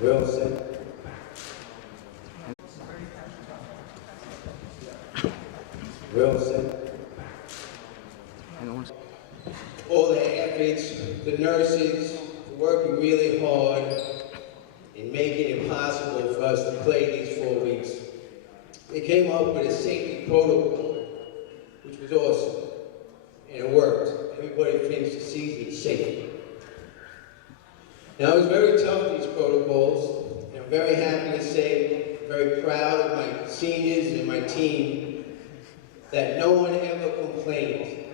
Wilson. Wilson. All the athletes, the nurses, working really hard and making it possible for us to play these 4 weeks. They came up with a safety protocol, which was awesome, and it worked. Everybody finished the season safe. Now, it was very tough, these protocols, and I'm very happy to say, very proud of my seniors and my team, that no one ever complained.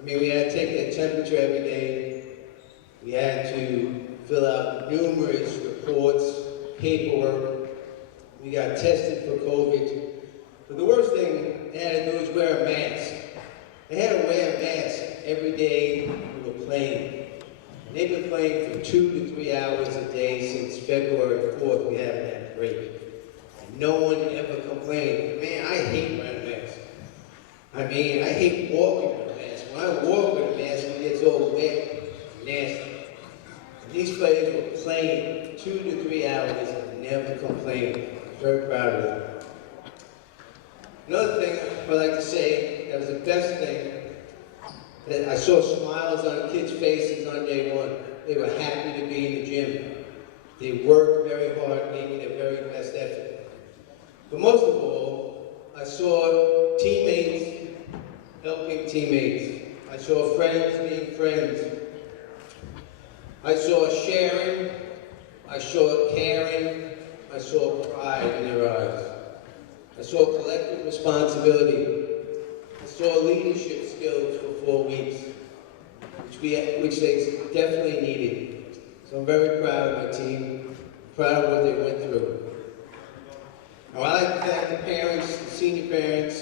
I mean, we had to take their temperature every day. We had to fill out numerous reports, paperwork. We got tested for COVID. But the worst thing they had to do was wear a mask. They had to wear a mask every day we were playing. And they've been playing for 2 to 3 hours a day since February 4th. We haven't had a break. And no one ever complained. Man, I hate wearing a mask. I mean, I hate walking with a mask. When I walk with a mask, it gets all wet and nasty. And these players were playing 2 to 3 hours and never complained. I'm very proud of them. Another thing I'd like to say, that was the best thing, that I saw smiles on kids' faces on day one. They were happy to be in the gym. They worked very hard, making their very best effort. But most of all, I saw teammates helping teammates. I saw friends being friends. I saw sharing. I saw caring. I saw pride in their eyes. I saw collective responsibility. I saw leadership skills for 4 weeks, which they definitely needed. So I'm very proud of my team, proud of what they went through. Now, I'd like to thank the parents, the senior parents,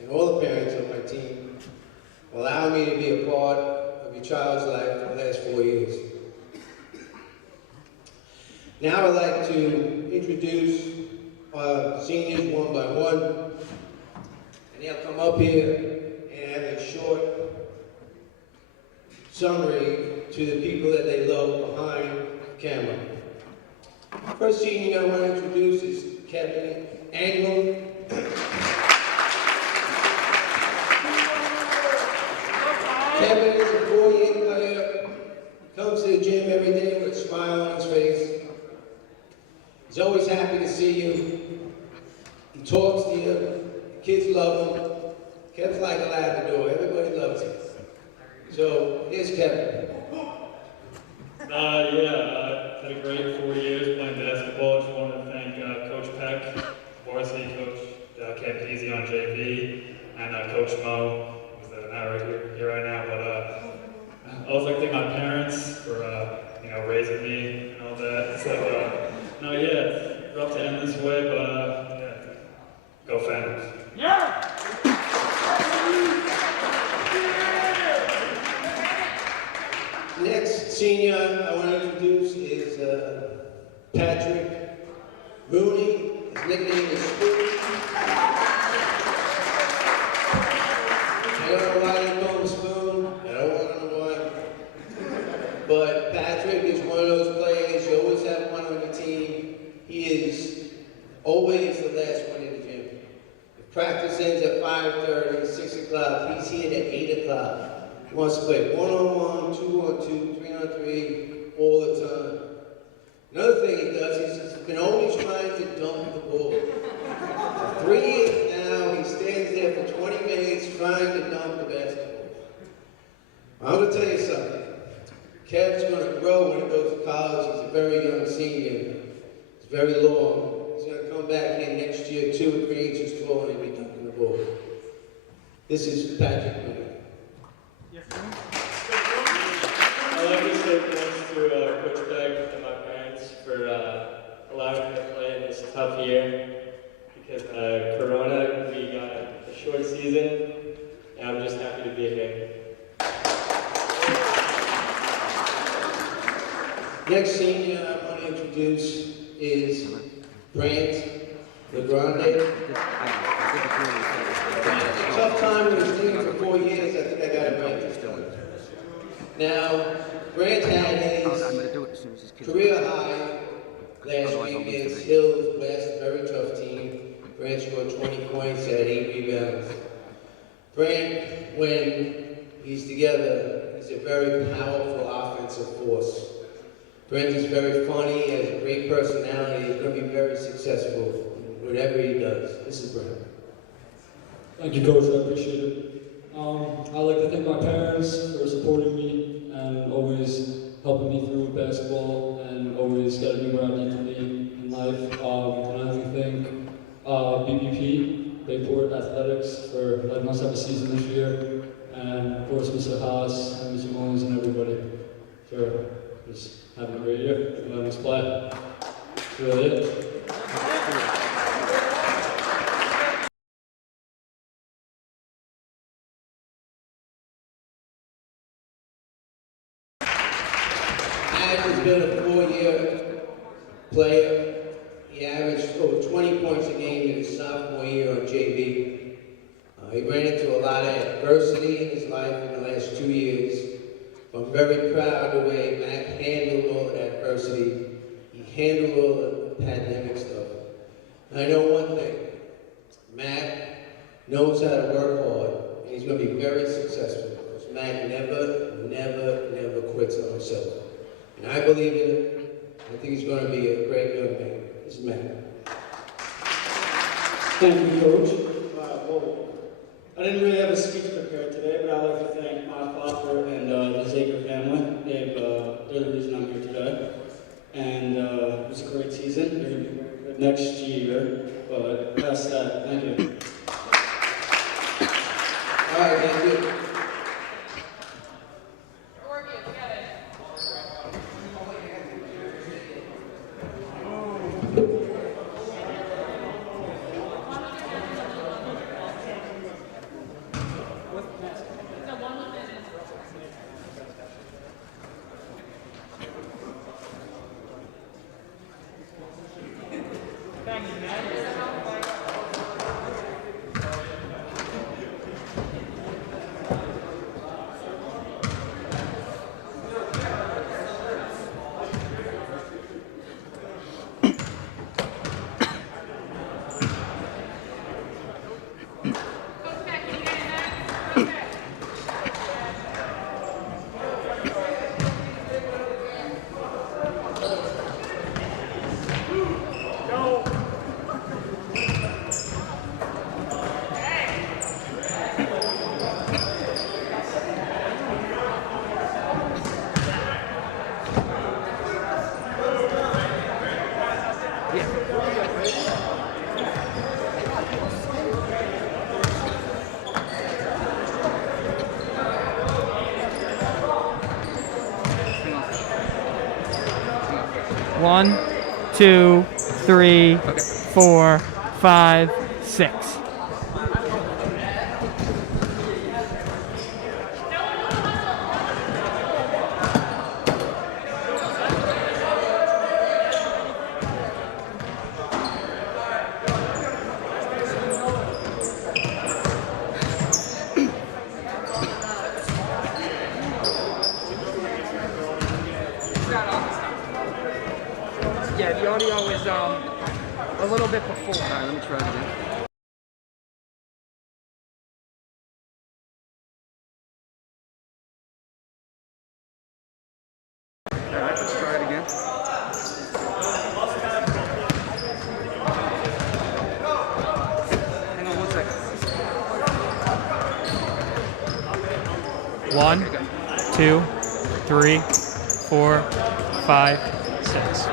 and all the parents on my team for allowing me to be a part of your child's life for the last 4 years. Now I'd like to introduce our seniors one by one, and they'll come up here and have a short summary to the people that they love behind the camera. First senior I want to introduce is Kevin Angle. Kevin is a 4-year player. He comes to the gym every day with a smile on his face. He's always happy to see you. He talks to you. The kids love him. Kevin's like a Labrador. Everybody loves him. So, here's Kevin. Had a great 4 years playing basketball. Just wanted to thank Coach Peck, Varsity Coach Campese on JV, and Coach Mo, who's not here right now. But I also like to thank my parents for raising me and all that. So it's rough to end this way, but go Phantoms. Yeah! Next senior I want to introduce is Patrick Mooney. His nickname is Spoon. I don't know why they call him Spoon. I don't want to know why. But Patrick is one of those players, you always have one on your team. He is always the last one in the gym. If practice ends at 5:30, 6 o'clock, he's here at 8 o'clock. He wants to play 1-on-1, 2-on-2, 3-on-3, all the time. Another thing he does is he's been always trying to dunk the ball. For 3 years now, he stands there for 20 minutes trying to dunk the basketball. I'm going to tell you something. Kev's going to grow when he goes to college. He's a very young senior. He's very long. He's going to come back here next year 2 or 3 inches taller and be dunking the ball. This is Patrick Mooney. I'd like to say thanks to Coach Beck and my parents for allowing me to play in this tough year. Because Corona, we got a short season, and I'm just happy to be here. Next senior I want to introduce is Brant LeGrande. A tough time with his team for 4 years. I think I got it right this time. Now, Brant had his career high last week against Hills West, a very tough team. Brant scored 20 points, had 8 rebounds. Brant, when he's together, is a very powerful offensive force. Brent is very funny, he has a great personality, he's going to be very successful in whatever he does. This is Brent. Thank you, Coach. I appreciate it. I'd like to thank my parents for supporting me and always helping me through basketball and always getting me where I need to be in life. And I'd like to thank BBP, Bayport Athletics, for letting us have a season this year. And of course, Mr. Haas and Mr. Mullins and everybody for just having a great year and letting us play. That's really it. Has been a 4-year player. He averaged over 20 points a game in his sophomore year on JV. He ran into a lot of adversity in his life in the last 2 years. I'm very proud of the way Matt handled all of that adversity. He handled all the pandemic stuff. And I know one thing, Matt knows how to work hard, and he's going to be very successful. Because Matt never quits on himself. And I believe in him. I think he's going to be a great young man. This is Matt. Thank you, Coach. I didn't really have a speech prepared today, but I'd like to thank my father and the Zager family. They're the reason I'm here today. And it was a great season. They're going to be very good next year. But past that, thank you. All right, thank you. One, 2, 3, 4, 5, 6. Yeah, the audio is a little bit before. All right, let me try it again. All right, let's try it again. Hang on 1 second. 1, 2, 3, 4, 5, 6.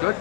Good.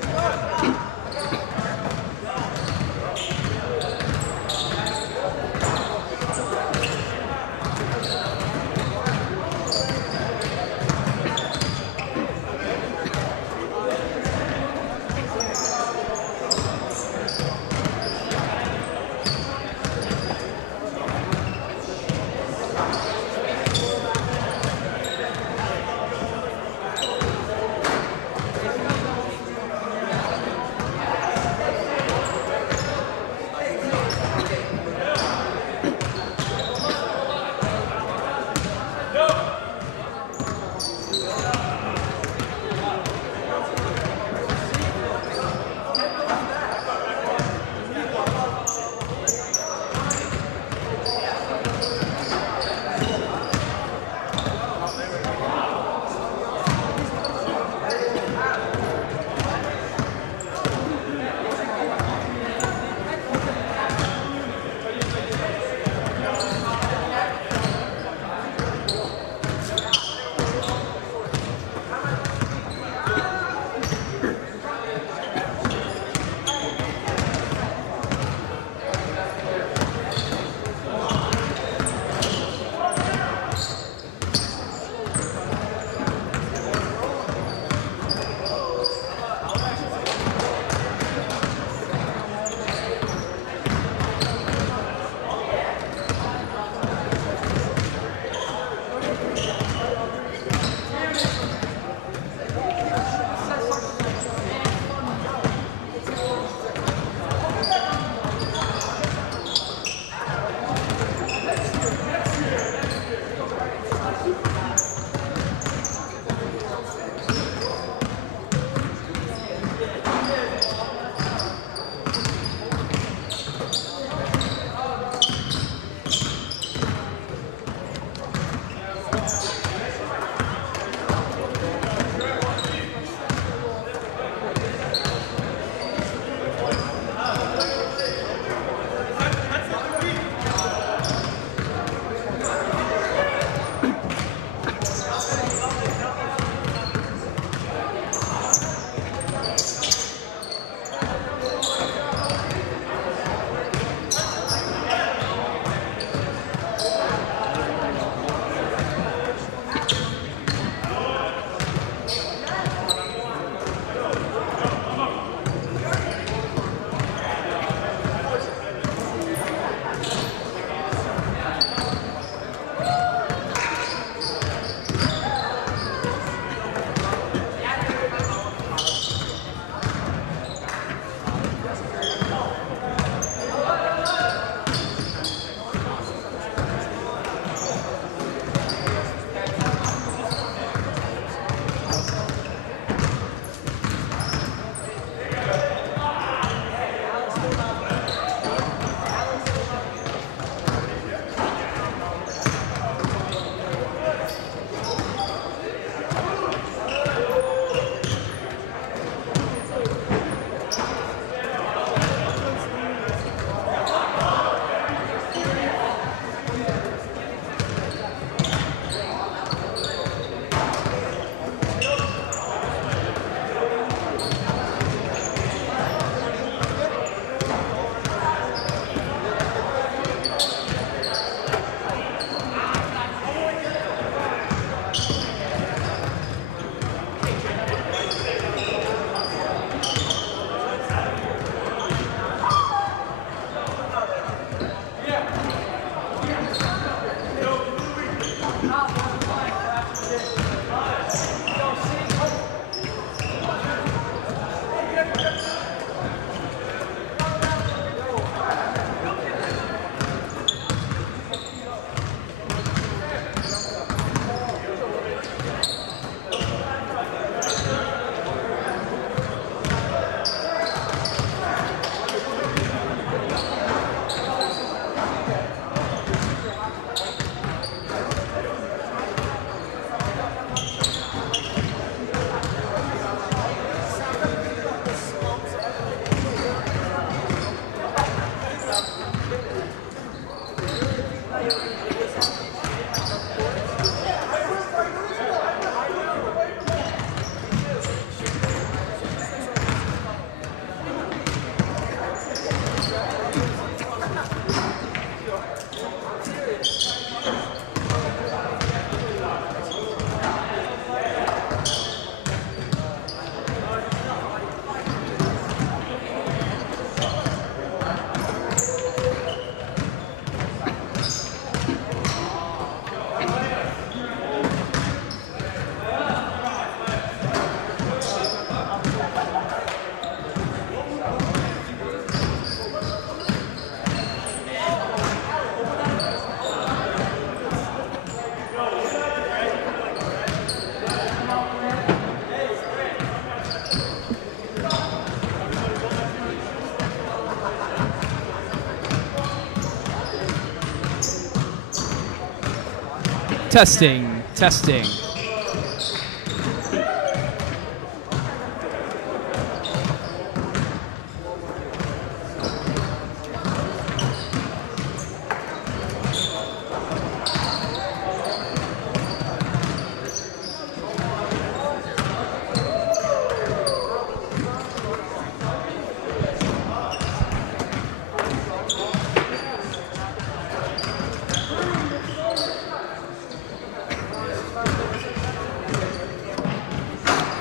Testing, testing.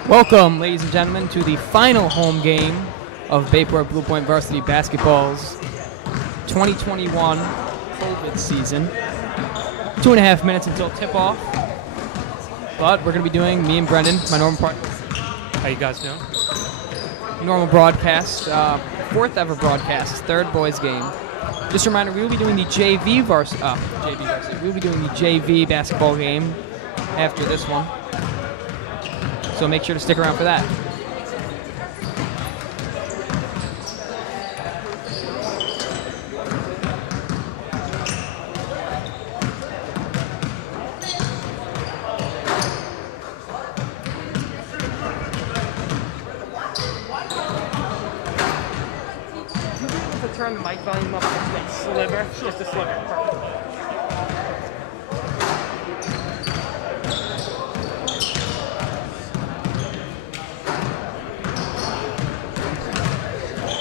Welcome, ladies and gentlemen, to the final home game of Bayport Blue Point Varsity Basketball's 2021 COVID season. 2.5 minutes until tip-off, but we're going to be doing, me and Brendan, my normal partner. How you guys doing? Normal broadcast, fourth ever broadcast, third boys game. Just a reminder, we will be doing the JV varsity. We'll be doing the JV basketball game after this one. So make sure to stick around for that. To turn the mic volume up just a sliver, just a sliver. Perfect.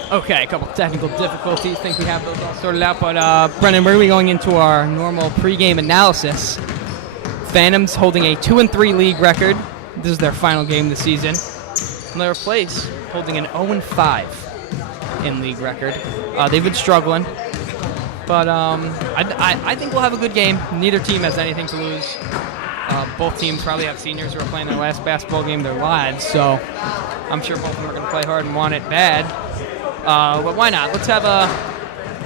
Okay, a couple technical difficulties. Think we have those all sorted out. But Brendan, we're going to be going into our normal pregame analysis. Phantoms holding a 2-3 league record. This is their final game this season. Miller Place holding an 0-5 in league record. They've been struggling, but I think we'll have a good game. Neither team has anything to lose. Both teams probably have seniors who are playing their last basketball game of their lives, so I'm sure both of them are going to play hard and want it bad. But why not? Let's have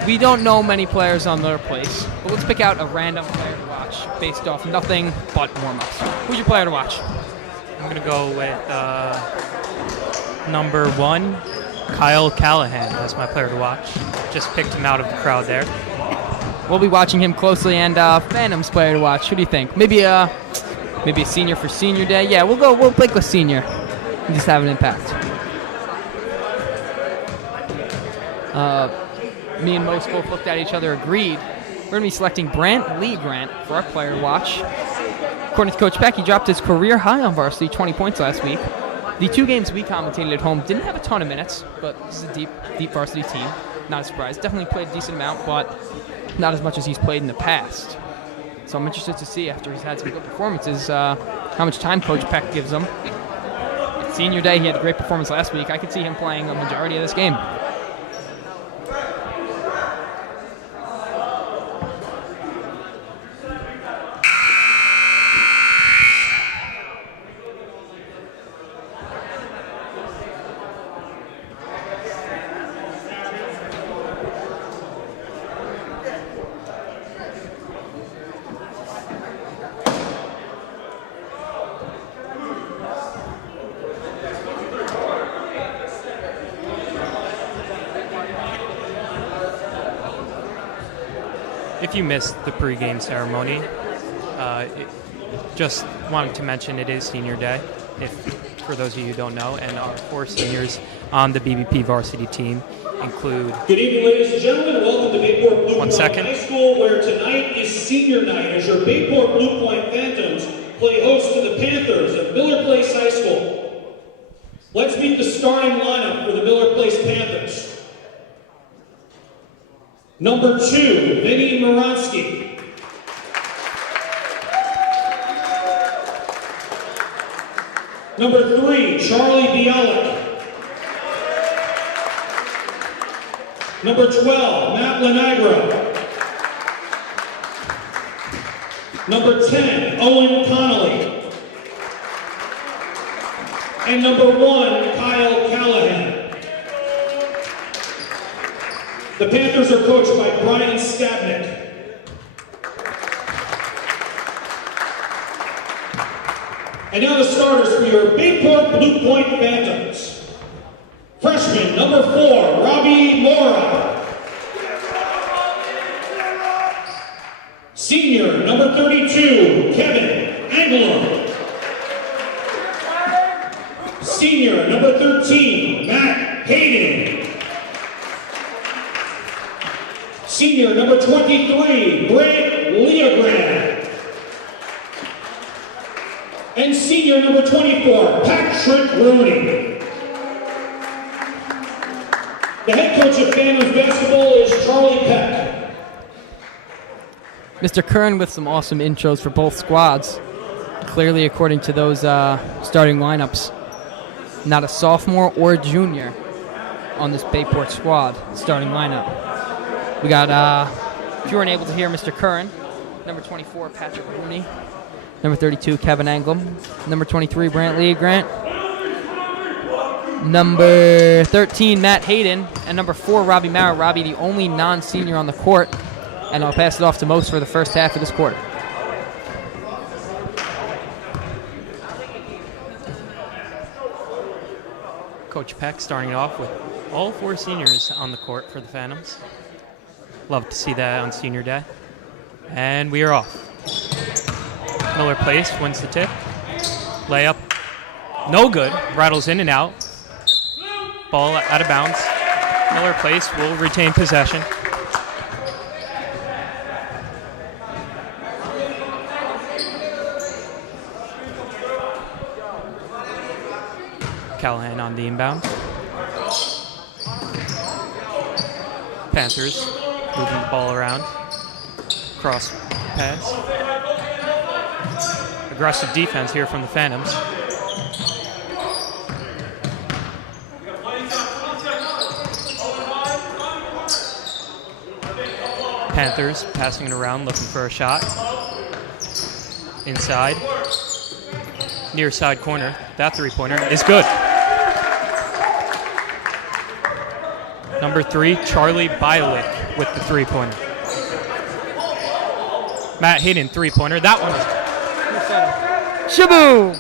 we don't know many players on Miller Place, but let's pick out a random player to watch based off nothing but warm-ups. Who's your player to watch? I'm going to go with number 1, Kyle Callahan. That's my player to watch. Just picked him out of the crowd there. We'll be watching him closely, and Phantom's player to watch. Who do you think? Maybe a senior for senior day? Yeah, we'll pick a senior and just have an impact. Me and Most both looked at each other, agreed. We're going to be selecting Lee Grant for our player to watch. According to Coach Peck, he dropped his career high on varsity, 20 points last week. The 2 games we commentated at home didn't have a ton of minutes, but this is a deep varsity team. Not a surprise. Definitely played a decent amount, but not as much as he's played in the past. So I'm interested to see, after he's had some good performances, how much time Coach Peck gives him. Senior day, he had a great performance last week. I could see him playing a majority of this game. If you missed the pregame ceremony, just wanted to mention it is senior day, for those of you who don't know, and our 4 seniors on the BBP varsity team include... Good evening, ladies and gentlemen. Welcome to Bayport Blue Point High School, where tonight is senior night as your Bayport Blue Point Phantoms play host to the Panthers at Miller Place High School. Let's meet the starting lineup for the Miller Place Panthers. Number 2, Vinny Moronsky. Number 3, Charlie Bialik. Number 12, Matt Lenagro. Number 10, Owen Connolly. And number 1, Kyle Callahan. The Panthers are coached by Brian Stabnick. And now the starters for your Bayport Blue Point Phantoms. Freshman number 4, Robbie Mora. Senior number 32, Kevin Anglem. Senior, number 13, Matt Hayden. Senior, number 23, Brant Leogrand. And senior, number 24, Patrick Rooney. The head coach of Phantoms basketball is Charlie Peck. Mr. Kern with some awesome intros for both squads. Clearly, according to those starting lineups, not a sophomore or a junior on this Bayport squad starting lineup. We got, if you weren't able to hear Mr. Curran, number 24, Patrick Rooney, number 32, Kevin Anglem, number 23, Brantley Grant, number 13, Matt Hayden, and number 4, Robbie Maurer. Robbie, the only non-senior on the court, and I'll pass it off to Most for the first half of this quarter. Coach Peck starting it off with all 4 seniors on the court for the Phantoms. Love to see that on senior day. And we are off. Miller Place wins the tip. Layup, no good. Rattles in and out. Ball out of bounds. Miller Place will retain possession. Callahan on the inbound. Panthers moving the ball around. Cross pass. Aggressive defense here from the Phantoms. Panthers passing it around, looking for a shot. Inside. Near side corner. That three-pointer is good. Number 3, Charlie Bialik with the three-pointer. Matt Hayden, three-pointer. That one is Shaboom!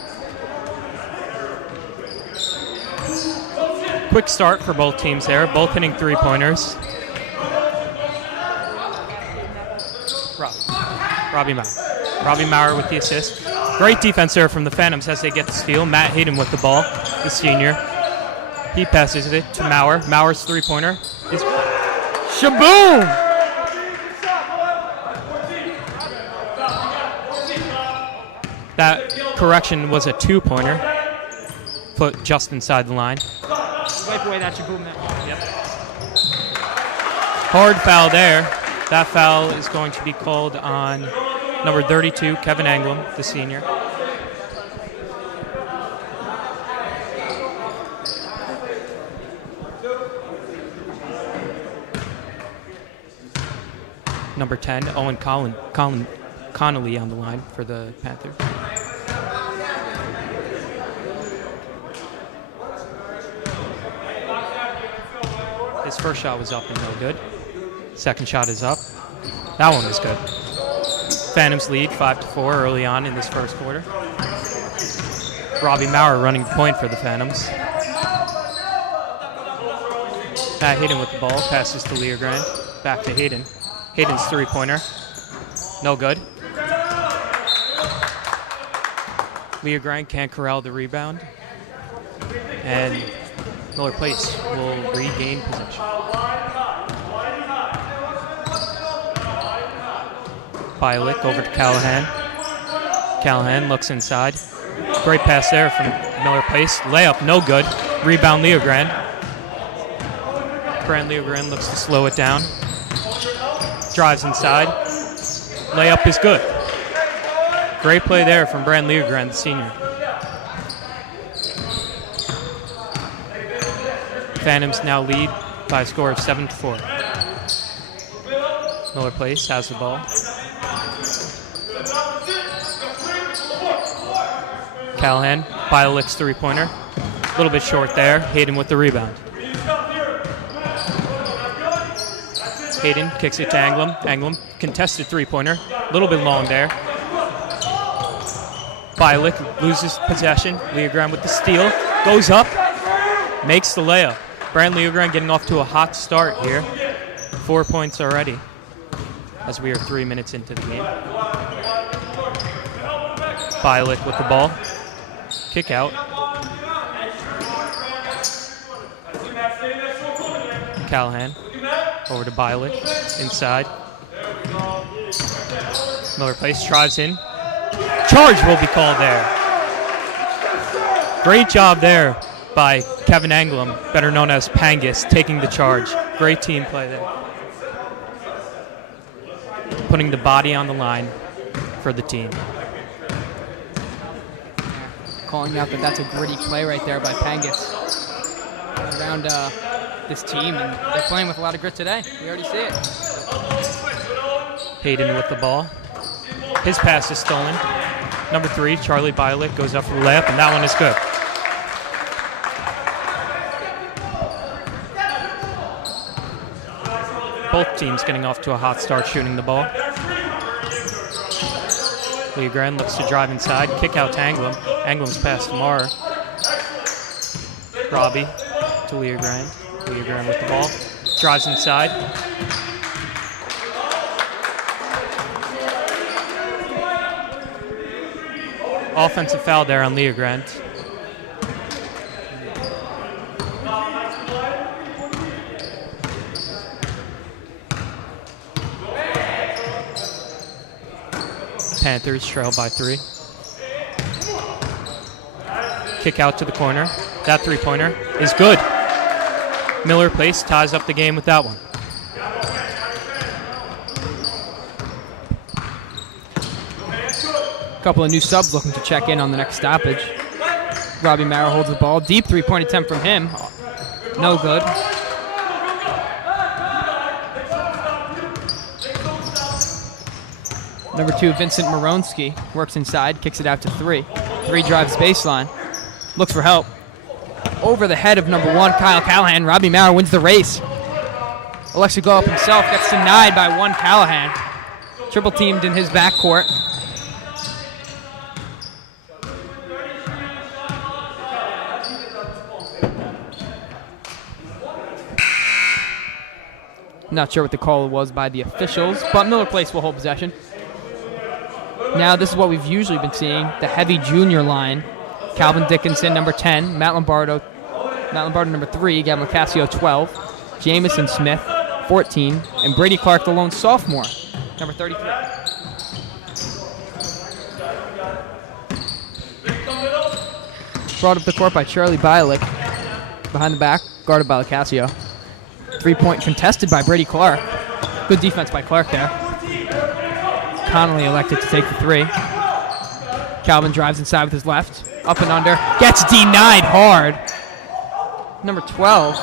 quick start for both teams there. Both hitting three-pointers. Robbie Maurer. Robbie Maurer with the assist. Great defense there from the Phantoms as they get the steal. Matt Hayden with the ball, the senior. He passes it to Maurer. Mauer's three-pointer is Shaboom! That correction was a two-pointer. Put just inside the line. Wipe away that shaboom now. Yep. Hard foul there. That foul is going to be called on number 32, Kevin Anglem, the senior. Number 10, Owen Connolly on the line for the Panthers. His first shot was up and no good. Second shot is up. That one is good. Phantoms lead 5-4 early on in this first quarter. Robbie Maurer running the point for the Phantoms. Matt Hayden with the ball, passes to Leogrand. Back to Hayden. Hayden's three-pointer. No good. Leogrand can't corral the rebound. And Miller Place will regain possession. Bialik over to Callahan. Callahan looks inside. Great pass there from Miller Place. Layup, no good. Rebound, Leogrand. Brand Leogrand looks to slow it down. Drives inside. Layup is good. Great play there from Brand Leogrand, the senior. Phantoms now lead by a score of 7-4. Miller Place has the ball. Callahan, Bialik's three-pointer. A little bit short there. Hayden with the rebound. Hayden kicks it to Anglem. Anglem, contested three-pointer. A little bit long there. Bialik loses possession. Leogrand with the steal. Goes up. Makes the layup. Brand Leogrand getting off to a hot start here. 4 points already as we are 3 minutes into the game. Bialik with the ball. Kick out. Callahan over to Bialik, inside. Miller Place drives in. Charge will be called there. Great job there by Kevin Anglem, better known as Pangus, taking the charge. Great team play there. Putting the body on the line for the team. Calling out that that's a gritty play right there by Pangus around this team, and they're playing with a lot of grit today. We already see it. Hayden with the ball. His pass is stolen. Number 3, Charlie Bialik, goes up for the layup, and that one is good. Both teams getting off to a hot start shooting the ball. Leogran looks to drive inside. Kick out to Anglem. Anglem's pass to Mara. Robbie to Leogran. Leogran with the ball. Drives inside. Offensive foul there on Leogrand. Panthers trail by 3. Kick out to the corner. That three-pointer is good. Miller Place ties up the game with that one. A couple of new subs looking to check in on the next stoppage. Robbie Mara holds the ball. Deep three-point attempt from him. No good. Number 2, Vincent Moronski works inside, kicks it out to 3. 3 drives baseline. Looks for help. Over the head of number 1, Kyle Callahan. Robbie Mara wins the race. Elects to go up himself, gets denied by 1 Callahan. Triple teamed in his backcourt. Not sure what the call was by the officials, but Miller Place will hold possession. Now this is what we've usually been seeing, the heavy junior line. Calvin Dickinson, number 10, Matt Lombardo number 3, Gavin Lacassio, 12, Jamison Smith, 14, and Brady Clark, the lone sophomore, number 33. Brought up the court by Charlie Bialik. Behind the back, guarded by Lacassio. 3-point contested by Brady Clark. Good defense by Clark there. Connolly elected to take the 3. Calvin drives inside with his left. Up and under. Gets denied hard. Number 12,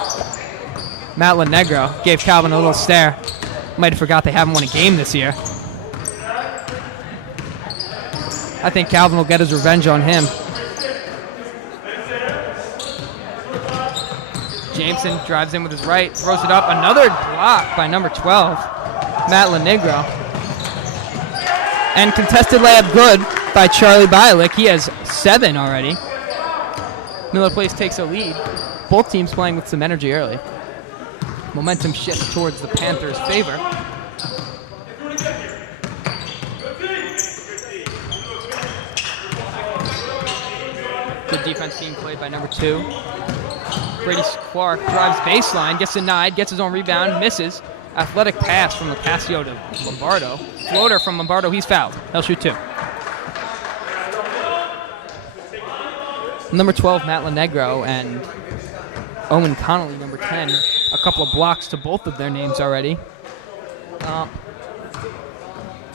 Matt LaNegro, gave Calvin a little stare. Might have forgot they haven't won a game this year. I think Calvin will get his revenge on him. Jameson drives in with his right, throws it up. Another block by number 12, Matt LaNegro. And contested layup good by Charlie Bialik. He has 7 already. Miller Place takes a lead. Both teams playing with some energy early. Momentum shifts towards the Panthers' favor. Good defense being played by number 2. Brady Clark drives baseline, gets denied, gets his own rebound, misses. Athletic pass from Lacassio to Lombardo. Floater from Lombardo, he's fouled. He'll shoot 2. Number 12, Matt LaNegro, and Owen Connolly, number 10. A couple of blocks to both of their names already. I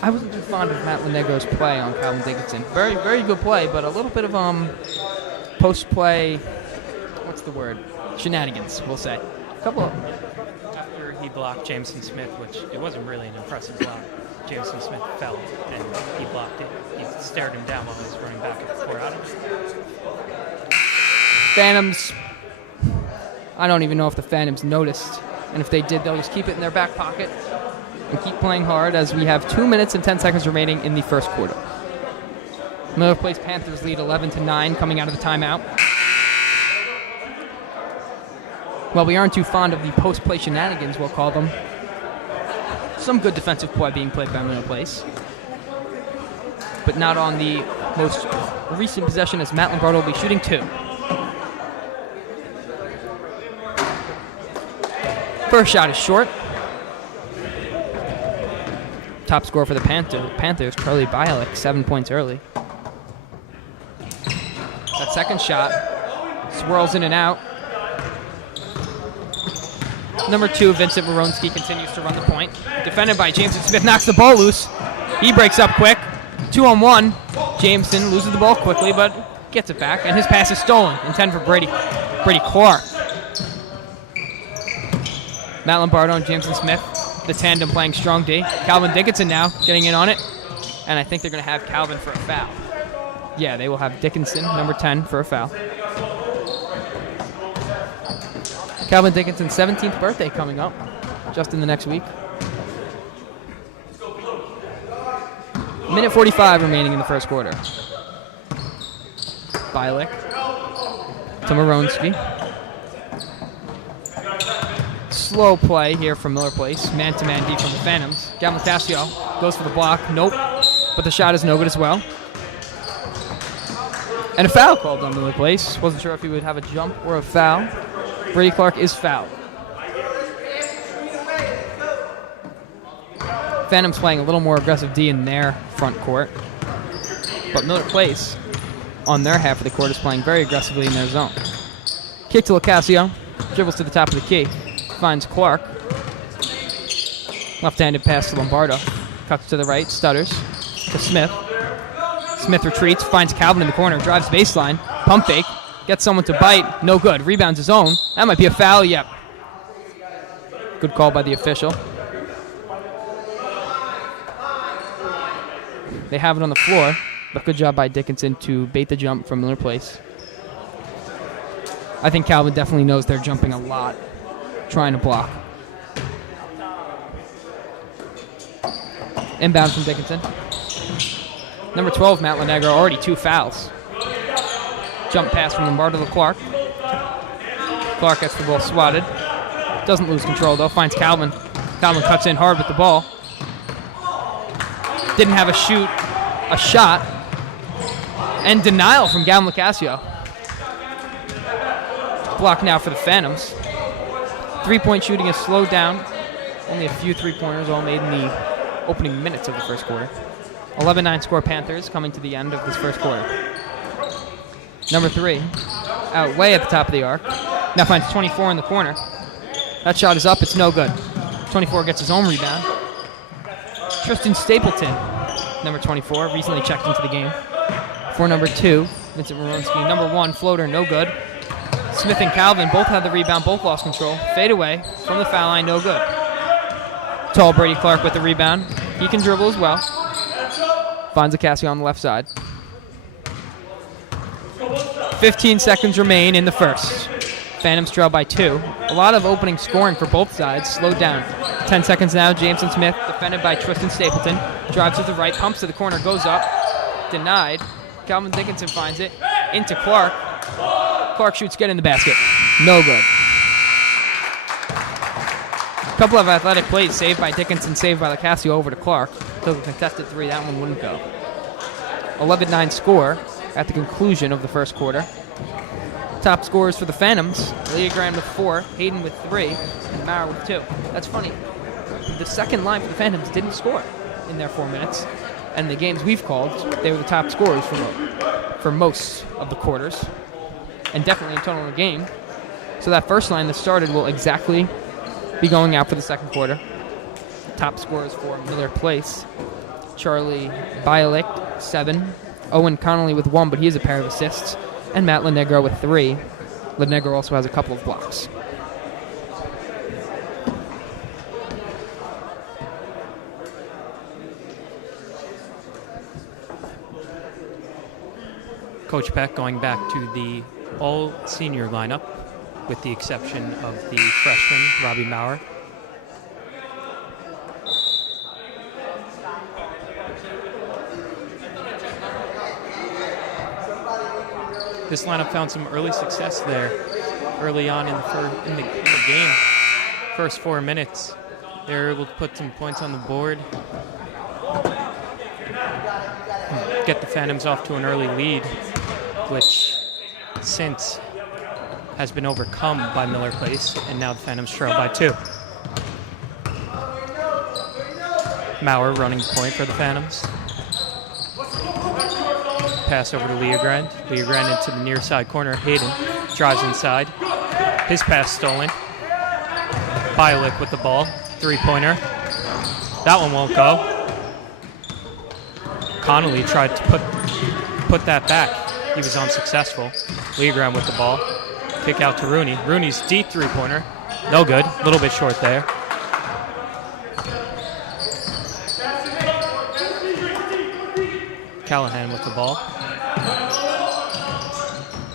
wasn't too fond of Matt LaNegro's play on Calvin Dickinson. Very, very good play, but a little bit of post-play, what's the word? Shenanigans, we'll say. A couple of... After he blocked Jameson Smith, which it wasn't really an impressive block, Jameson Smith fell and he blocked it. He stared him down while he was running back at the court. Phantoms, I don't even know if the Phantoms noticed. And if they did, they'll just keep it in their back pocket and keep playing hard as we have 2 minutes and 10 seconds remaining in the first quarter. Miller Place Panthers lead 11-9 coming out of the timeout. Well, we aren't too fond of the post-play shenanigans, we'll call them. Some good defensive play being played by Miller Place, but not on the most recent possession as Matt Lombardo will be shooting 2. First shot is short. Top scorer for the Panthers, Charlie Bialik, 7 points early. That second shot swirls in and out. Number 2, Vincent Moronsky, continues to run the point. Defended by Jameson Smith, knocks the ball loose. He breaks up quick. 2-on-1. Jameson loses the ball quickly, but gets it back, and his pass is stolen. Intended for Brady Clark. Matt Lombardo and Jameson Smith, the tandem playing strong D. Calvin Dickinson now getting in on it, and I think they're going to have Calvin for a foul. Yeah, they will have Dickinson, number 10, for a foul. Calvin Dickinson's 17th birthday coming up, just in the next week. Minute 45 remaining in the first quarter. Bialik to Moronsky. Slow play here from Miller Place. Man-to-man D from the Phantoms. Gamlicasio goes for the block. Nope. But the shot is no good as well. And a foul called on Miller Place. Wasn't sure if he would have a jump or a foul. Brady Clark is fouled. Phantoms playing a little more aggressive D in their front court. But Miller Place, on their half of the court, is playing very aggressively in their zone. Kick to LoCascio. Dribbles to the top of the key. Finds Clark. Left-handed pass to Lombardo. Cuts to the right. Stutters to Smith. Smith retreats. Finds Calvin in the corner. Drives baseline. Pump fake. Gets someone to bite. No good. Rebounds his own. That might be a foul. Yep. Good call by the official. They have it on the floor, but good job by Dickinson to bait the jump from Miller Place. I think Calvin definitely knows they're jumping a lot, trying to block. Inbound from Dickinson. Number 12, Matt Lenegro, already 2 fouls. Jump pass from Lombardo to Clark. Clark gets the ball swatted. Doesn't lose control, though. Finds Calvin. Calvin cuts in hard with the ball. Didn't have a shot. And denial from Gamlicasio. Block now for the Phantoms. 3-point shooting is slowed down. Only a few 3-pointers all made in the opening minutes of the first quarter. 11-9 score Panthers coming to the end of this first quarter. Number 3, out way at the top of the arc. Now finds 24 in the corner. That shot is up, it's no good. 24 gets his own rebound. Tristan Stapleton, number 24, recently checked into the game. For number 2, Vincent Moronsky. Number 1, floater, no good. Smith and Calvin both had the rebound, both lost control. Fade away from the foul line, no good. Tall Brady Clark with the rebound. He can dribble as well. Finds LoCascio on the left side. 15 seconds remain in the first. Phantoms trail by 2. A lot of opening scoring for both sides. Slowed down. 10 seconds now. Jameson Smith, defended by Tristan Stapleton. Drives to the right, pumps to the corner, goes up. Denied. Calvin Dickinson finds it. Into Clark. Clark shoots, get in the basket. No good. A couple of athletic plays, saved by Dickinson, saved by LoCascio over to Clark. Took a contested 3, that one wouldn't go. 11-9 score at the conclusion of the first quarter. Top scorers for the Phantoms, Leah Graham with 4, Hayden with 3, and Mara with 2. That's funny. The second line for the Phantoms didn't score in their 4 minutes. And the games we've called, they were the top scorers for most of the quarters. And definitely in total in the game. So that first line that started will exactly be going out for the second quarter. Top scorers for Miller Place. Charlie Bialik, 7. Owen Connolly with 1, but he has a pair of assists. And Matt Lenegro with 3. Lenegro also has a couple of blocks. Coach Peck going back to the all-senior lineup, with the exception of the freshman, Robbie Maurer. This lineup found some early success there, early on in the game. First 4 minutes, they were able to put some points on the board. get the Phantoms off to an early lead, which since has been overcome by Miller Place, and now the Phantoms trail by 2. Maurer running the point for the Phantoms. Pass over to Leogrand. Leogrand into the near side corner. Hayden drives inside. His pass stolen. Bialik with the ball. 3-pointer. That one won't go. Connolly tried to put that back. He was unsuccessful. Leogrand with the ball. Kick out to Rooney. Rooney's deep 3-pointer. No good. A little bit short there. Callahan with the ball.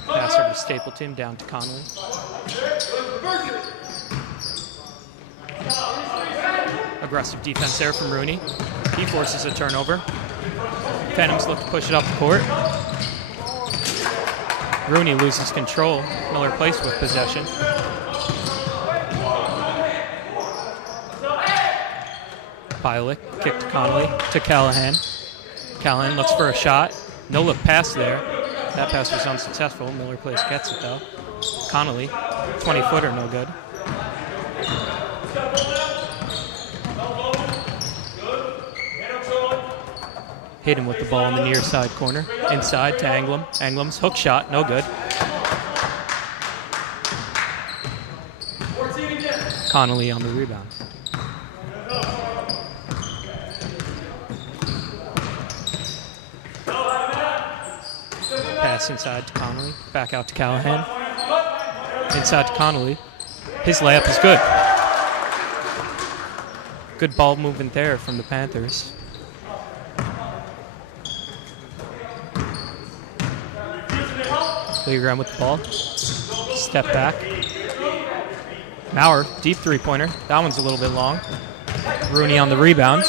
Pass over to Stapleton, down to Connolly. Aggressive defense there from Rooney. He forces a turnover. Phantoms look to push it up the court. Rooney loses control. Miller Place with possession. Bialik, kick to Connolly, to Callahan. Callahan looks for a shot. No look pass there. That pass was unsuccessful. Miller Place gets it though. Connolly, 20-footer, no good. Hayden with the ball in the near side corner. Inside to Anglam. Anglam's hook shot, no good. Connolly on the rebound. Pass inside to Connolly. Back out to Callahan. Inside to Connolly. His layup is good. Good ball movement there from the Panthers. Leogrand with the ball. Step back. Maurer, deep 3-pointer. That one's a little bit long. Rooney on the rebound.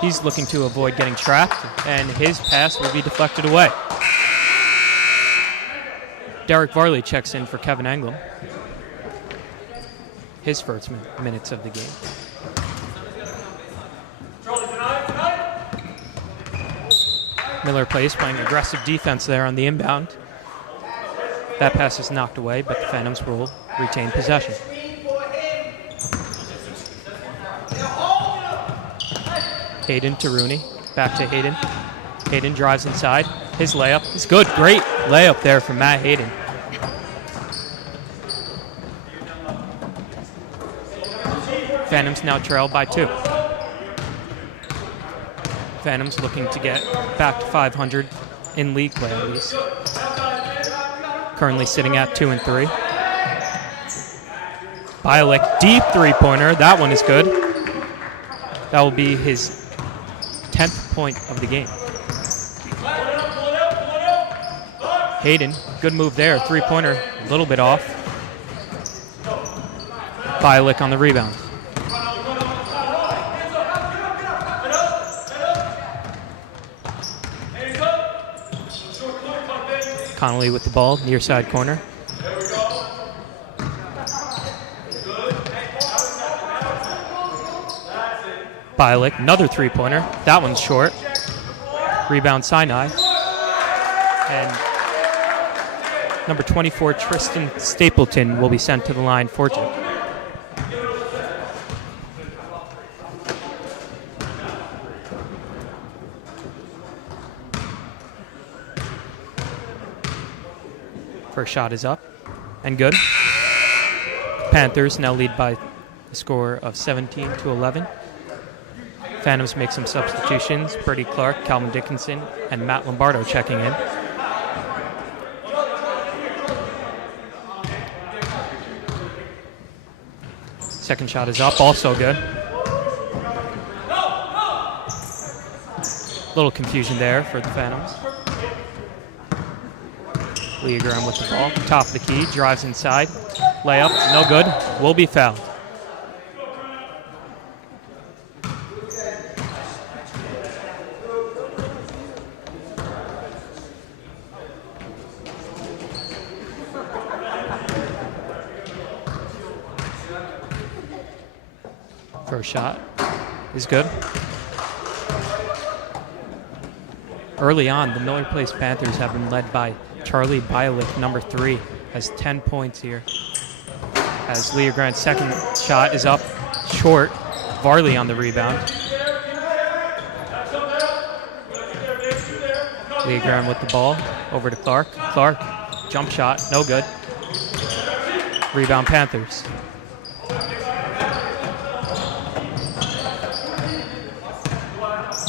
He's looking to avoid getting trapped, and his pass will be deflected away. Derek Varley checks in for Kevin Anglam. His first minutes of the game. Miller Place playing aggressive defense there on the inbound. That pass is knocked away, but the Phantoms will retain possession. Hayden to Rooney. Back to Hayden. Hayden drives inside. His layup is good. Great layup there from Matt Hayden. Phantoms now trail by 2. Phantoms looking to get back to 500 in league play at least. Currently sitting at 2-3. Bialik, deep 3-pointer. That one is good. That will be his 10th point of the game. Hayden, good move there. 3-pointer, a little bit off. Bialik on the rebound. Connolly with the ball, near side corner. Bialik, another 3-pointer. That one's short. Rebound Sinai. And number 24, Tristan Stapleton, will be sent to the line for 2. First shot is up and good. Panthers now lead by a score of 17-11. Phantoms make some substitutions. Bertie Clark, Calvin Dickinson, and Matt Lombardo checking in. Second shot is up, also good. Little confusion there for the Phantoms. Leogrand with the ball, top of the key, drives inside. Layup, no good, will be fouled. First shot is good. Early on, the Miller Place Panthers have been led by Charlie Bialik, number 3, has 10 points here. As Leah Grant's second shot is up short. Varley on the rebound. Leah Grant with the ball over to Clark. Clark, jump shot, no good. Rebound Panthers.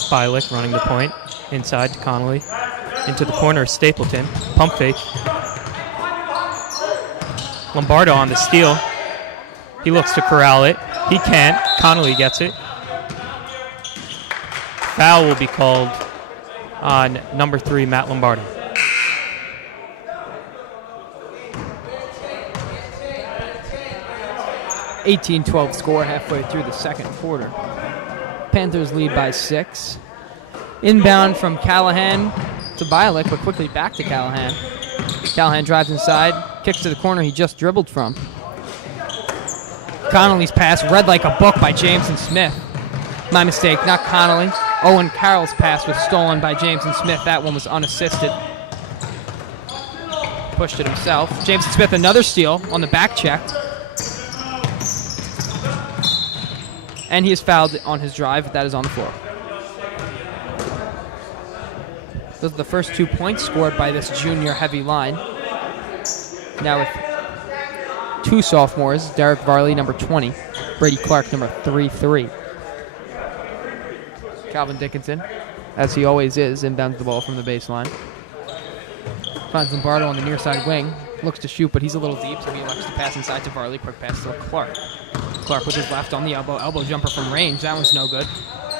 Bialik running the point. Inside to Connolly. Into the corner, Stapleton. Pump fake. Lombardo on the steal. He looks to corral it. He can't. Connolly gets it. Foul will be called on number 3, Matt Lombardo. (18-12) score halfway through the second quarter. Panthers lead by 6. Inbound from Callahan to Bialik, but quickly back to Callahan. Callahan drives inside, kicks to the corner he just dribbled from. Connolly's pass read like a book by Jameson Smith. My mistake, not Connolly. Owen Carroll's pass was stolen by Jameson Smith. That one was unassisted. Pushed it himself. Jameson Smith, another steal on the back check. And he is fouled on his drive. That is on the floor. Those are the first 2 points scored by this junior heavy line. Now with 2 sophomores, Derek Varley, number 20, Brady Clark, number 33. Calvin Dickinson, as he always is, inbounds the ball from the baseline. Finds Lombardo on the near side wing. Looks to shoot, but he's a little deep, so he elects to pass inside to Varley. Quick pass to Clark. Clark with his left on the elbow. Elbow jumper from range. That one's no good.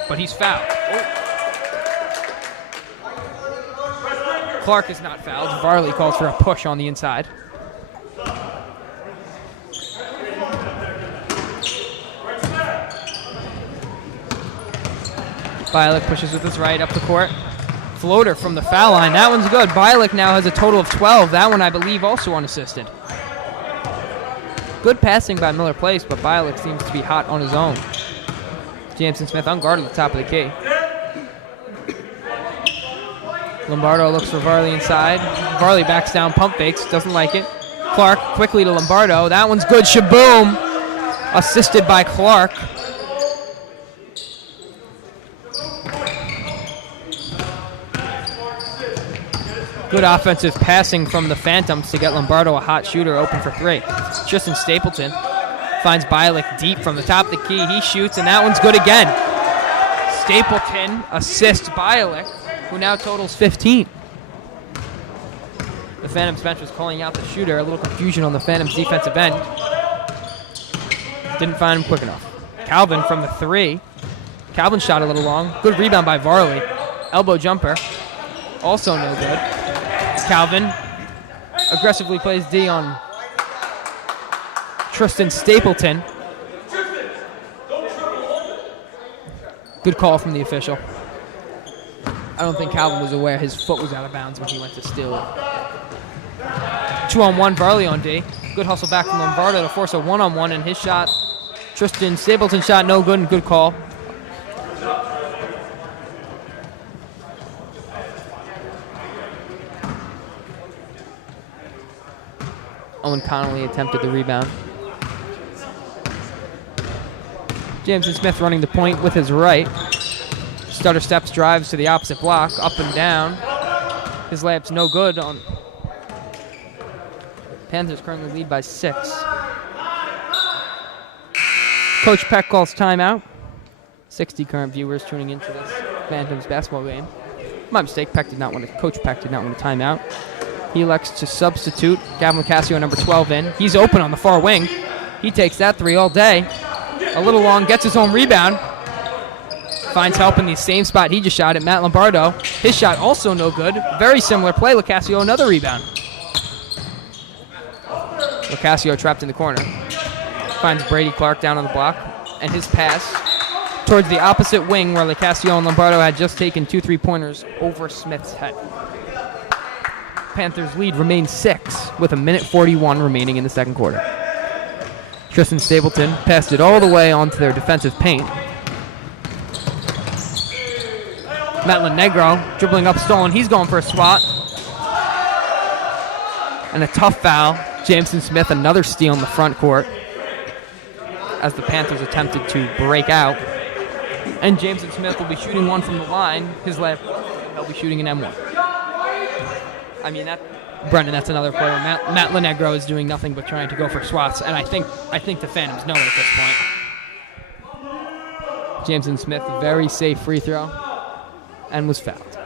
But he's fouled. Clark is not fouled. Varley calls for a push on the inside. Bialik pushes with his right up the court. Floater from the foul line. That one's good. Bialik now has a total of 12. That one, I believe, also unassisted. Good passing by Miller Place, but Bialik seems to be hot on his own. Jameson Smith unguarded at the top of the key. Lombardo looks for Varley inside. Varley backs down, pump fakes, doesn't like it. Clark quickly to Lombardo. That one's good. Shaboom! Assisted by Clark. Good offensive passing from the Phantoms to get Lombardo a hot shooter open for 3. Tristan Stapleton finds Bialik deep from the top of the key. He shoots, and that one's good again. Stapleton assists Bialik, who now totals 15. The Phantoms bench was calling out the shooter. A little confusion on the Phantoms defensive end. Didn't find him quick enough. Calvin from the 3. Calvin shot a little long. Good rebound by Varley. Elbow jumper. Also no good. Calvin aggressively plays D on Tristan Stapleton. Good call from the official. I don't think Calvin was aware his foot was out of bounds when he went to steal it. 2-on-1, Varley on D. Good hustle back from Lombardo to force a 1-on-1, and his shot, Tristan Stapleton shot no good, and good call. Owen Connolly attempted the rebound. Jameson Smith running the point with his right. Stutter steps, drives to the opposite block, up and down. His layup's no good. Panthers currently lead by 6. Coach Peck calls timeout. 60 current viewers tuning into this Phantoms basketball game. My mistake, Coach Peck did not want a timeout. He elects to substitute Gavin Locascio, number 12, in. He's open on the far wing. He takes that 3 all day. A little long, gets his own rebound. Finds help in the same spot he just shot at. Matt Lombardo. His shot also no good. Very similar play. Locascio, another rebound. Locascio trapped in the corner. Finds Brady Clark down on the block. And his pass towards the opposite wing where Locascio and Lombardo had just taken 2 3-pointers over Smith's head. Panthers lead remains 6 with 1:41 remaining in the second quarter. Tristan Stapleton passed it all the way onto their defensive paint. Matt Lenegro dribbling up, stolen. He's going for a swat. And a tough foul. Jameson Smith, another steal in the front court as the Panthers attempted to break out. And Jameson Smith will be shooting one from the line. His left, he'll be shooting an M1. Brendan, that's another player. Matt Lenegro is doing nothing but trying to go for swats, and I think the Phantoms know it at this point. Jameson Smith, very safe free throw, and was fouled.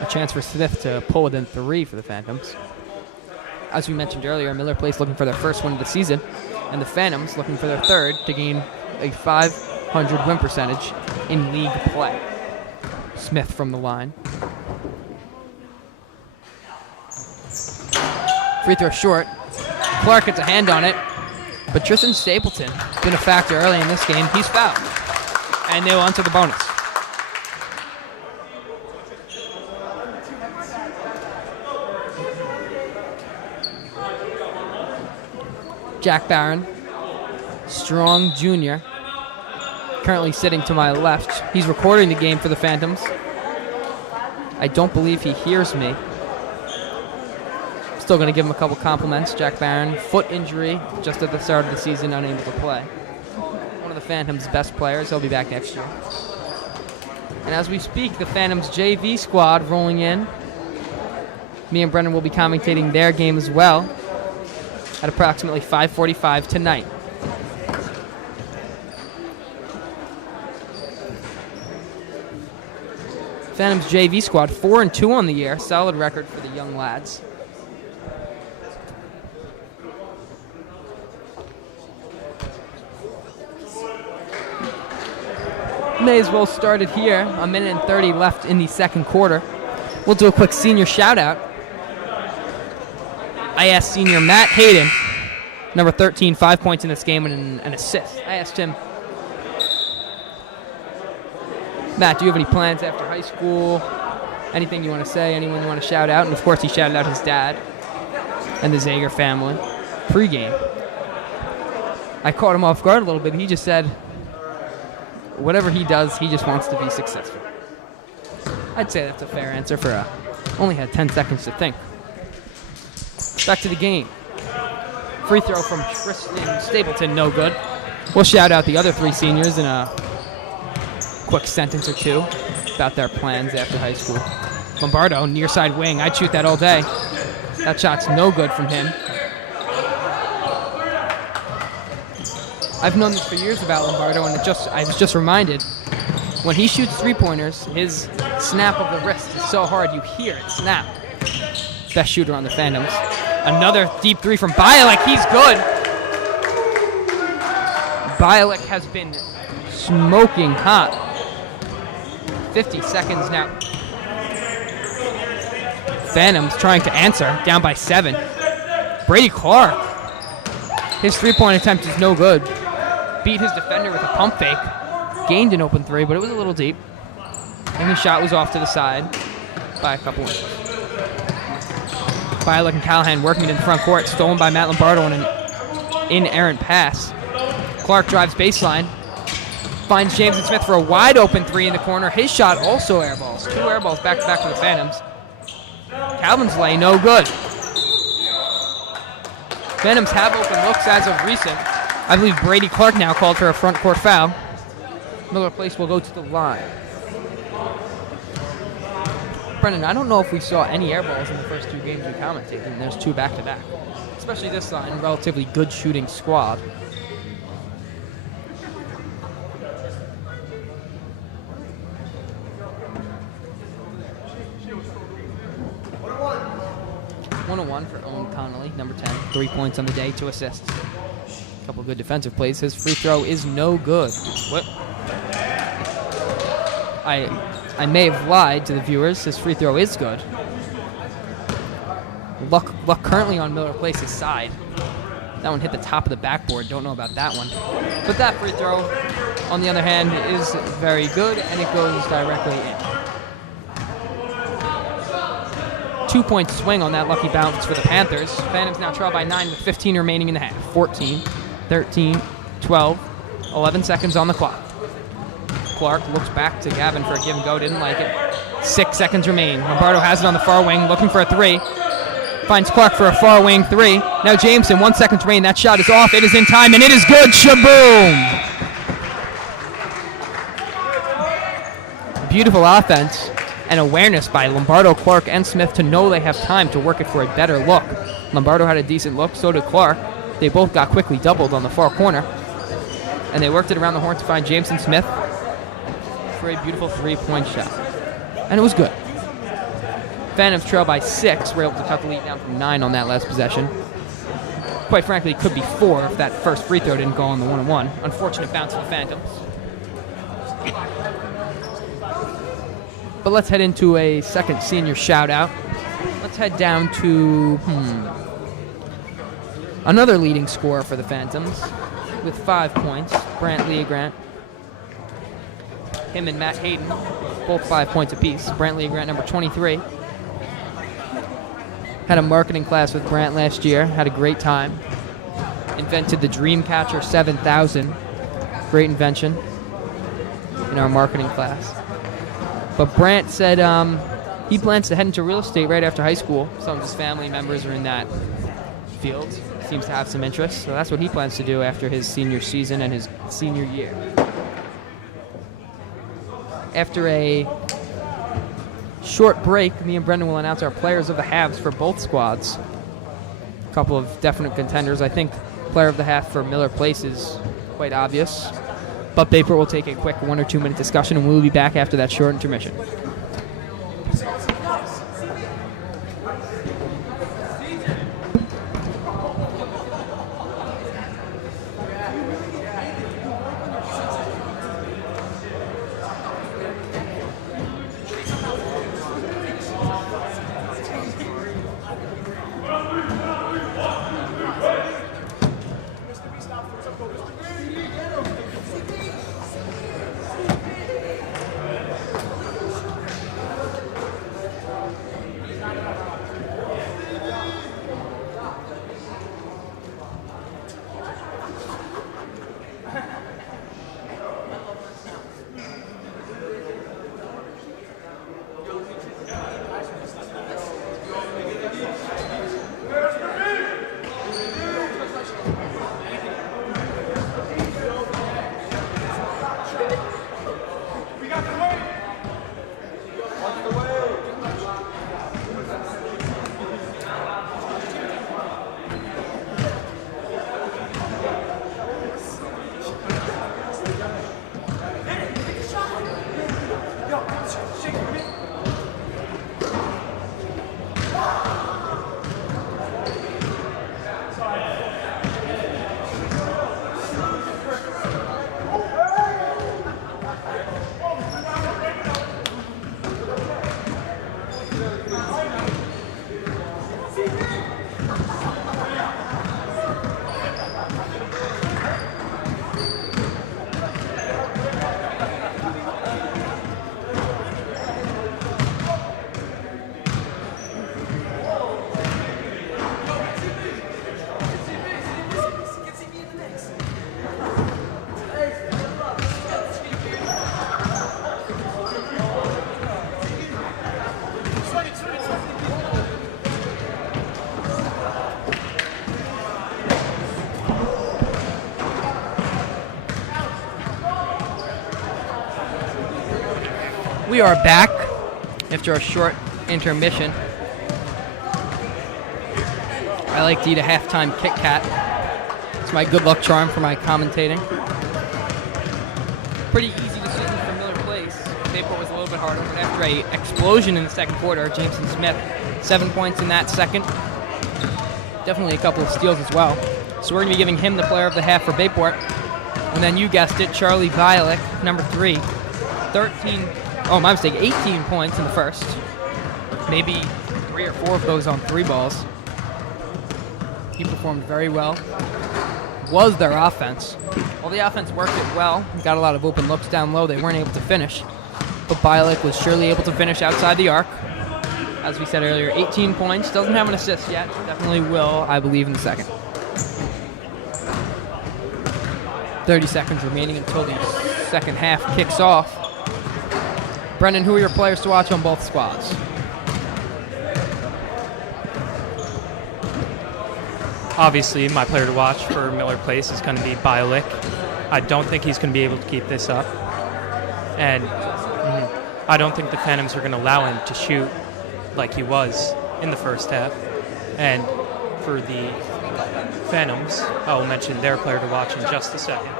A chance for Smith to pull within 3 for the Phantoms. As we mentioned earlier, Miller Place looking for their first win of the season, and the Phantoms looking for their third to gain a 500 win percentage in league play. Smith from the line. Free throw short. Clark gets a hand on it, but Tristan Stapleton been a factor early in this game. He's fouled, and they will enter the bonus. Jack Barron, strong junior, currently sitting to my left. He's recording the game for the Phantoms. I don't believe he hears me. Still going to give him a couple compliments. Jack Barron, foot injury just at the start of the season, unable to play. One of the Phantoms' best players. He'll be back next year. And as we speak, the Phantoms JV squad rolling in. Me and Brendan will be commentating their game as well at approximately 5:45 tonight. Phantoms JV squad 4-2 on the year, solid record for the young lads. May as well start it here. 1:30 left in the second quarter. We'll do a quick senior shout out. I asked senior Matt Hayden, number 13, 5 points in this game and an assist. I asked him, Matt, do you have any plans after high school? Anything you want to say? Anyone you want to shout out? And of course, he shouted out his dad and the Zager family. Pregame. I caught him off guard a little bit. He just said, whatever he does, he just wants to be successful. I'd say that's a fair answer for only had 10 seconds to think. Back to the game. Free throw from Tristan Stapleton, no good. We'll shout out the other 3 seniors in a quick sentence or two about their plans after high school. Lombardo, near side wing. I'd shoot that all day. That shot's no good from him. I've known this for years about Lombardo, and I was just reminded, when he shoots 3-pointers, his snap of the wrist is so hard you hear it snap. Best shooter on the Phantoms. Another deep 3 from Bialik. He's good. Bialik has been smoking hot. 50 seconds now. Phantoms trying to answer, down by 7. Brady Clark. His 3-point attempt is no good. Beat his defender with a pump fake. Gained an open 3, but it was a little deep. And the shot was off to the side by a couple inches. Bialik and Callahan working it in the front court. Stolen by Matt Lombardo on an inerrant pass. Clark drives baseline. Finds Jameson Smith for a wide open 3 in the corner. His shot also airballs. 2 airballs back to back for the Phantoms. Calvin's lay, no good. Phantoms have open looks as of recent. I believe Brady Clark now called for a front court foul. Miller Place will go to the line. Brendan, I don't know if we saw any airballs in the first 2 games we commentated, and there's 2 back-to-back. Especially this line, relatively good shooting squad. One for Owen Connolly, number 10. 3 points on the day, 2 assists. A couple good defensive plays. His free throw is no good. What? I may have lied to the viewers. His free throw is good. Luck currently on Miller Place's side. That one hit the top of the backboard. Don't know about that one. But that free throw, on the other hand, is very good, and it goes directly in. 2-point swing on that lucky bounce for the Panthers. Phantoms now trail by 9 with 15 remaining in the half. 14, 13, 12, 11 seconds on the clock. Clark looks back to Gavin for a give and go, didn't like it. 6 seconds remain. Lombardo has it on the far wing, looking for a three. Finds Clark for a far wing three. Now Jameson, 1 second remain. That shot is off. It is in time, and it is good. Shaboom! Beautiful offense and awareness by Lombardo, Clark, and Smith to know they have time to work it for a better look. Lombardo had a decent look, so did Clark. They both got quickly doubled on the far corner, and they worked it around the horn to find Jameson Smith for a beautiful three-point shot. And it was good. Phantoms trail by 6. Were able to cut the lead down from 9 on that last possession. Quite frankly, it could be 4 if that first free throw didn't go on the 1-on-1. Unfortunate bounce for the Phantoms. But let's head into a second senior shout-out. Let's head down to another leading scorer for the Phantoms with 5 points, Brant Leogrant. Him and Matt Hayden, both 5 points apiece. Brant Leogrant, number 23. Had a marketing class with Brant last year, had a great time. Invented the Dreamcatcher 7000. Great invention in our marketing class. But Brant said he plans to head into real estate right after high school. Some of his family members are in that field. Seems to have some interest. So that's what he plans to do after his senior season and his senior year. After a short break, me and Brendan will announce our players of the halves for both squads. A couple of definite contenders. I think player of the half for Miller Place is quite obvious. But Bayport will take a quick 1 or 2 minute discussion, and we'll be back after that short intermission. We are back after a short intermission. I like to eat a halftime Kit Kat. It's my good luck charm for my commentating. Pretty easy decision for Miller Place. Bayport was a little bit harder, but after an explosion in the second quarter, Jameson Smith, 7 points in that second. Definitely a couple of steals as well. So we're going to be giving him the player of the half for Bayport. And then you guessed it, Charlie Bialik, number 3. 18 points in the first. Maybe 3 or 4 of those on 3 balls. He performed very well. Was their offense. Well, the offense worked it well. Got a lot of open looks down low. They weren't able to finish. But Bialik was surely able to finish outside the arc. As we said earlier, 18 points. Doesn't have an assist yet. Definitely will, I believe, in the second. 30 seconds remaining until the second half kicks off. Brendan, who are your players to watch on both squads? Obviously, my player to watch for Miller Place is going to be Bialik. I don't think he's going to be able to keep this up. And I don't think the Phantoms are going to allow him to shoot like he was in the first half. And for the Phantoms, I will mention their player to watch in just a second.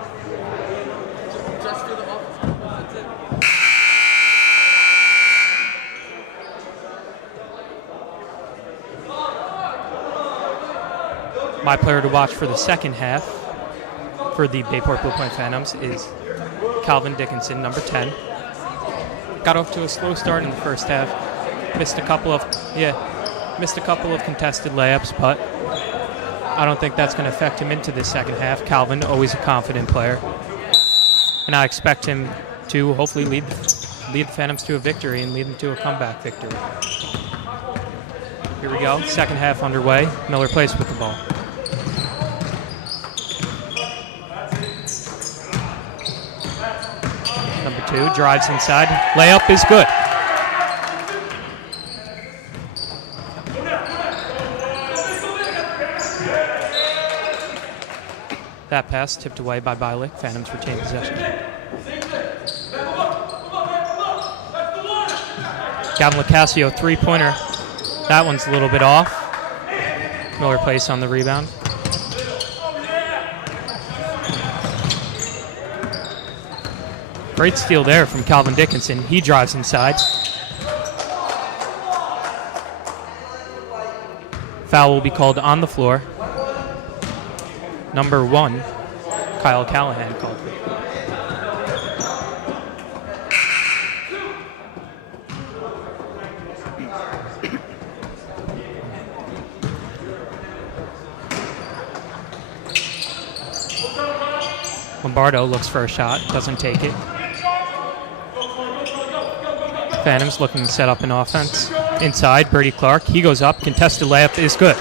My player to watch for the second half for the Bayport Blue Point Phantoms is Calvin Dickinson, number 10. Got off to a slow start in the first half. Missed a couple of contested layups, but I don't think that's going to affect him into the second half. Calvin, always a confident player, and I expect him to hopefully lead the Phantoms to a victory and lead them to a comeback victory. Here we go, second half underway. Miller Place with the ball. Number 2 drives inside. Layup is good. That pass tipped away by Bialik. Phantoms retain possession. Gavin Lacasio, three-pointer. That one's a little bit off. Miller Place on the rebound. Great steal there from Calvin Dickinson. He drives inside. Foul will be called on the floor. Number 1, Kyle Callahan called. Lombardo looks for a shot, doesn't take it. Phantoms looking to set up an offense. Inside, Brady Clark. He goes up. Contested layup is good.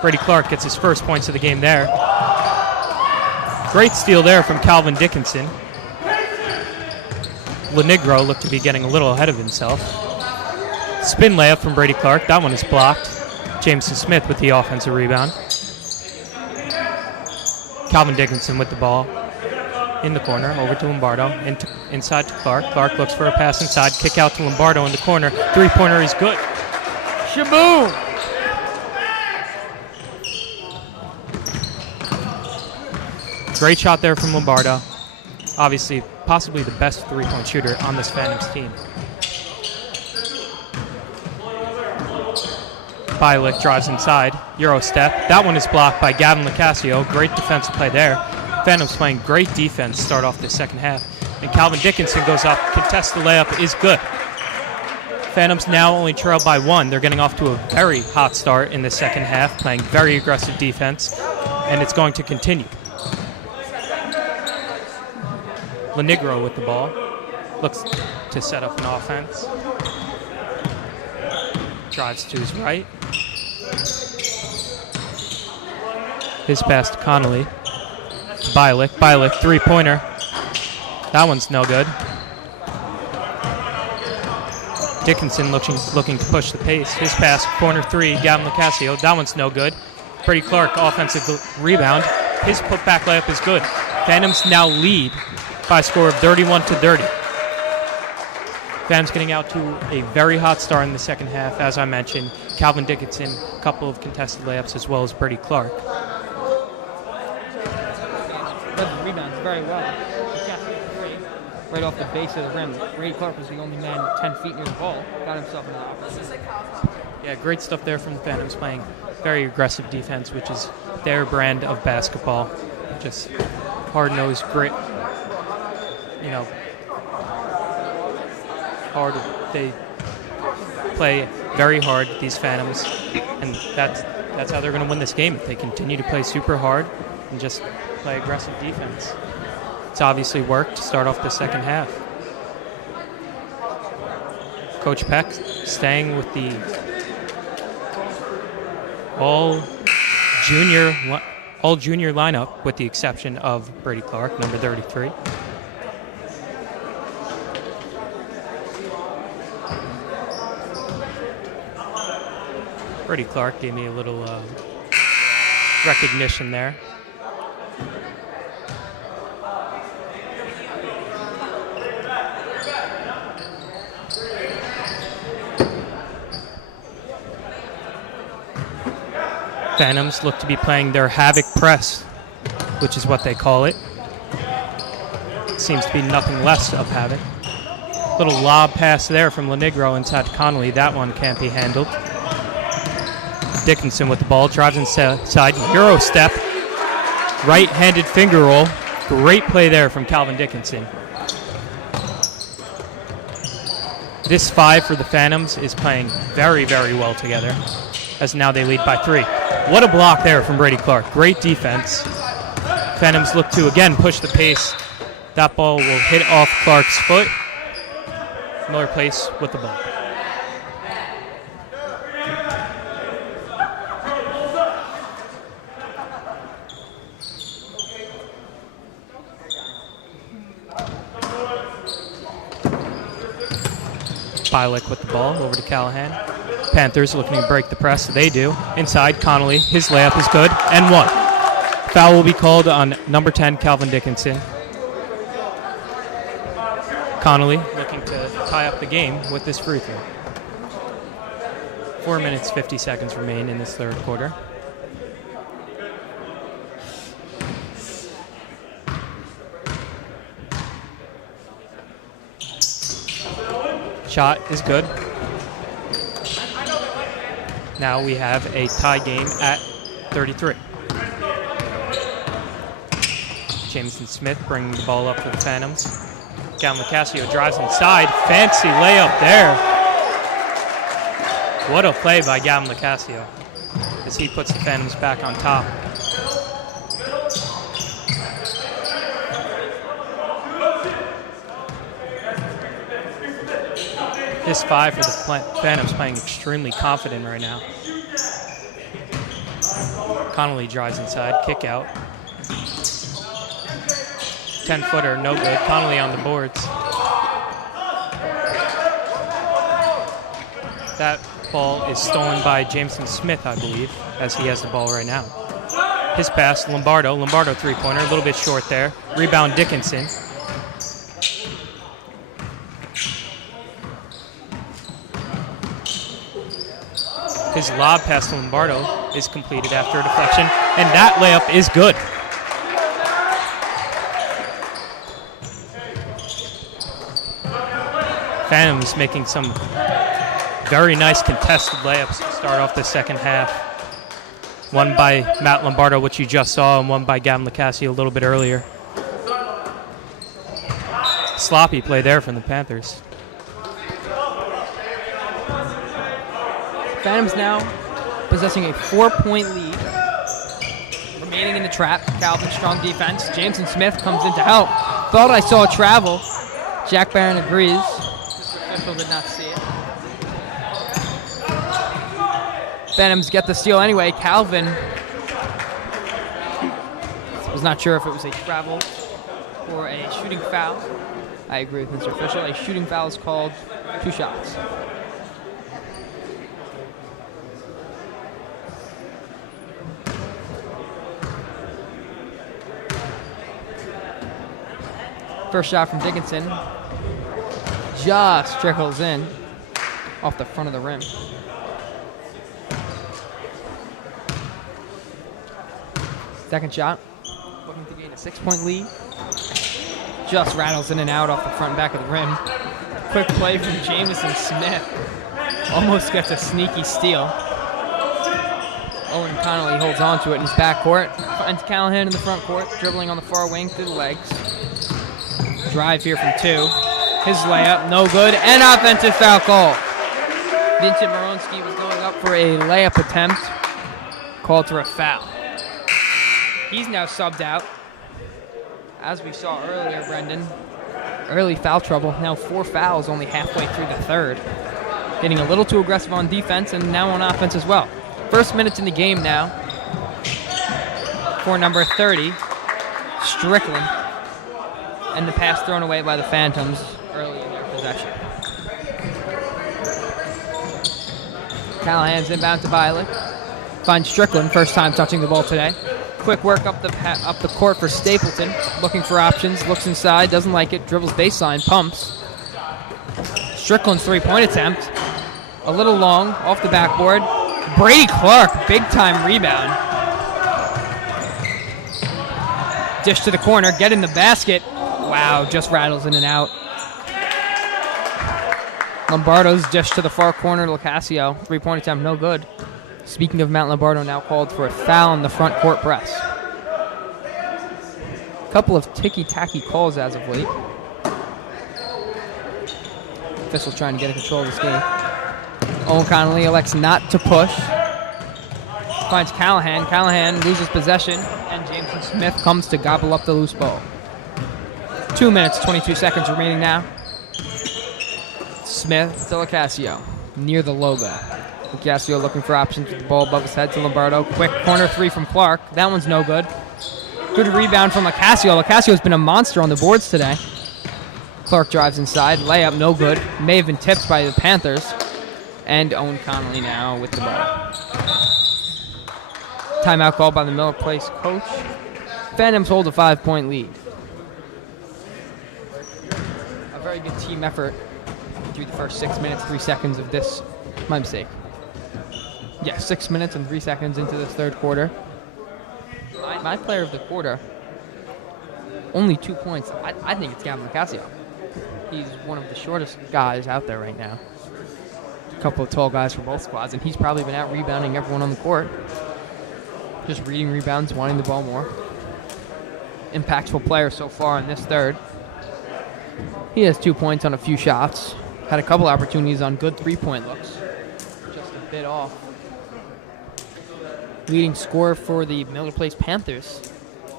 Brady Clark gets his first points of the game there. Great steal there from Calvin Dickinson. Lenigro looked to be getting a little ahead of himself. Spin layup from Brady Clark. That one is blocked. Jameson Smith with the offensive rebound. Calvin Dickinson with the ball. In the corner, over to Lombardo, inside to Clark. Clark looks for a pass inside, kick out to Lombardo in the corner. Three-pointer is good. Shaboom! Great shot there from Lombardo. Obviously, possibly the best three-point shooter on this Phantoms team. Bialik drives inside, Euro step. That one is blocked by Gavin Lacasio. Great defensive play there. Phantoms playing great defense start off the second half. And Calvin Dickinson goes up, contests the layup, is good. Phantoms now only trail by 1. They're getting off to a very hot start in the second half, playing very aggressive defense, and it's going to continue. Lenigro with the ball. Looks to set up an offense. Drives to his right. His pass to Connolly. Bialik, three-pointer. That one's no good. Dickinson looking to push the pace. His pass, corner 3, Gavin Lacasio. That one's no good. Brady Clark, offensive rebound. His putback layup is good. Phantoms now lead by a score of 31-30. Phantoms getting out to a very hot start in the second half, as I mentioned. Calvin Dickinson, a couple of contested layups, as well as Brady Clark. Rebounds very well. Right off the base of the rim. Brady Clark was the only man 10 feet near the ball. Got himself in the offense. Yeah, great stuff there from the Phantoms, playing very aggressive defense, which is their brand of basketball. Just hard-nosed grit. You know, hard. They play very hard, these Phantoms, and that's how they're going to win this game. If they continue to play super hard and just play aggressive defense. It's obviously worked to start off the second half. Coach Peck staying with the all junior all junior lineup with the exception of Brady Clark, number 33. Brady Clark gave me a little recognition there. Phantoms look to be playing their Havoc Press, which is what they call it. Seems to be nothing less of Havoc. Little lob pass there from Lenigro inside Connolly. That one can't be handled. Dickinson with the ball, drives inside, Euro step, right-handed finger roll. Great play there from Calvin Dickinson. This 5 for the Phantoms is playing very, very well together, as now they lead by 3. What a block there from Brady Clark. Great defense. Phantoms look to, again, push the pace. That ball will hit off Clark's foot. Miller Place with the ball. Bilek with the ball over to Callahan. Panthers looking to break the press. They do. Inside, Connolly. His layup is good. And 1. Foul will be called on number 10, Calvin Dickinson. Connolly looking to tie up the game with this free throw. 4 minutes, 50 seconds remain in this third quarter. Shot is good. Now we have a tie game at 33. Jameson Smith bringing the ball up for the Phantoms. Gamlicasio drives inside. Fancy layup there. What a play by Gamlicasio as he puts the Phantoms back on top. This 5 for the Phantoms playing extremely confident right now. Connolly drives inside, kick out. 10-footer, no good. Connolly on the boards. That ball is stolen by Jameson Smith, I believe, as he has the ball right now. His pass, Lombardo. Lombardo three-pointer, a little bit short there. Rebound, Dickinson. His lob pass to Lombardo is completed after a deflection, and that layup is good. Phantoms making some very nice contested layups to start off the second half. One by Matt Lombardo, which you just saw, and one by Gavin Licasio a little bit earlier. Sloppy play there from the Panthers. Phantoms now possessing a 4-point lead. Remaining in the trap. Calvin, strong defense. Jameson Smith comes in to help. Thought I saw a travel. Jack Barron agrees. The official did not see it. Phantoms get the steal anyway. Calvin was not sure if it was a travel or a shooting foul. I agree with Mr. Official. A shooting foul is called. 2 shots. First shot from Dickinson just trickles in off the front of the rim. Second shot, looking to gain a 6-point lead. Just rattles in and out off the front and back of the rim. Quick play from Jameson Smith. Almost gets a sneaky steal. Owen Connolly holds on to it in his backcourt. Finds Callahan in the front court, dribbling on the far wing through the legs. Drive here from 2. His layup, no good, and offensive foul call. Vincent Moronsky was going up for a layup attempt. Called for a foul. He's now subbed out. As we saw earlier, Brendan, early foul trouble. Now 4 fouls only halfway through the third. Getting a little too aggressive on defense and now on offense as well. First minutes in the game now. for number 30, Strickland. And the pass thrown away by the Phantoms early in their possession. Callahan's inbound to Bialik. Finds Strickland, first time touching the ball today. Quick work up the court for Stapleton. Looking for options, looks inside, doesn't like it, dribbles baseline, pumps. Strickland's three-point attempt. A little long, off the backboard. Brady Clark, big-time rebound. Dish to the corner, get in the basket. Wow, just rattles in and out. Lombardo's dish to the far corner, Locascio. Three-point attempt, no good. Speaking of Matt Lombardo, now called for a foul in the front court press. A couple of ticky-tacky calls as of late. Officials trying to get in control of this game. Owen Connolly elects not to push. Finds Callahan. Callahan loses possession, and Jameson Smith comes to gobble up the loose ball. 2 minutes, 22 seconds remaining now. Smith to Locascio, near the logo. Locascio looking for options with the ball above his head to Lombardo. Quick corner three from Clark. That one's no good. Good rebound from Locascio. Locascio's been a monster on the boards today. Clark drives inside. Layup, no good. May have been tipped by the Panthers. And Owen Connolly now with the ball. Timeout called by the Miller Place coach. Phantoms hold a 5-point lead. A very good team effort through the first 6 minutes, 3 seconds of this. My mistake. Yeah, 6 minutes and 3 seconds into this third quarter. My player of the quarter, only 2 points. I think it's Gavin Locascio. He's one of the shortest guys out there right now. A couple of tall guys for both squads, and he's probably been out rebounding everyone on the court. Just reading rebounds, wanting the ball more. Impactful player so far in this third. He has 2 points on a few shots. Had a couple opportunities on good three-point looks. Just a bit off. Leading scorer for the Miller Place Panthers.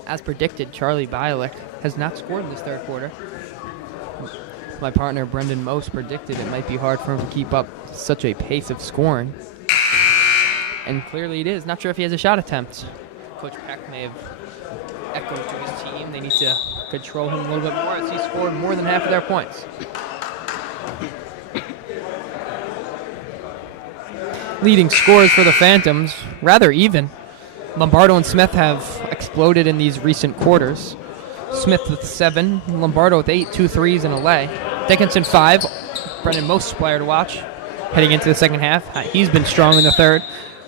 As predicted, Charlie Bialik has not scored in this third quarter. My partner, Brendan Most, predicted it might be hard for him to keep up such a pace of scoring. And clearly it is. Not sure if he has a shot attempt. Coach Peck may have echoed to his team. They need to control him a little bit more as he scored more than half of their points. Leading scores for the Phantoms, rather even. Lombardo and Smith have exploded in these recent quarters. Smith with 7, Lombardo with 8, 2 threes and a lay. Dickinson 5, Brendan Most player to watch. Heading into the second half, he's been strong in the third.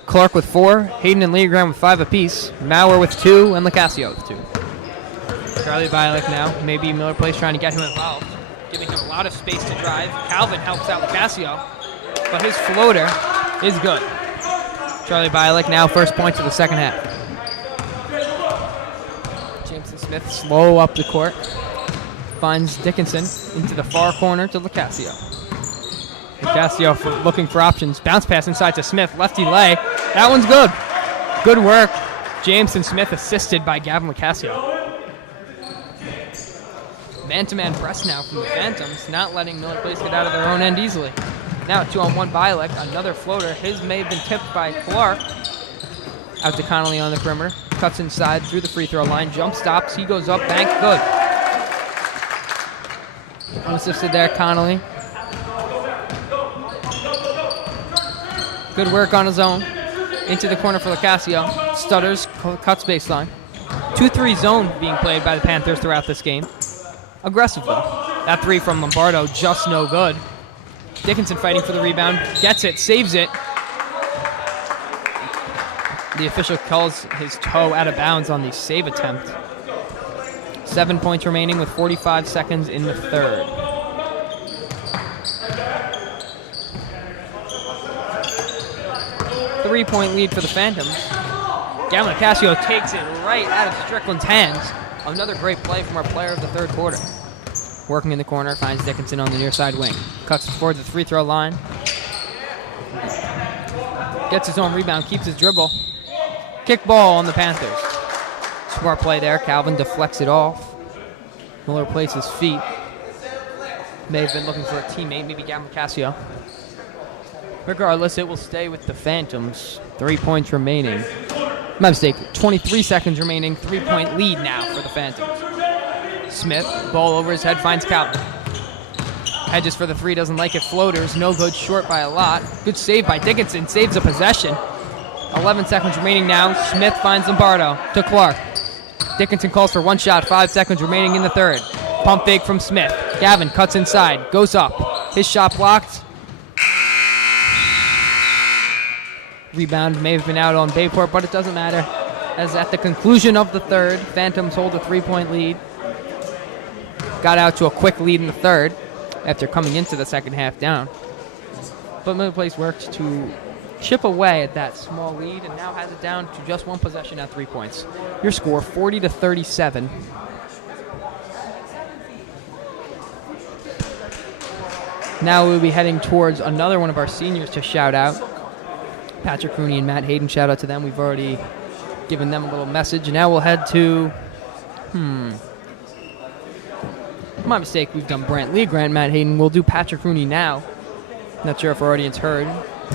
Clark with 4, Hayden and Leogram with 5 apiece. Maurer with 2, and Locascio with 2. Charlie Bialik now, maybe Miller Place trying to get him involved. Giving him a lot of space to drive. Calvin helps out Locascio, but his floater is good. Charlie Bialik now first point to the second half. Jameson Smith slow up the court. Finds Dickinson into the far corner to Locascio. Locascio looking for options. Bounce pass inside to Smith. Lefty lay. That one's good. Good work. Jameson Smith assisted by Gavin Locascio. Man-to-man press now from the Phantoms, not letting Miller Place get out of their own end easily. Now 2-on-1 Bialik, another floater. His may have been tipped by Clark. Out to Connolly on the perimeter. Cuts inside through the free throw line. Jump stops. He goes up. Bank. Good. Unassisted there, Connolly. Good work on his own. Into the corner for Locascio. Stutters. Cuts baseline. 2-3 zone being played by the Panthers throughout this game. Aggressive, though. That three from Lombardo, just no good. Dickinson fighting for the rebound. Gets it, saves it. The official calls his toe out of bounds on the save attempt. 7 points remaining with 45 seconds in the third. Three-point lead for the Phantoms. Gavin Locascio takes it right out of Strickland's hands. Another great play from our player of the third quarter. Working in the corner, finds Dickinson on the near side wing. Cuts forward the free throw line. Gets his own rebound, keeps his dribble. Kick ball on the Panthers. Smart play there. Calvin deflects it off. Miller places feet. May have been looking for a teammate, maybe Gavin Locascio. Regardless, it will stay with the Phantoms. 3 points remaining. My mistake. 23 seconds remaining. 3-point lead now for the Phantoms. Smith, ball over his head, finds Calvin. Hedges for the three, doesn't like it. Floaters, no good, short by a lot. Good save by Dickinson, saves a possession. 11 seconds remaining now. Smith finds Lombardo to Clark. Dickinson calls for one shot, 5 seconds remaining in the third. Pump fake from Smith. Gavin cuts inside, goes up. His shot blocked. Rebound may have been out on Bayport, but it doesn't matter. As at the conclusion of the third, Phantoms hold a 3-point lead. Got out to a quick lead in the third after coming into the second half down. But Miller Place worked to chip away at that small lead and now has it down to just one possession at 3 points. Your score, 40-37. Now we'll be heading towards another one of our seniors to shout out. Patrick Rooney and Matt Hayden, shout out to them. We've already given them a little message. Now we'll head to, my mistake, we've done Brant Lee, Grant, Matt Hayden. We'll do Patrick Rooney now. Not sure if our audience heard.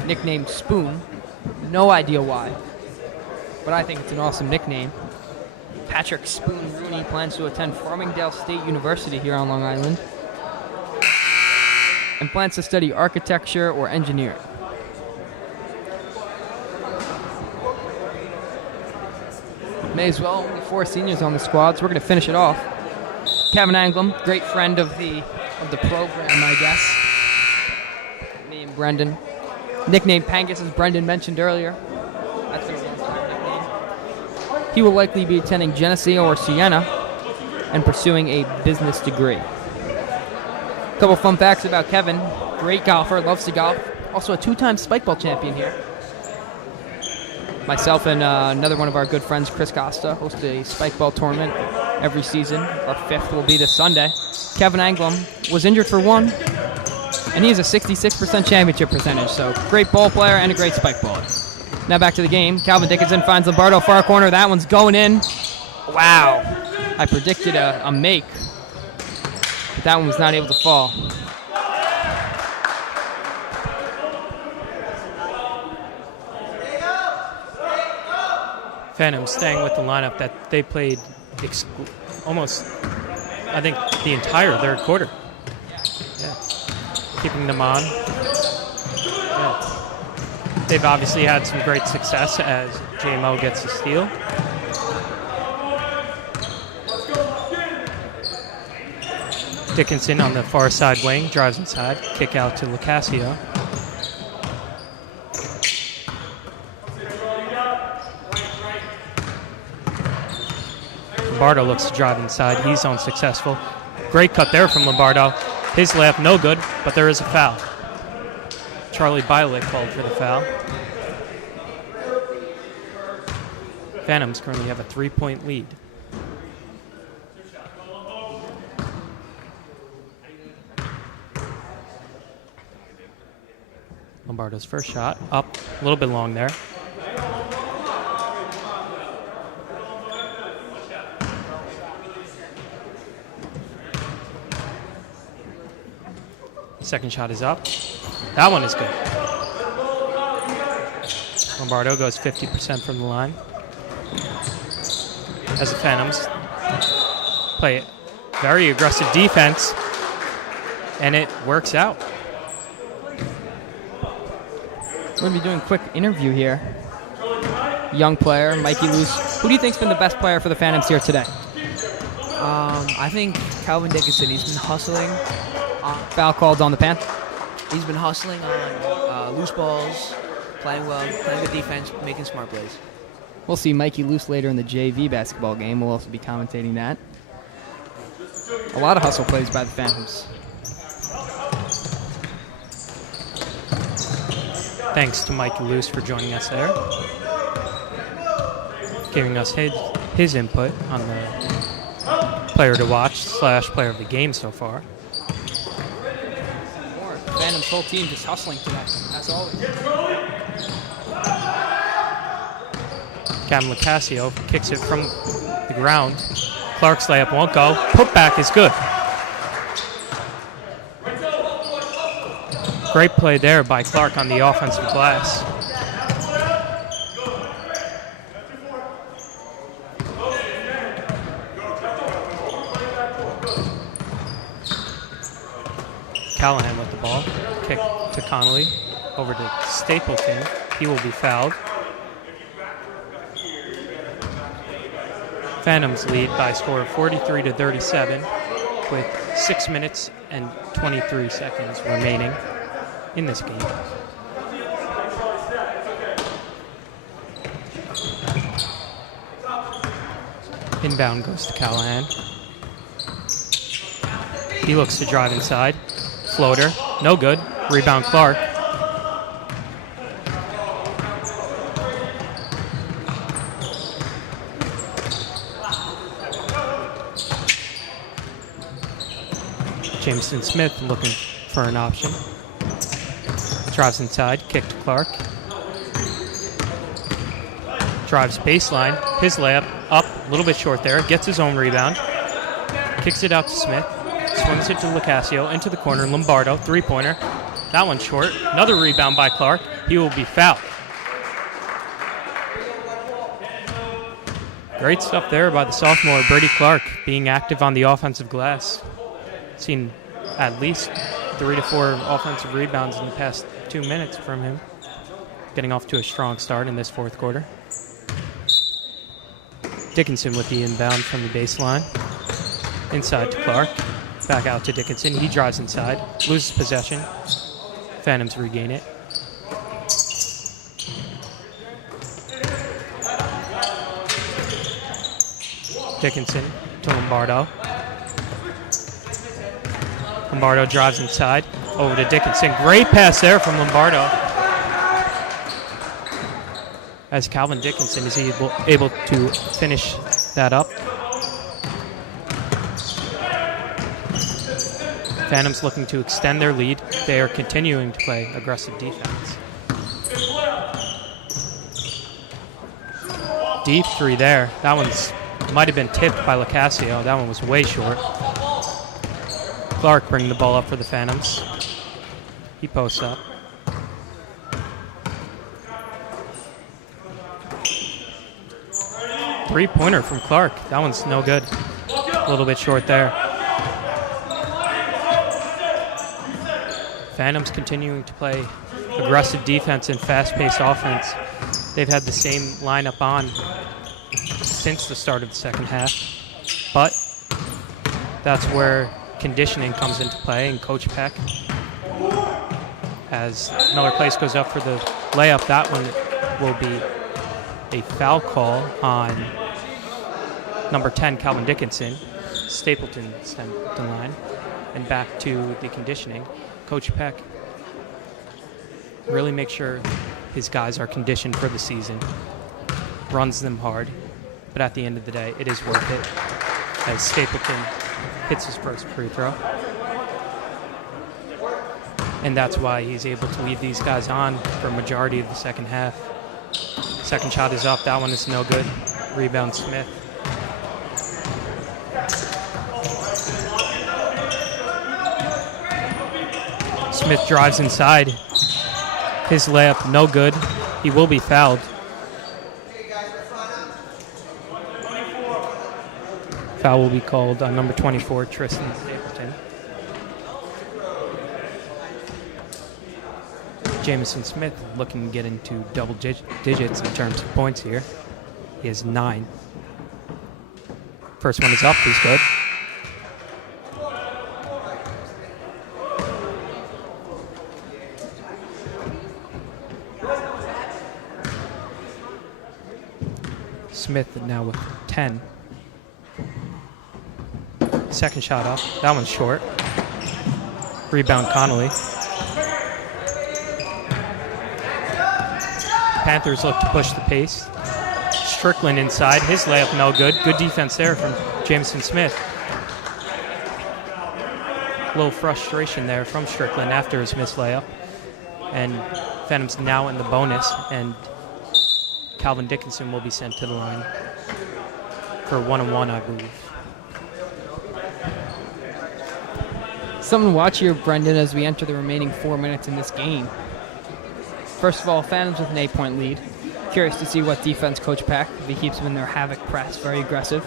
Nicknamed Spoon. No idea why, but I think it's an awesome nickname. Patrick Spoon Rooney plans to attend Farmingdale State University here on Long Island and plans to study architecture or engineering. May as well, only 4 seniors on the squad, so we're going to finish it off. Kevin Anglem, great friend of the program, I guess. Me and Brendan. Nicknamed Pangus, as Brendan mentioned earlier. That's been a long-time nickname. He will likely be attending Geneseo or Siena and pursuing a business degree. A couple fun facts about Kevin. Great golfer, loves to golf. Also a 2-time spikeball champion here. Myself and another one of our good friends, Chris Costa, host a spikeball tournament every season. Our 5th will be this Sunday. Kevin Anglem was injured for one, and he has a 66% championship percentage, so great ball player and a great spike baller. Now back to the game. Calvin Dickinson finds Lombardo far corner. That one's going in. Wow. I predicted a make, but that one was not able to fall. Phantoms staying with the lineup that they played almost, I think, the entire third quarter. Yeah. Keeping them on. Yeah. They've obviously had some great success as JMO gets a steal. Dickinson on the far side wing, drives inside, kick out to Locascio. Lombardo looks to drive inside. He's unsuccessful. Great cut there from Lombardo. His layup no good, but there is a foul. Charlie Bylick called for the foul. Phantoms currently have a 3-point lead. Lombardo's first shot up a little bit long there. Second shot is up. That one is good. Lombardo goes 50% from the line. As the Phantoms play very aggressive defense, and it works out. We're going to be doing a quick interview here. Young player, Mikey Luce. Who do you think's been the best player for the Phantoms here today? I think Calvin Dickinson. He's been hustling. Foul called on the Panthers. He's been hustling on loose balls, playing well, playing good defense, making smart plays. We'll see Mikey Luce later in the JV basketball game. We'll also be commentating that. A lot of hustle plays by the Phantoms. Thanks to Mikey Luce for joining us there. Giving us his input on the player to watch / player of the game so far. Phantom's whole team just hustling today. That's all. Cam Locascio kicks it from the ground. Clark's layup won't go. Putback is good. Great play there by Clark on the offensive glass. Callahan with the ball. Kick to Connolly. Over to Stapleton. He will be fouled. Phantoms lead by a score of 43-37 with 6 minutes and 23 seconds remaining in this game. Inbound goes to Callahan. He looks to drive inside. Floater, no good. Rebound Clark. Jameson Smith looking for an option. Drives inside, kick to Clark. Drives baseline, his layup up, a little bit short there, gets his own rebound. Kicks it out to Smith, swings it to Locascio, into the corner, Lombardo, three-pointer. That one's short, another rebound by Clark. He will be fouled. Great stuff there by the sophomore, Brady Clark, being active on the offensive glass. Seen at least 3 to 4 offensive rebounds in the past 2 minutes from him. Getting off to a strong start in this fourth quarter. Dickinson with the inbound from the baseline. Inside to Clark. Back out to Dickinson. He drives inside. Loses possession. Phantoms regain it. Dickinson to Lombardo. Lombardo drives inside. Over to Dickinson. Great pass there from Lombardo. As Calvin Dickinson is able to finish that up. Phantoms looking to extend their lead. They are continuing to play aggressive defense. Deep three there. That one's might have been tipped by Locascio. That one was way short. Clark bringing the ball up for the Phantoms. He posts up. Three-pointer from Clark. That one's no good. A little bit short there. Phantoms continuing to play aggressive defense and fast-paced offense. They've had the same lineup on since the start of the second half. But that's where conditioning comes into play, and Coach Peck, as Miller Place goes up for the layup, that one will be a foul call on number 10, Calvin Dickinson. Stapleton sent the line. And back to the conditioning. Coach Peck really makes sure his guys are conditioned for the season. Runs them hard. But at the end of the day, it is worth it, as Stapleton hits his first free throw. And that's why he's able to lead these guys on for a majority of the second half. Second shot is up. That one is no good. Rebound Smith. Smith drives inside. His layup no good. He will be fouled. Foul will be called on number 24, Tristan Stapleton. Jameson Smith looking to get into double digits in terms of points here. He has 9. First one is up, he's good. Smith now with 10. Second shot up. That one's short. Rebound Connolly. Panthers look to push the pace. Strickland inside. His layup no good. Good defense there from Jameson Smith. A little frustration there from Strickland after his missed layup. And Phantoms now in the bonus, and Calvin Dickinson will be sent to the line for a 1-on-1, I believe. Something to watch here, Brendan, as we enter the remaining 4 minutes in this game. First of all, Phantoms with an 8-point lead. Curious to see what defense Coach Peck, if he keeps them in their havoc press, very aggressive.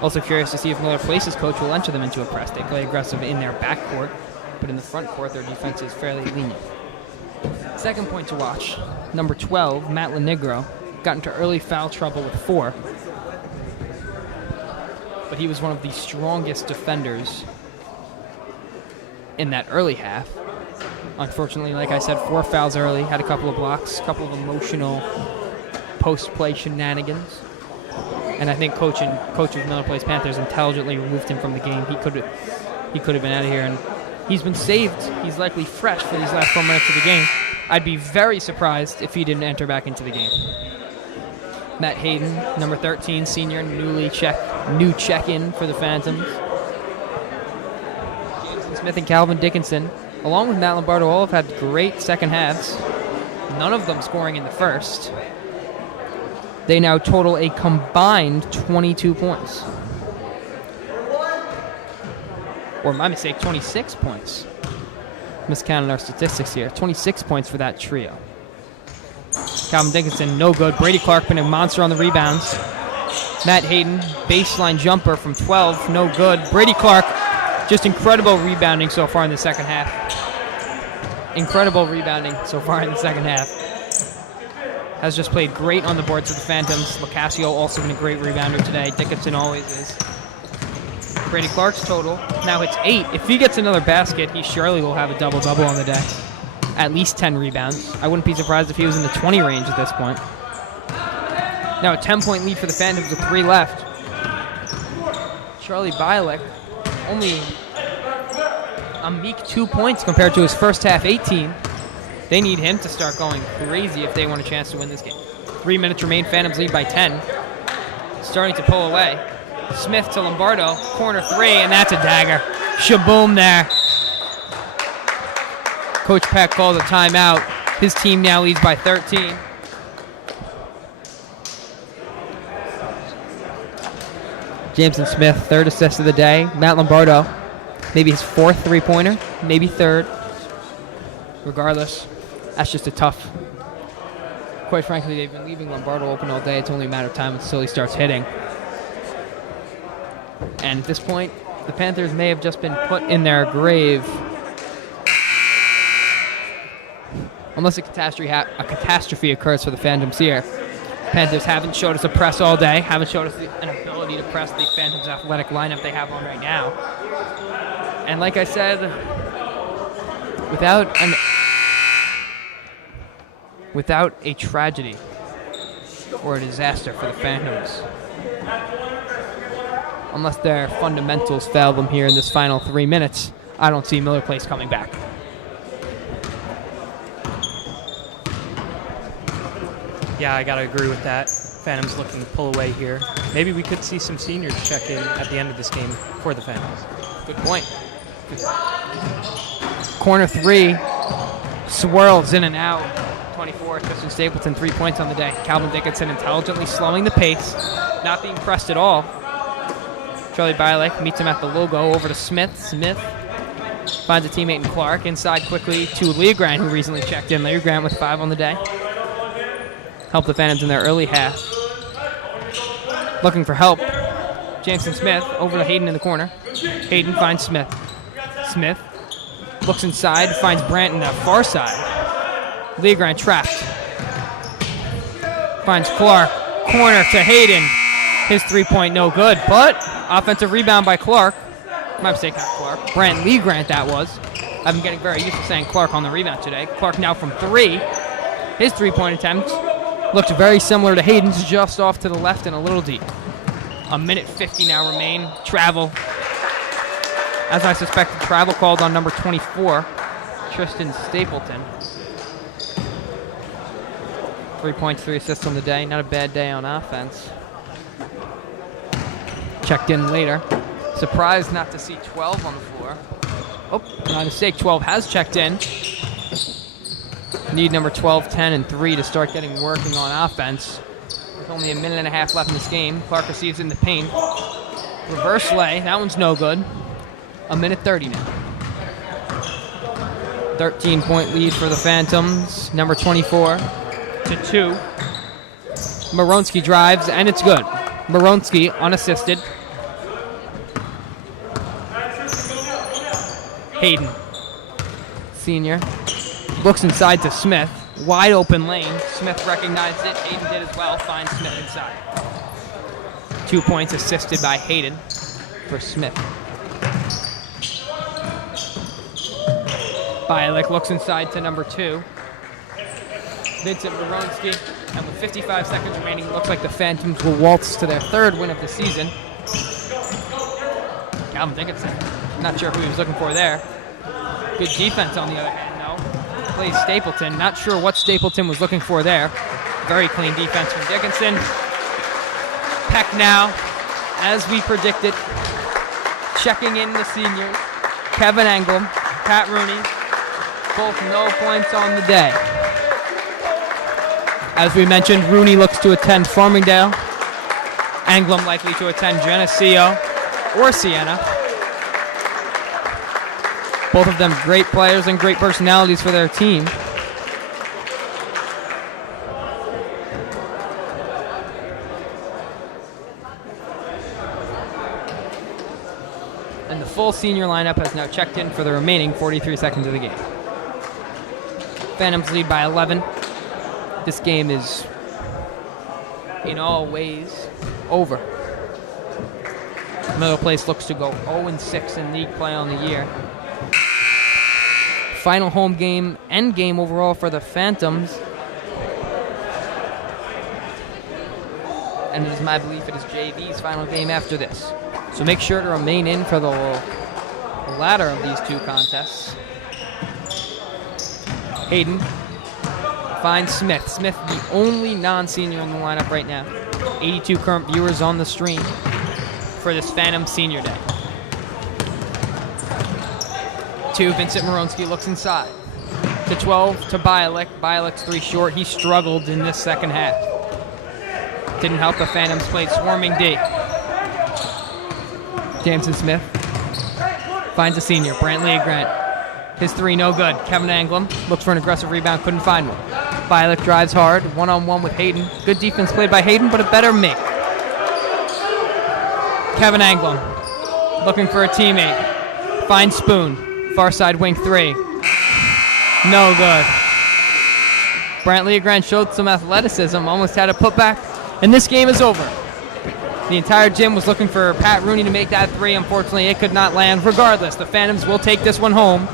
Also curious to see if Miller Place's coach will enter them into a press. They play aggressive in their backcourt. but in the front court, their defense is fairly lenient. Second point to watch, number 12, Matt Lenigro, got into early foul trouble with 4. But he was one of the strongest defenders in that early half. Unfortunately, like I said, 4 fouls early, had a couple of blocks, a couple of emotional post-play shenanigans. And I think coach of Miller Place Panthers intelligently removed him from the game. He could have been out of here, and he's been saved. He's likely fresh for these last 4 minutes of the game. I'd be very surprised if he didn't enter back into the game. Matt Hayden, number 13, senior, new check-in for the Phantoms. Jameson Smith and Calvin Dickinson, along with Matt Lombardo, all have had great second halves. None of them scoring in the first. They now total a combined 22 points. Or my mistake, 26 points. Miscounting our statistics here. 26 points for that trio. Calvin Dickinson, no good. Brady Clark been a monster on the rebounds. Matt Hayden, baseline jumper from 12, no good. Brady Clark, just incredible rebounding so far in the second half. Incredible rebounding so far in the second half. Has just played great on the boards for the Phantoms. Locascio also been a great rebounder today. Dickinson always is. Brady Clark's total now hits 8. If he gets another basket, he surely will have a double-double on the day. At least 10 rebounds. I wouldn't be surprised if he was in the 20 range at this point. Now a 10-point lead for the Phantoms with 3 left. Charlie Bialek, only a meek 2 points compared to his first half 18. They need him to start going crazy if they want a chance to win this game. 3 minutes remain, Phantoms lead by 10. Starting to pull away. Smith to Lombardo, corner 3, and that's a dagger. Shaboom there. Coach Peck calls a timeout. His team now leads by 13. Jameson Smith, 3rd assist of the day. Matt Lombardo, maybe his 4th three-pointer, maybe 3rd. Regardless, that's just a tough. Quite frankly, they've been leaving Lombardo open all day. It's only a matter of time until he starts hitting. And at this point, the Panthers may have just been put in their grave. Unless a catastrophe occurs for the Phantoms here. Panthers haven't showed us a press all day, haven't showed us an ability to press the Phantoms athletic lineup they have on right now. And like I said, without a tragedy or a disaster for the Phantoms, unless their fundamentals fail them here in this final 3 minutes, I don't see Miller Place coming back. Yeah, I got to agree with that. Phantoms looking to pull away here. Maybe we could see some seniors check in at the end of this game for the Phantoms. Good point. Corner 3, swirls in and out. 24, Tristan Stapleton, 3 points on the day. Calvin Dickinson intelligently slowing the pace, not being pressed at all. Charlie Bialek meets him at the logo, over to Smith. Smith finds a teammate in Clark. Inside quickly to Leogrand, who recently checked in. Leogrand with 5 on the day. Helped the Phantoms in their early half. Looking for help. Jameson Smith over to Hayden in the corner. Hayden finds Smith. Smith looks inside, finds Branton that far side. Leogrand trapped. Finds Clark. Corner to Hayden. His 3-point no good, but offensive rebound by Clark. My mistake, not Clark. Brant Legrand that was. I've been getting very used to saying Clark on the rebound today. Clark now from 3. His 3-point attempt looked very similar to Hayden's, just off to the left and a little deep. A minute 50 now remain. Travel. As I suspected, travel called on number 24, Tristan Stapleton. 3 points, 3 assists on the day. Not a bad day on offense. Checked in later. Surprised not to see 12 on the floor. Oh, my mistake. 12 has checked in. Need number 12, 10, and 3 to start getting working on offense. With only a minute and a half left in this game. Clark receives in the paint. Reverse lay. That one's no good. A minute 30 now. 13-point lead for the Phantoms. Number 24 to 2. Moronsky drives, and it's good. Moronsky unassisted. Hayden senior. Looks inside to Smith. Wide open lane. Smith recognized it. Hayden did as well. Finds Smith inside. 2 points assisted by Hayden for Smith. Bialik looks inside to number 2. Vincent Moronsky. And with 55 seconds remaining, looks like the Phantoms will waltz to their 3rd win of the season. Calvin Dickinson. Not sure who he was looking for there. Good defense on the other hand, though. Plays Stapleton. Not sure what Stapleton was looking for there. Very clean defense from Dickinson. Peck now, as we predicted, checking in the seniors. Kevin Englum, Pat Rooney, both no points on the day. As we mentioned, Rooney looks to attend Farmingdale. Englum likely to attend Geneseo or Siena. Both of them great players and great personalities for their team. And the full senior lineup has now checked in for the remaining 43 seconds of the game. Phantoms lead by 11. This game is, in all ways, over. Middle Place looks to go 0-6 in league play on the year. Final home game, end game overall for the Phantoms. And it is my belief it is JV's final game after this. So make sure to remain in for the latter of these 2 contests. Hayden finds Smith. Smith, the only non-senior in the lineup right now. 82 current viewers on the stream for this Phantom Senior Day. 2, Vincent Moronsky looks inside. To 12, to Bialik. Bialik's 3 short. He struggled in this second half. Didn't help the Phantoms played swarming D. Jameson Smith finds a senior, Brantley Grant. His 3 no good. Kevin Englum looks for an aggressive rebound, couldn't find one. Bialik drives hard, one-on-one with Hayden. Good defense played by Hayden, but a better make. Kevin Englum looking for a teammate. Finds Spoon, far side wing 3. No good. Brantley Grant showed some athleticism, almost had a putback, and this game is over. The entire gym was looking for Pat Rooney to make that 3. Unfortunately, it could not land. Regardless, the Phantoms will take this one home.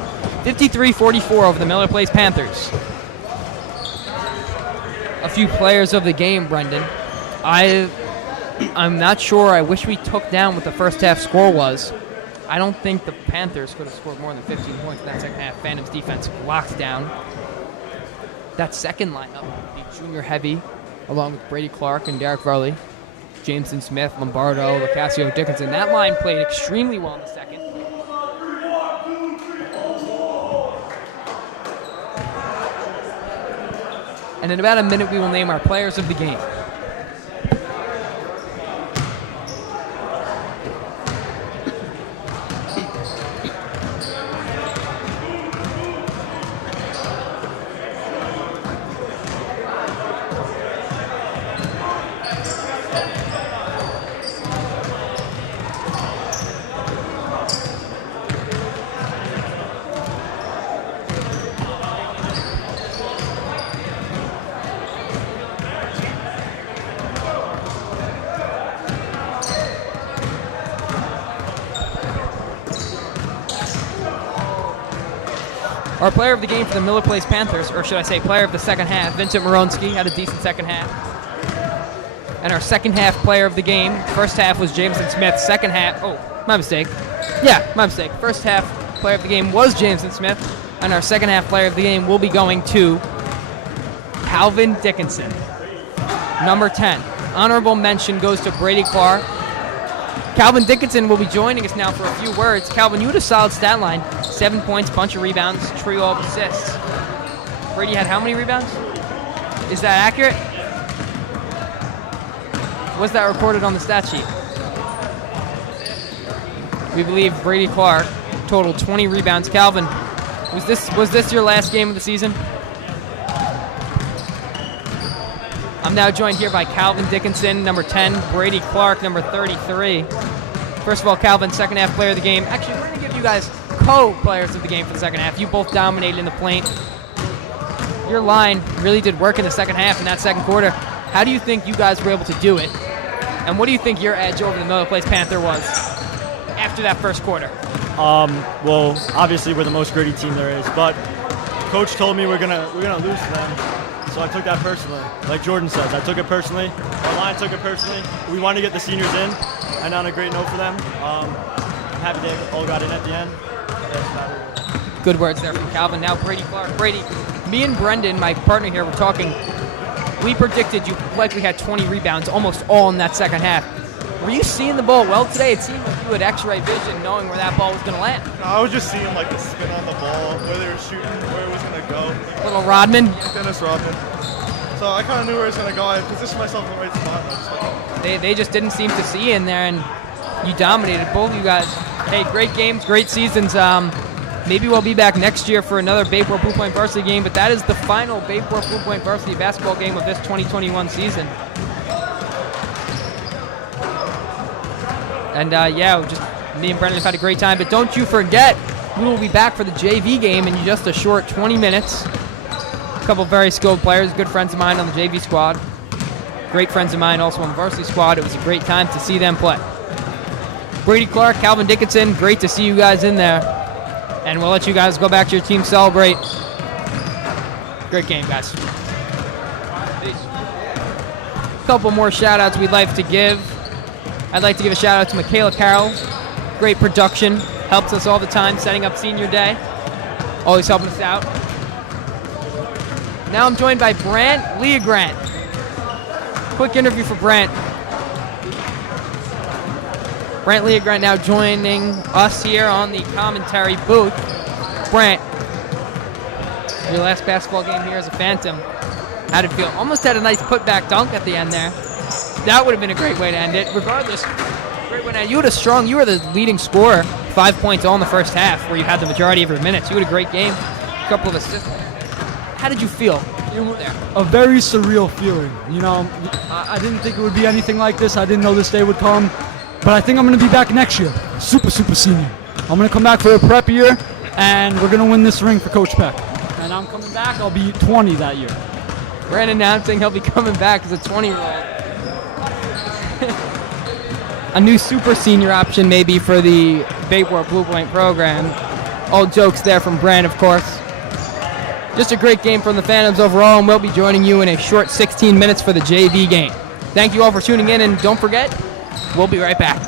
53-44 over the Miller Place Panthers. A few players of the game, Brendan. I'm not sure. I wish we took down what the first half score was. I don't think the Panthers could have scored more than 15 points in that second half. Phantoms defense locked down. That second lineup, the junior heavy, along with Brady Clark and Derek Varley, Jameson Smith, Lombardo, Lacasio, Dickinson. That line played extremely well in the second. And in about a minute, we will name our players of the game. Our player of the game for the Miller Place Panthers, or should I say player of the second half, Vincent Moronsky had a decent second half. And our second half player of the game, first half was Jameson Smith, second half, my mistake. Yeah, my mistake. First half player of the game was Jameson Smith, and our second half player of the game will be going to Calvin Dickinson. Number 10. Honorable mention goes to Brady Clark. Calvin Dickinson will be joining us now for a few words. Calvin, you had a solid stat line. 7 points, bunch of rebounds, trio of assists. Brady had how many rebounds? Is that accurate? Was that recorded on the stat sheet? We believe Brady Clark totaled 20 rebounds. Calvin, was this your last game of the season? I'm now joined here by Calvin Dickinson, number 10, Brady Clark, number 33. First of all, Calvin, second half player of the game. Actually, we're going to give you guys co-players of the game for the second half. You both dominated in the paint. Your line really did work in the second half in that second quarter. How do you think you guys were able to do it? And what do you think your edge over the Miller Place Panther was after that first quarter? Well, obviously we're the most gritty team there is, but Coach told me we're gonna lose to them, so I took that personally. Like Jordan says, I took it personally. Our line took it personally. We wanted to get the seniors in, and on a great note for them. I'm happy they all got in at the end. Good words there from Calvin. Now Brady Clark. Brady, me and Brendan, my partner here, were talking. We predicted you likely had 20 rebounds, almost all in that second half. Were you seeing the ball well today? It seemed like you had x-ray vision knowing where that ball was going to land. No, I was just seeing like the spin on the ball, where they were shooting, where it was going to go. Little Rodman? Dennis Rodman. So I kind of knew where it was going to go. I positioned myself in the right spot. They just didn't seem to see you in there, and you dominated. Both of you guys. Hey, great games, great seasons. Maybe we'll be back next year for another Bayport Blue Point Varsity game, but that is the final Bayport Blue Point Varsity basketball game of this 2021 season. And yeah, just me and Brendan have had a great time. But don't you forget, we will be back for the JV game in just a short 20 minutes. A couple very skilled players, good friends of mine on the JV squad. Great friends of mine also on the varsity squad. It was a great time to see them play. Brady Clark, Calvin Dickinson, great to see you guys in there. And we'll let you guys go back to your team, celebrate. Great game, guys. Peace. A couple more shout-outs we'd like to give. I'd like to give a shout-out to Michaela Carroll. Great production. Helps us all the time, setting up senior day. Always helping us out. Now I'm joined by Brant Leogrant. Quick interview for Brant. Brant Leogrant now joining us here on the commentary booth. Brant, your last basketball game here as a Phantom. How'd it feel? Almost had a nice putback dunk at the end there. That would have been a great way to end it. Regardless, great way to end. You were the leading scorer, 5 points all in the first half, where you had the majority of your minutes. You had a great game, a couple of assists. How did you feel? A very surreal feeling. You know, I didn't think it would be anything like this. I didn't know this day would come. But I think I'm going to be back next year. Super senior. I'm going to come back for a prep year, and we're going to win this ring for Coach Peck. And I'm coming back. I'll be 20 that year. Brand announcing he'll be coming back as a 20-year-old. A new super senior option maybe for the Bayport Blue Point program. All jokes there from Brand, of course. Just a great game from the Phantoms overall, and we'll be joining you in a short 16 minutes for the JV game. Thank you all for tuning in, and don't forget, we'll be right back.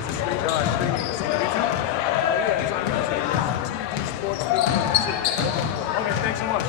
has a streaming on YouTube. It's on YouTube. TD Sports 15. Okay, thanks so much.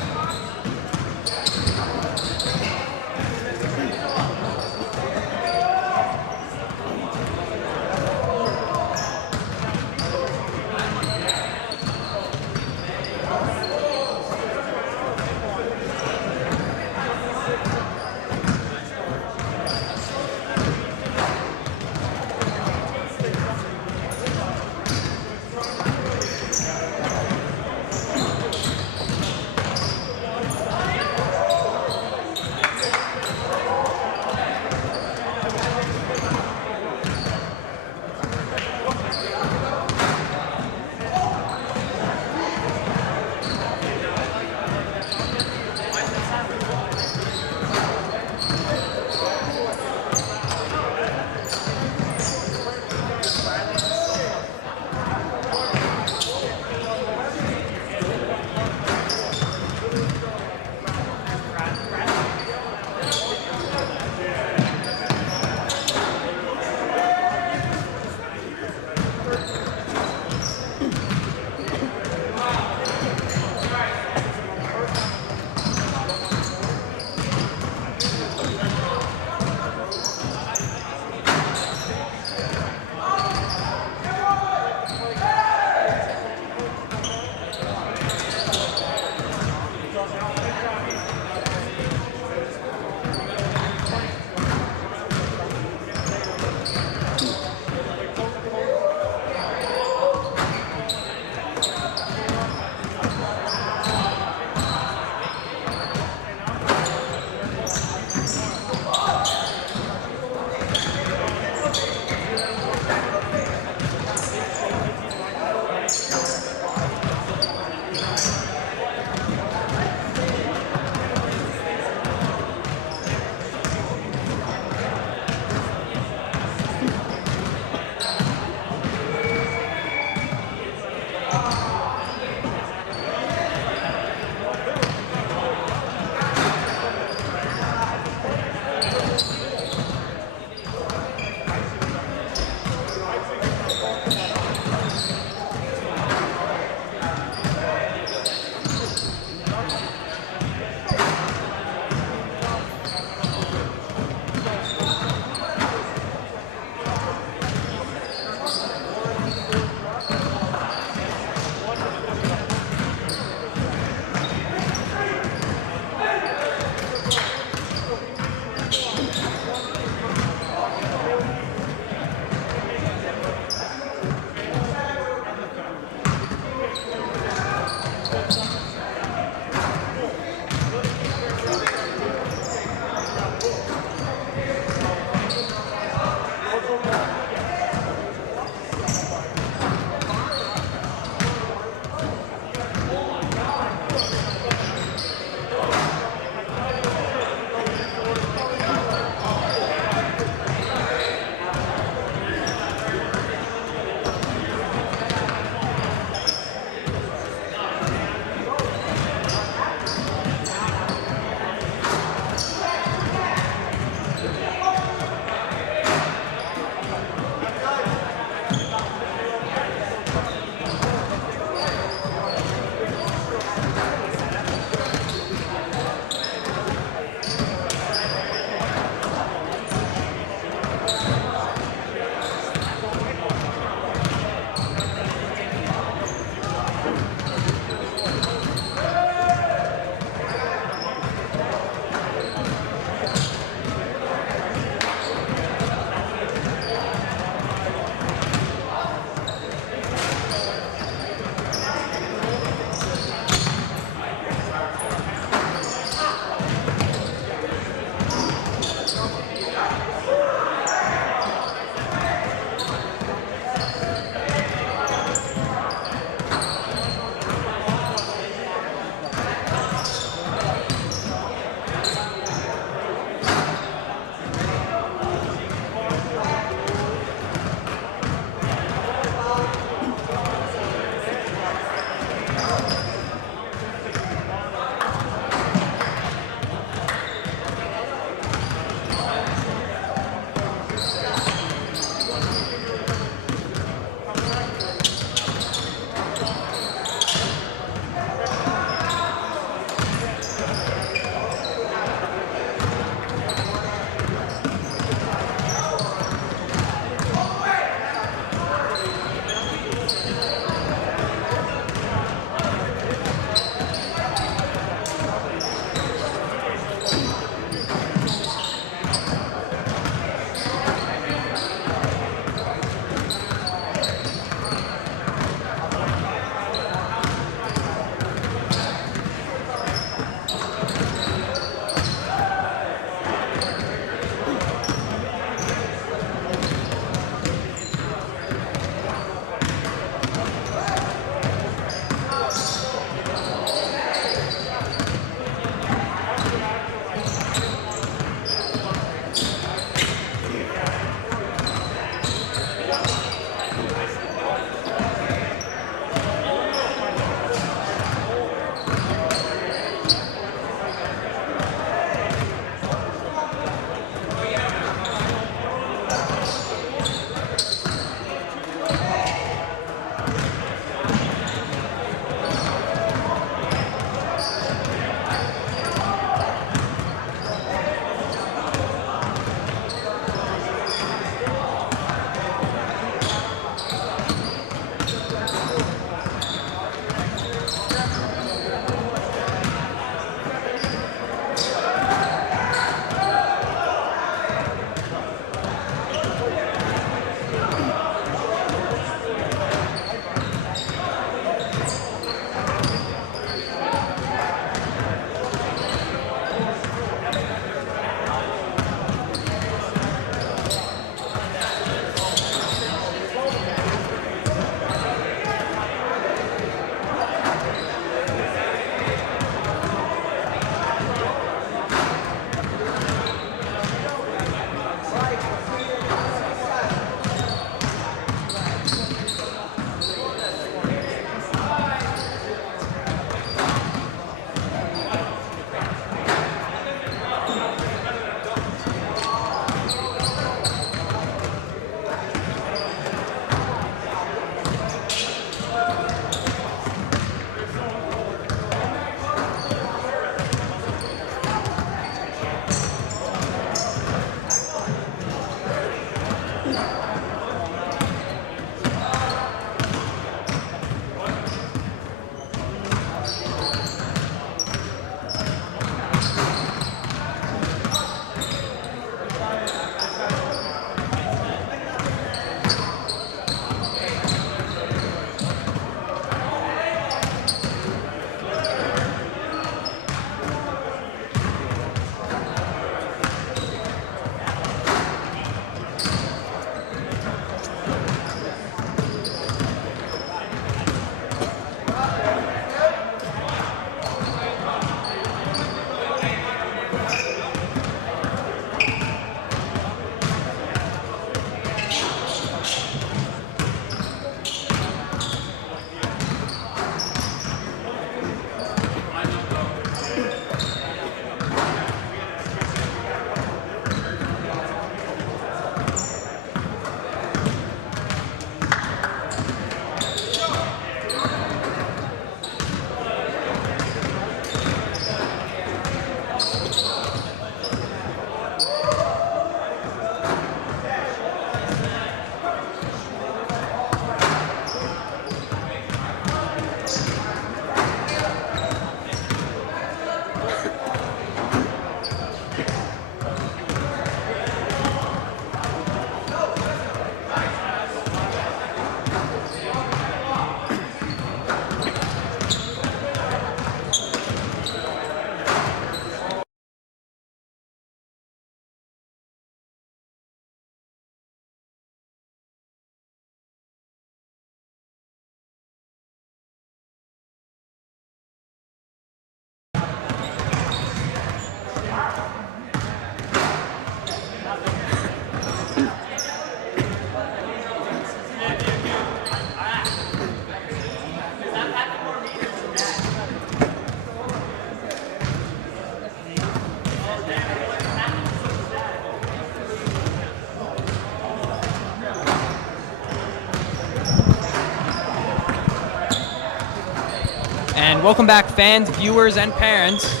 And welcome back, fans, viewers, and parents,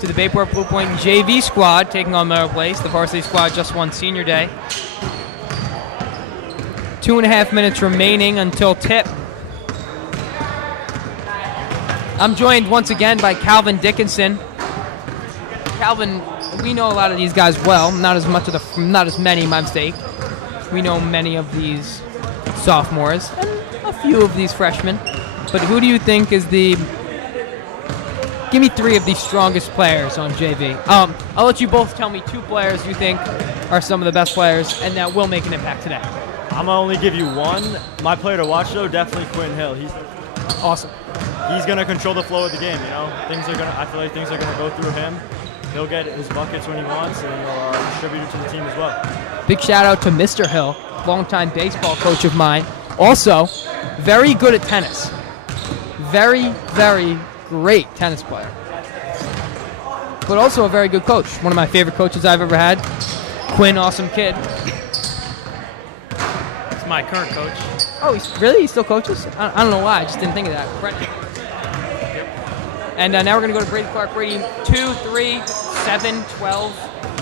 to the Bayport Blue Point JV squad taking on Miller Place. The varsity squad just won senior day. 2.5 minutes remaining until tip. I'm joined once again by Calvin Dickinson. Calvin, we know a lot of these guys well. Not as many, my mistake. We know many of these sophomores and a few of these freshmen. But who do you think is the... Give me 3 of the strongest players on JV. I'll let you both tell me 2 players you think are some of the best players and that will make an impact today. I'm going to only give you one. My player to watch, though, definitely Quinn Hill. He's awesome. He's going to control the flow of the game, you know. I feel like things are going to go through him. He'll get his buckets when he wants, and he'll distribute it to the team as well. Big shout out to Mr. Hill, longtime baseball coach of mine. Also, very good at tennis. Very, very great tennis player. But also a very good coach. One of my favorite coaches I've ever had. Quinn, awesome kid. It's my current coach. Oh, he still coaches? I don't know why. I just didn't think of that. And now we're going to go to Brady Clark. Brady, 2, 3, 7, 12,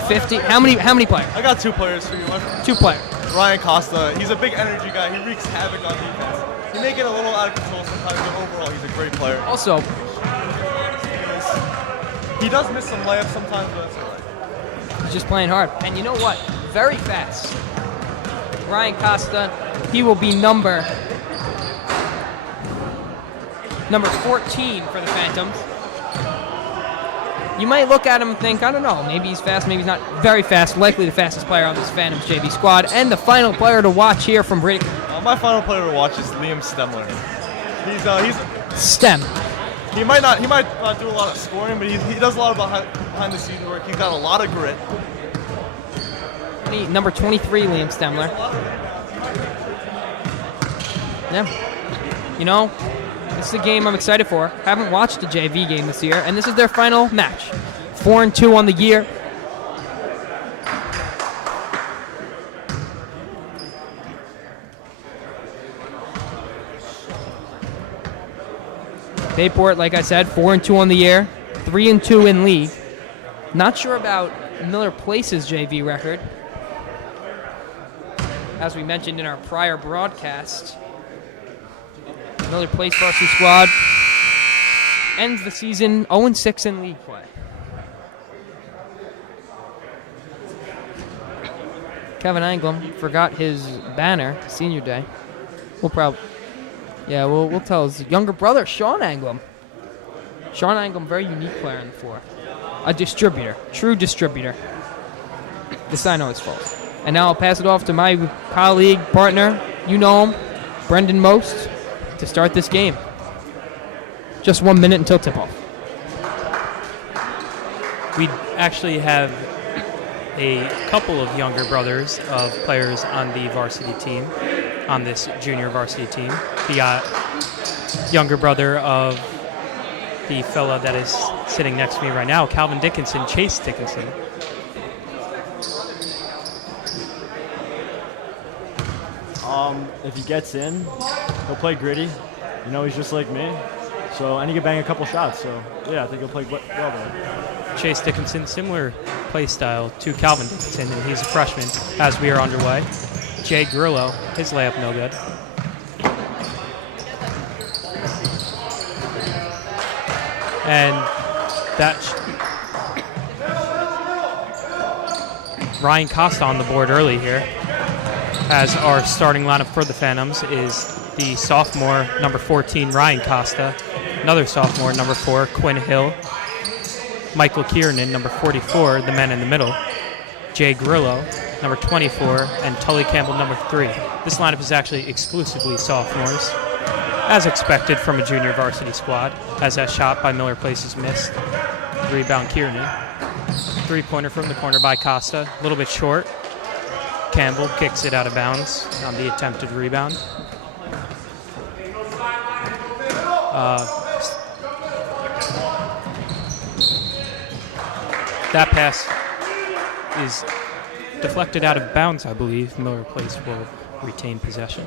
50. How many players? I got 2 players for you. 2 players. Ryan Costa. He's a big energy guy. He wreaks havoc on defense. He may get a little out of control sometimes, but overall he's a great player. Also, he does miss some layups sometimes, but that's all right. He's just playing hard. And you know what? Very fast. Ryan Costa, he will be number 14 for the Phantoms. You might look at him and think, I don't know, maybe he's fast, maybe he's not. Very fast, likely the fastest player on this Phantoms JV squad. And the final player to watch here from Brady. My final player to watch is Liam Stemler. He's Stem. He might not do a lot of scoring, but he does a lot of behind the scenes work. He's got a lot of grit. Number 23, Liam Stemler. Yeah. You know, this is a game I'm excited for. I haven't watched a JV game this year, and this is their final match. 4-2 on the year. Bayport, like I said, 4-2 on the year, 3-2 in league. Not sure about Miller Place's JV record. as we mentioned in our prior broadcast, Miller Place varsity squad ends the season 0-6 in league play. Kevin Anglem forgot his banner senior day. We'll tell his younger brother, Sean Anglem. Sean Anglem, very unique player on the floor. A distributor, true distributor. This I know is false. And now I'll pass it off to my colleague, partner, you know him, Brendan Most, to start this game. Just 1 minute until tip-off. We actually have a couple of younger brothers of players on the varsity team, on this junior varsity team. The younger brother of the fella that is sitting next to me right now, Calvin Dickinson, Chase Dickinson. If he gets in, he'll play gritty. You know, he's just like me. And he can bang a couple shots. So, yeah, I think he'll play well there. Chase Dickinson, similar play style to Calvin Dickinson, and he's a freshman as we are underway. Jay Grillo, his layup no good. And Ryan Costa on the board early here, as our starting lineup for the Phantoms is the sophomore, number 14, Ryan Costa, another sophomore, number 4, Quinn Hill, Michael Kiernan, number 44, the man in the middle, Jay Grillo, number 24, and Tully Campbell, number 3. This lineup is actually exclusively sophomores, as expected from a junior varsity squad, as that shot by Miller Place is missed. Rebound Kiernan. Three-pointer from the corner by Costa, a little bit short. Campbell kicks it out of bounds on the attempted rebound. That pass is deflected out of bounds, I believe. Miller Place will retain possession.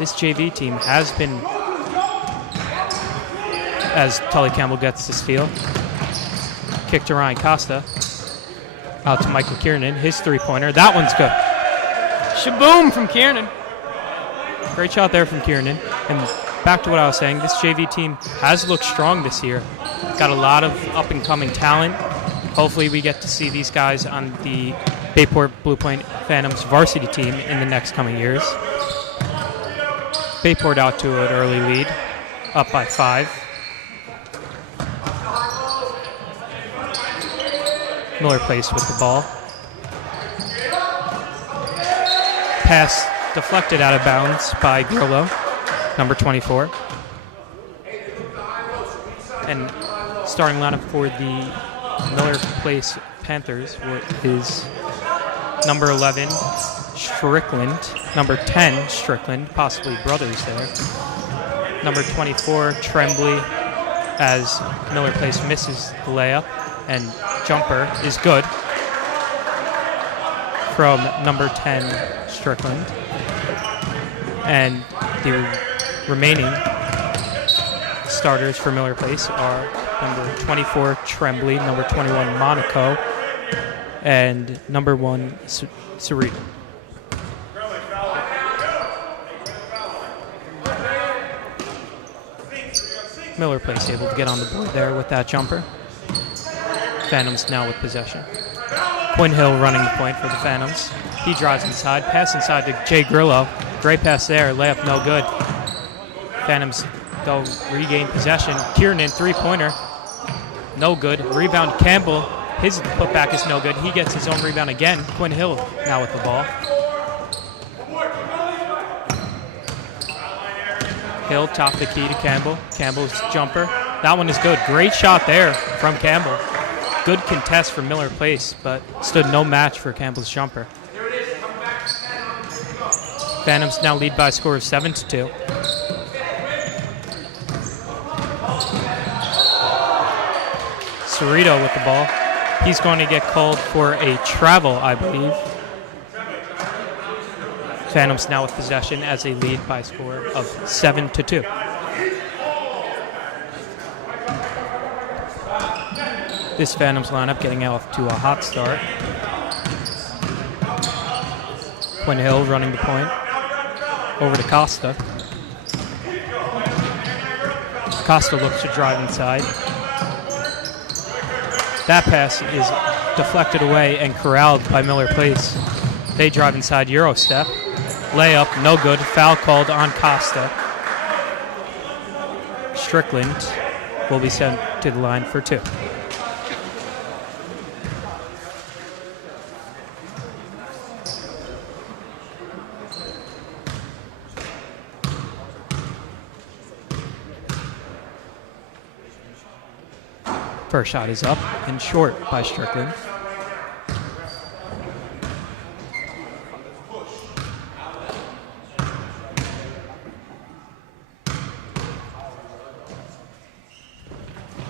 This JV team has been, as Tully Campbell gets the steal, kick to Ryan Costa. Out to Michael Kiernan, his three-pointer. That one's good. Shaboom from Kiernan. Great shot there from Kiernan. And back to what I was saying, this JV team has looked strong this year. Got a lot of up-and-coming talent. Hopefully we get to see these guys on the Bayport Blue Point Phantoms varsity team in the next coming years. Bayport out to an early lead, up by 5. Miller Place with the ball. Pass deflected out of bounds by Grillo, number 24. And starting lineup for the Miller Place Panthers is number 11, Strickland, number 10, Strickland, possibly brothers there. Number 24, Tremblay, as Miller Place misses the layup, and jumper is good from number 10, Strickland. And the remaining starters for Miller Place are number 24, Tremblay, number 21, Monaco, and number 1, Cerrito. Miller Place able to get on the board there with that jumper. Phantoms now with possession. Quinn Hill running the point for the Phantoms. He drives inside, pass inside to Jay Grillo. Great pass there, layup no good. Phantoms go regain possession. Kiernan, three-pointer, no good. Rebound Campbell, his putback is no good. He gets his own rebound again. Quinn Hill now with the ball. Hill top the key to Campbell. Campbell's jumper, that one is good. Great shot there from Campbell. Good contest for Miller Place, but stood no match for Campbell's jumper. Phantoms now lead by a score of 7-2. Cerrito with the ball. He's going to get called for a travel, I believe. Phantoms now with possession as they lead by a score of 7-2. This Phantoms lineup getting off to a hot start. Quinn Hill running the point. Over to Costa. Costa looks to drive inside. That pass is deflected away and corralled by Miller Place. They drive inside, Euro step. Layup, no good. Foul called on Costa. Strickland will be sent to the line for 2. First shot is up and short by Strickland.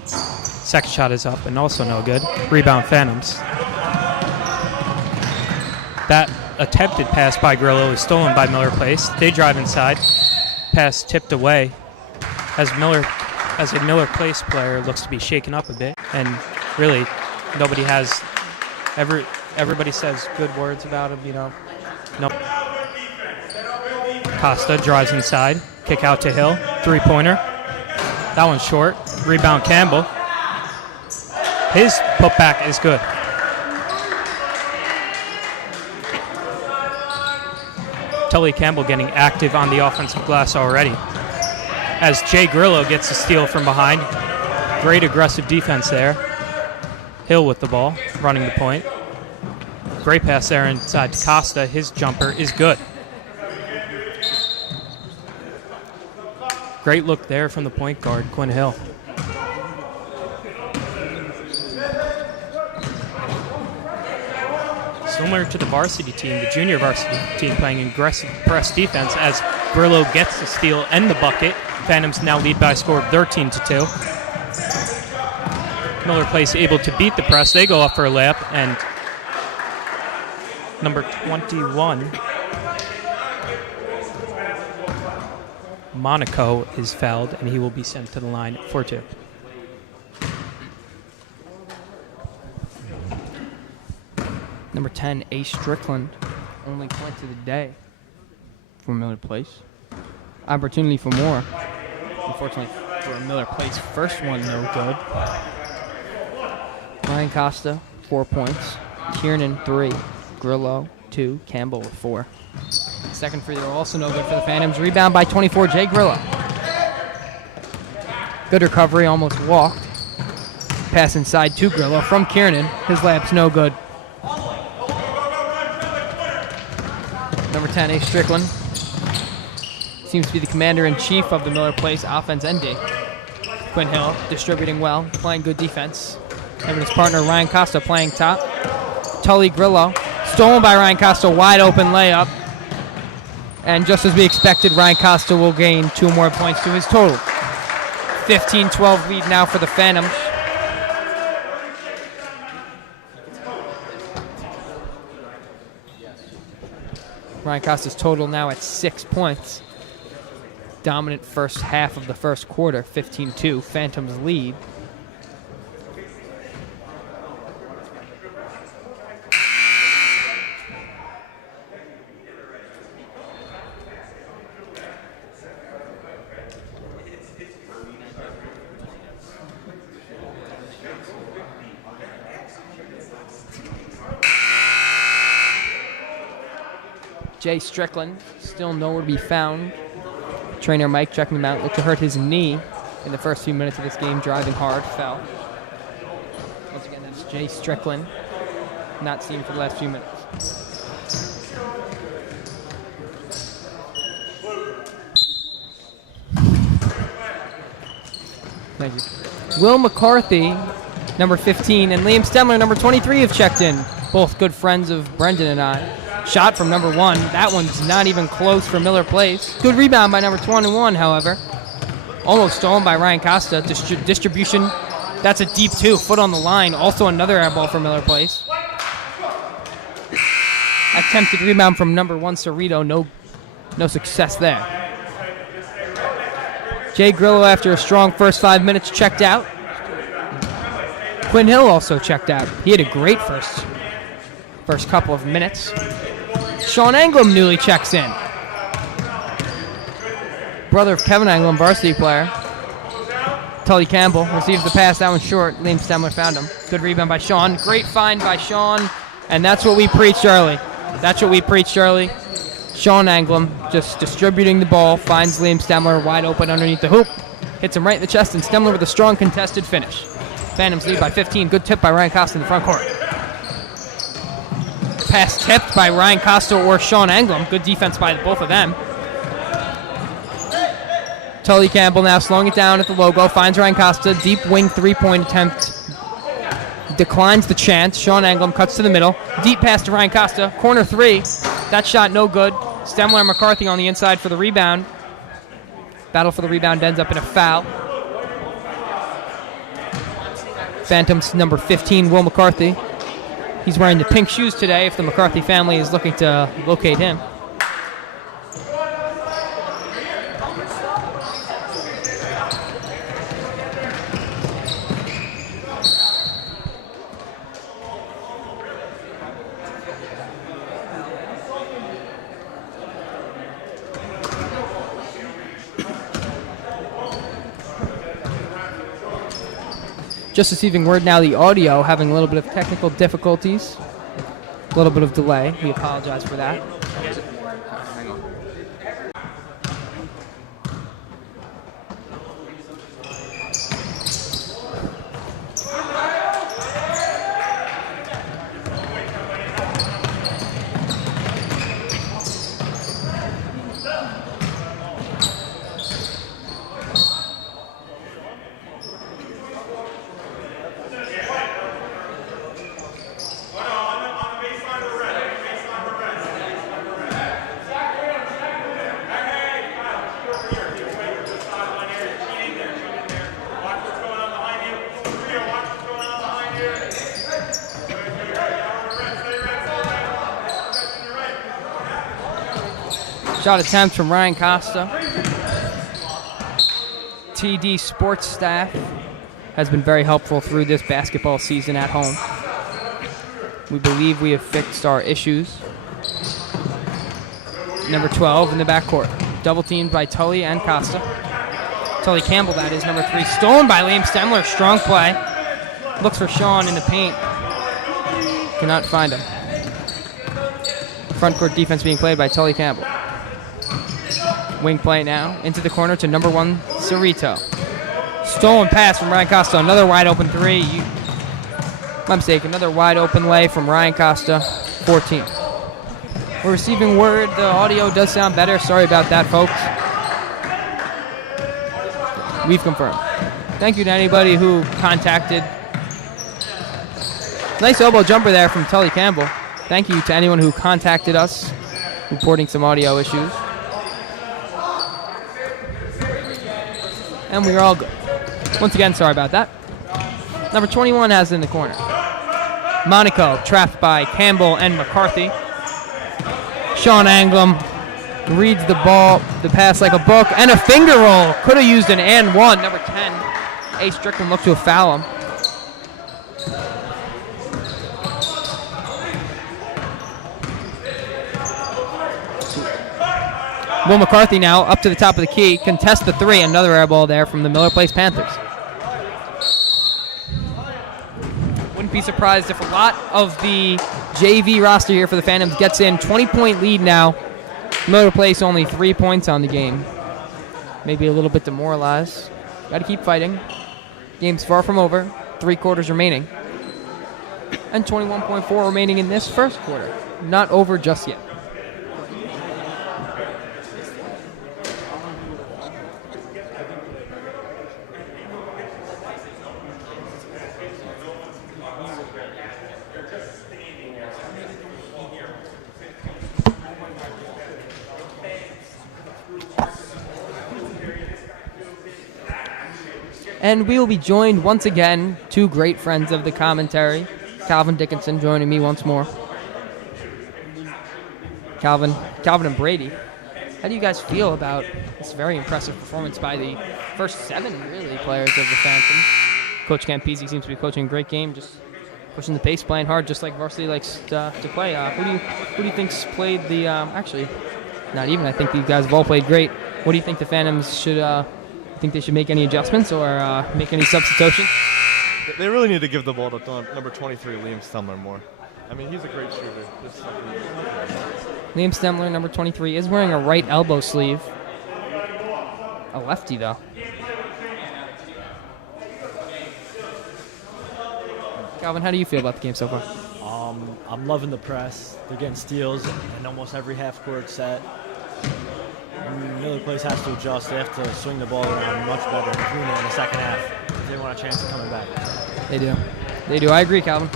Second shot is up and also no good. Rebound Phantoms. That attempted pass by Grillo is stolen by Miller Place. They drive inside. Pass tipped away as a Miller Place player looks to be shaken up a bit. And really, nobody has everybody says good words about him, No. Costa drives inside. Kick out to Hill. 3-pointer. That one's short. Rebound Campbell. His putback is good. Tully Campbell getting active on the offensive glass already. As Jay Grillo gets a steal from behind. Great aggressive defense there. Hill with the ball, running the point. Great pass there inside to Costa. His jumper is good. Great look there from the point guard, Quinn Hill. Similar to the varsity team, the junior varsity team playing aggressive press defense as Grillo gets the steal and the bucket. Phantoms now lead by a score of 13-2. Miller Place able to beat the press. They go up for a layup, and number 21, Monaco, is fouled, and he will be sent to the line for 2. Number 10, Ace Strickland, only point of the day for Miller Place. Opportunity for more. Unfortunately for Miller Place, first one no good. Ryan Costa, 4 points. Kiernan, 3. Grillo, 2. Campbell with 4. Second free throw also no good for the Phantoms. Rebound by 24, Jay Grillo. Good recovery, almost walked. Pass inside to Grillo from Kiernan. His layup's no good. Number 10, Ace Strickland. Seems to be the commander-in-chief of the Miller Place offense and D. Quinn Hill distributing well, playing good defense. Him and his partner Ryan Costa playing top. Tully Grillo, stolen by Ryan Costa, wide open layup. And just as we expected, Ryan Costa will gain 2 more points to his total. 15-12 lead now for the Phantoms. Ryan Costa's total now at 6 points. Dominant first half of the first quarter, 15-2. Phantoms lead. Jay Strickland, still nowhere to be found. Trainer Mike checking him out. Looked to hurt his knee in the first few minutes of this game, driving hard, fell. Once again, that's Jay Strickland. Not seen for the last few minutes. Thank you. Will McCarthy, number 15, and Liam Stemler, number 23, have checked in. Both good friends of Brendan and I. Shot from number 1. That one's not even close for Miller Place. Good rebound by number 21, however. Almost stolen by Ryan Costa. Distribution. That's a deep 2. Foot on the line. Also another air ball for Miller Place. Attempted rebound from number 1, Cerrito. No success there. Jay Grillo, after a strong first 5 minutes, checked out. Quinn Hill also checked out. He had a great first couple of minutes. Sean Anglem newly checks in. Brother of Kevin Anglem, varsity player. Tully Campbell receives the pass. That one short. Liam Stemler found him. Good rebound by Sean. Great find by Sean. And that's what we preached early. That's what we preached early. Sean Anglem just distributing the ball. Finds Liam Stemler wide open underneath the hoop. Hits him right in the chest. And Stemler with a strong contested finish. Phantoms lead by 15. Good tip by Ryan Costa in the front court. Pass tipped by Ryan Costa or Sean Anglem. Good defense by both of them. Tully Campbell now slowing it down at the logo. Finds Ryan Costa. Deep wing three-point attempt. Declines the chance. Sean Anglem cuts to the middle. Deep pass to Ryan Costa. Corner three. That shot no good. Stemler and McCarthy on the inside for the rebound. Battle for the rebound ends up in a foul. Phantoms number 15, Will McCarthy. He's wearing the pink shoes today if the McCarthy family is looking to locate him. Just receiving word now, the audio having a little bit of technical difficulties, a little bit of delay. We apologize for that. Shot attempt from Ryan Costa. TD Sports staff has been very helpful through this basketball season at home. We believe we have fixed our issues. Number 12 in the backcourt. Double teamed by Tully and Costa. Tully Campbell, that is, number 3. Stolen by Liam Stemler. Strong play. Looks for Sean in the paint. Cannot find him. Front court defense being played by Tully Campbell. Wing play now into the corner to number 1, Cerrito. Stolen pass from Ryan Costa. Another wide open 3. My mistake. Another wide open lay from Ryan Costa. 14. We're receiving word. The audio does sound better. Sorry about that, folks. We've confirmed. Thank you to anybody who contacted. Nice elbow jumper there from Tully Campbell. Thank you to anyone who contacted us reporting some audio issues. And we're all good. Once again, sorry about that. Number 21 has it in the corner. Monaco trapped by Campbell and McCarthy. Sean Anglem reads the ball, the pass like a book, and a finger roll. Could have used an and one. Number 10, Ace Strickland looks to foul him. Will McCarthy now up to the top of the key, contests the 3. Another air ball there from the Miller Place Panthers. Wouldn't be surprised if a lot of the JV roster here for the Phantoms gets in. 20-point lead now. Miller Place only 3 points on the game. Maybe a little bit demoralized. Got to keep fighting. Game's far from over. 3 quarters remaining. And 21.4 remaining in this first quarter. Not over just yet. And we will be joined once again, 2 great friends of the commentary. Calvin Dickinson joining me once more. Calvin and Brady, how do you guys feel about this very impressive performance by the first 7, really, players of the Phantoms? Coach Campisi seems to be coaching a great game, just pushing the pace, playing hard, just like Varsity likes to play. Who do you think's played the? Actually, not even. I think these guys have all played great. What do you think the Phantoms should? Think they should make any adjustments or make any substitutions? They really need to give the ball to number 23, Liam Stemler, more. I mean, he's a great shooter. Liam Stemler, number 23, is wearing a right elbow sleeve. A lefty, though. Calvin, how do you feel about the game so far? I'm loving the press. They're getting steals in almost every half-court set. Miller Place has to adjust. They have to swing the ball around much better in the second half if they want a chance of coming back. They do. They do. I agree, Calvin.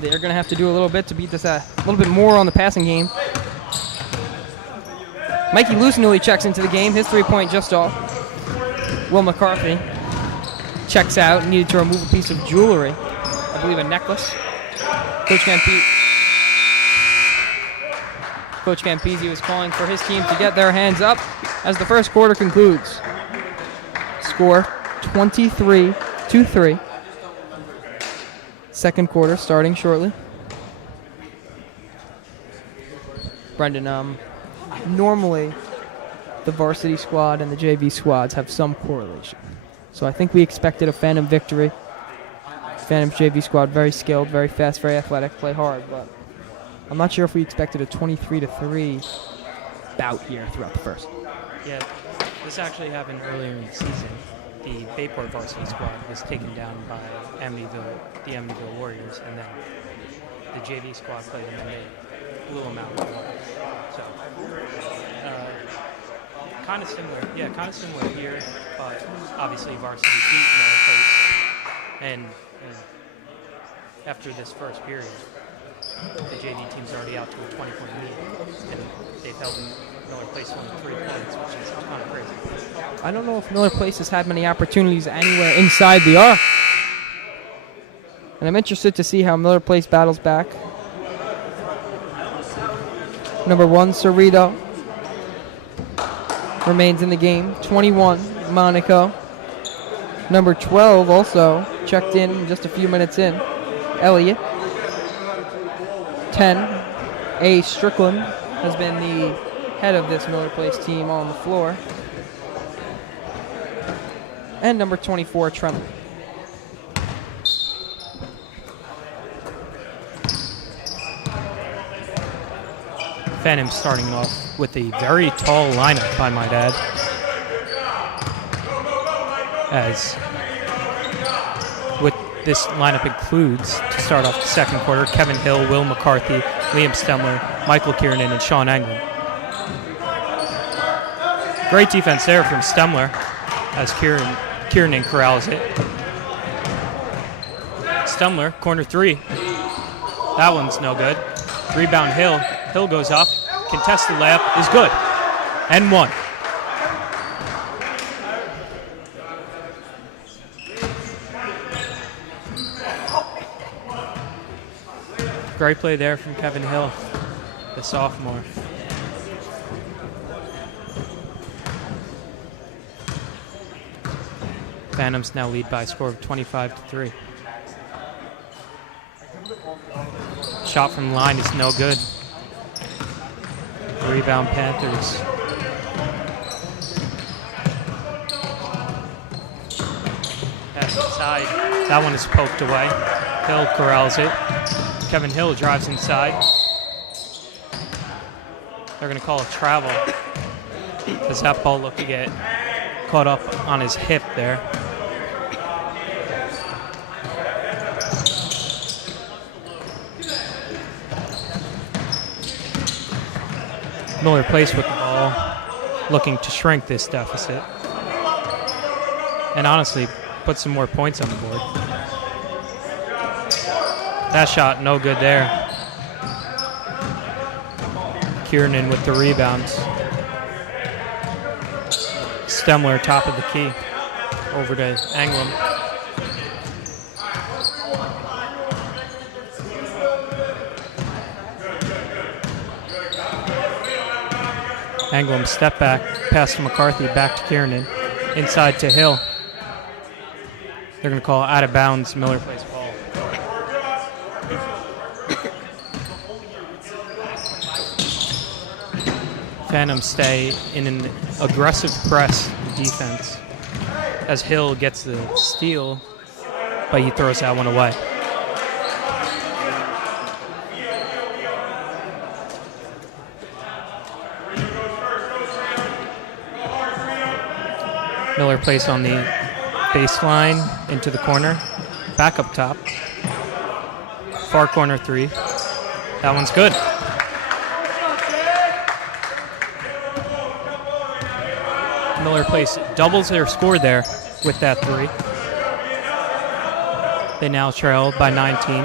They're going to have to do a little bit to beat this a little bit more on the passing game. Mikey Lucinelli checks into the game. His three-point just off. Will McCarthy checks out. Needed to remove a piece of jewelry. I believe a necklace. Coach Campese was calling for his team to get their hands up as the first quarter concludes. Score 23-3. Second quarter starting shortly. Brendan, normally the varsity squad and the JV squads have some correlation. So I think we expected a Phantom victory. Phantom's JV squad, very skilled, very fast, very athletic, play hard, but I'm not sure if we expected a 23-3 bout here throughout the first. Yeah, this actually happened earlier in the season. The Bayport varsity squad was taken down by the Amityville Warriors, and then the JV squad played them and they blew them out. So, kind of similar here, but obviously varsity beat Miller Place, and after this first period, the JV team's already out to a 20-point lead, and they've held Miller Place only 3 points, which is kind of crazy. I don't know if Miller Place has had many opportunities anywhere inside the arc. And I'm interested to see how Miller Place battles back. Number 1, Cerrito, remains in the game. 21, Monaco. Number 12 also checked in just a few minutes in. Elliott. 10, A. Strickland has been the head of this Miller Place team on the floor. And number 24, Tremor. Phantom starting off with a very tall lineup, I might add. As with this lineup includes, to start off the second quarter, Kevin Hill, Will McCarthy, Liam Stemler, Michael Kiernan, and Sean England. Great defense there from Stemler as Kiernan corrals it. Stemler, corner 3. That one's no good. Rebound Hill. Hill goes up. Contested layup is good. And 1. Great play there from Kevin Hill, the sophomore. Phantoms now lead by a score of 25-3. Shot from the line is no good. Rebound Panthers. Pass inside. That one is poked away. Hill corrals it. Kevin Hill drives inside. They're going to call a travel as that ball looked to get caught up on his hip there. Miller Place with the ball, looking to shrink this deficit. And honestly, put some more points on the board. That shot, no good there. Kiernan with the rebounds. Stemler, top of the key. Over to England. England step back, pass to McCarthy, back to Kiernan. Inside to Hill. They're going to call out of bounds, Miller Place ball. Phantoms stay in an aggressive press defense as Hill gets the steal, but he throws that one away. Miller plays on the baseline into the corner, back up top. Far corner three. That one's good. Miller Place doubles their score there with that three. They now trail by 19.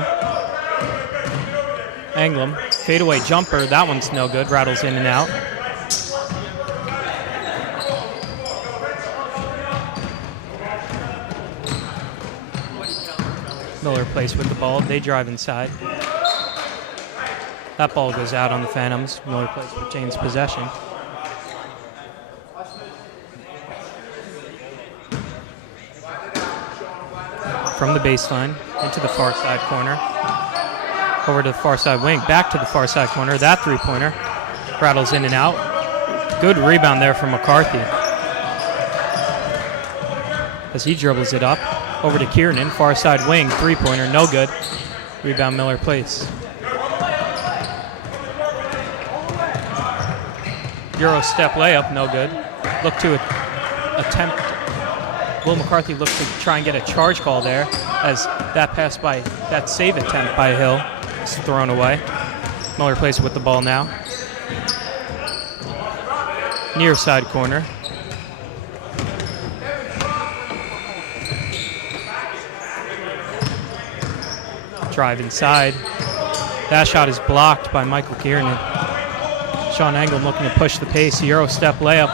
Anglem, fadeaway jumper, that one's no good, rattles in and out. Miller Place with the ball, they drive inside. That ball goes out on the Phantoms. Miller Place retains possession. From the baseline into the far side corner. Over to the far side wing, back to the far side corner. That three-pointer rattles in and out. Good rebound there from McCarthy. As he dribbles it up. Over to Kiernan, far side wing, three-pointer, no good. Rebound Miller Place. Euro step layup, no good. Look to attempt. Will McCarthy looked to try and get a charge call there as that save attempt by Hill is thrown away. Miller Place with the ball now. Near side corner. Drive inside. That shot is blocked by Michael Kiernan. Sean Anglem looking to push the pace. Euro step layup.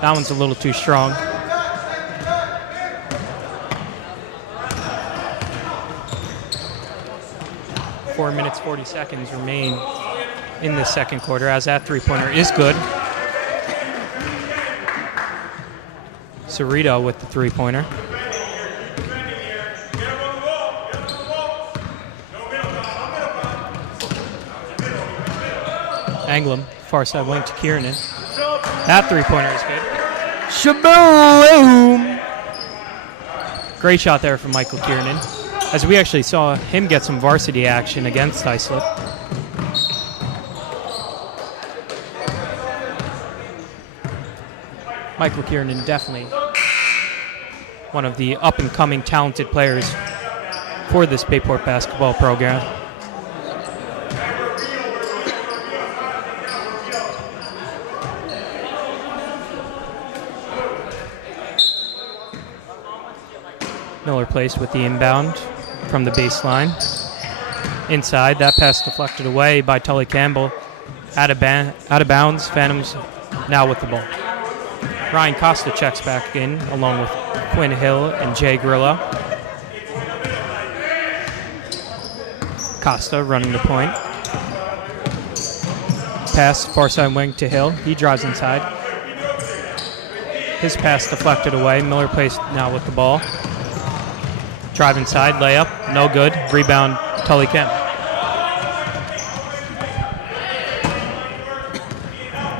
That one's a little too strong. Four minutes, 40 seconds remain in the second quarter as that three-pointer is good. Cerrito with the three-pointer. Anglem, far side wing to Kiernan. That three-pointer is good. Shaboom! Great shot there from Michael Kiernan, as we actually saw him get some varsity action against Islip. Michael Kiernan definitely one of the up-and-coming talented players for this Bayport basketball program. Miller Place with the inbound from the baseline. Inside, that pass deflected away by Tully Campbell. Out of bounds, Phantoms now with the ball. Ryan Costa checks back in along with Quinn Hill and Jay Grillo. Costa running the point. Pass far side wing to Hill. He drives inside. His pass deflected away. Miller Place now with the ball. Drive inside, layup, no good. Rebound, Tully Kemp.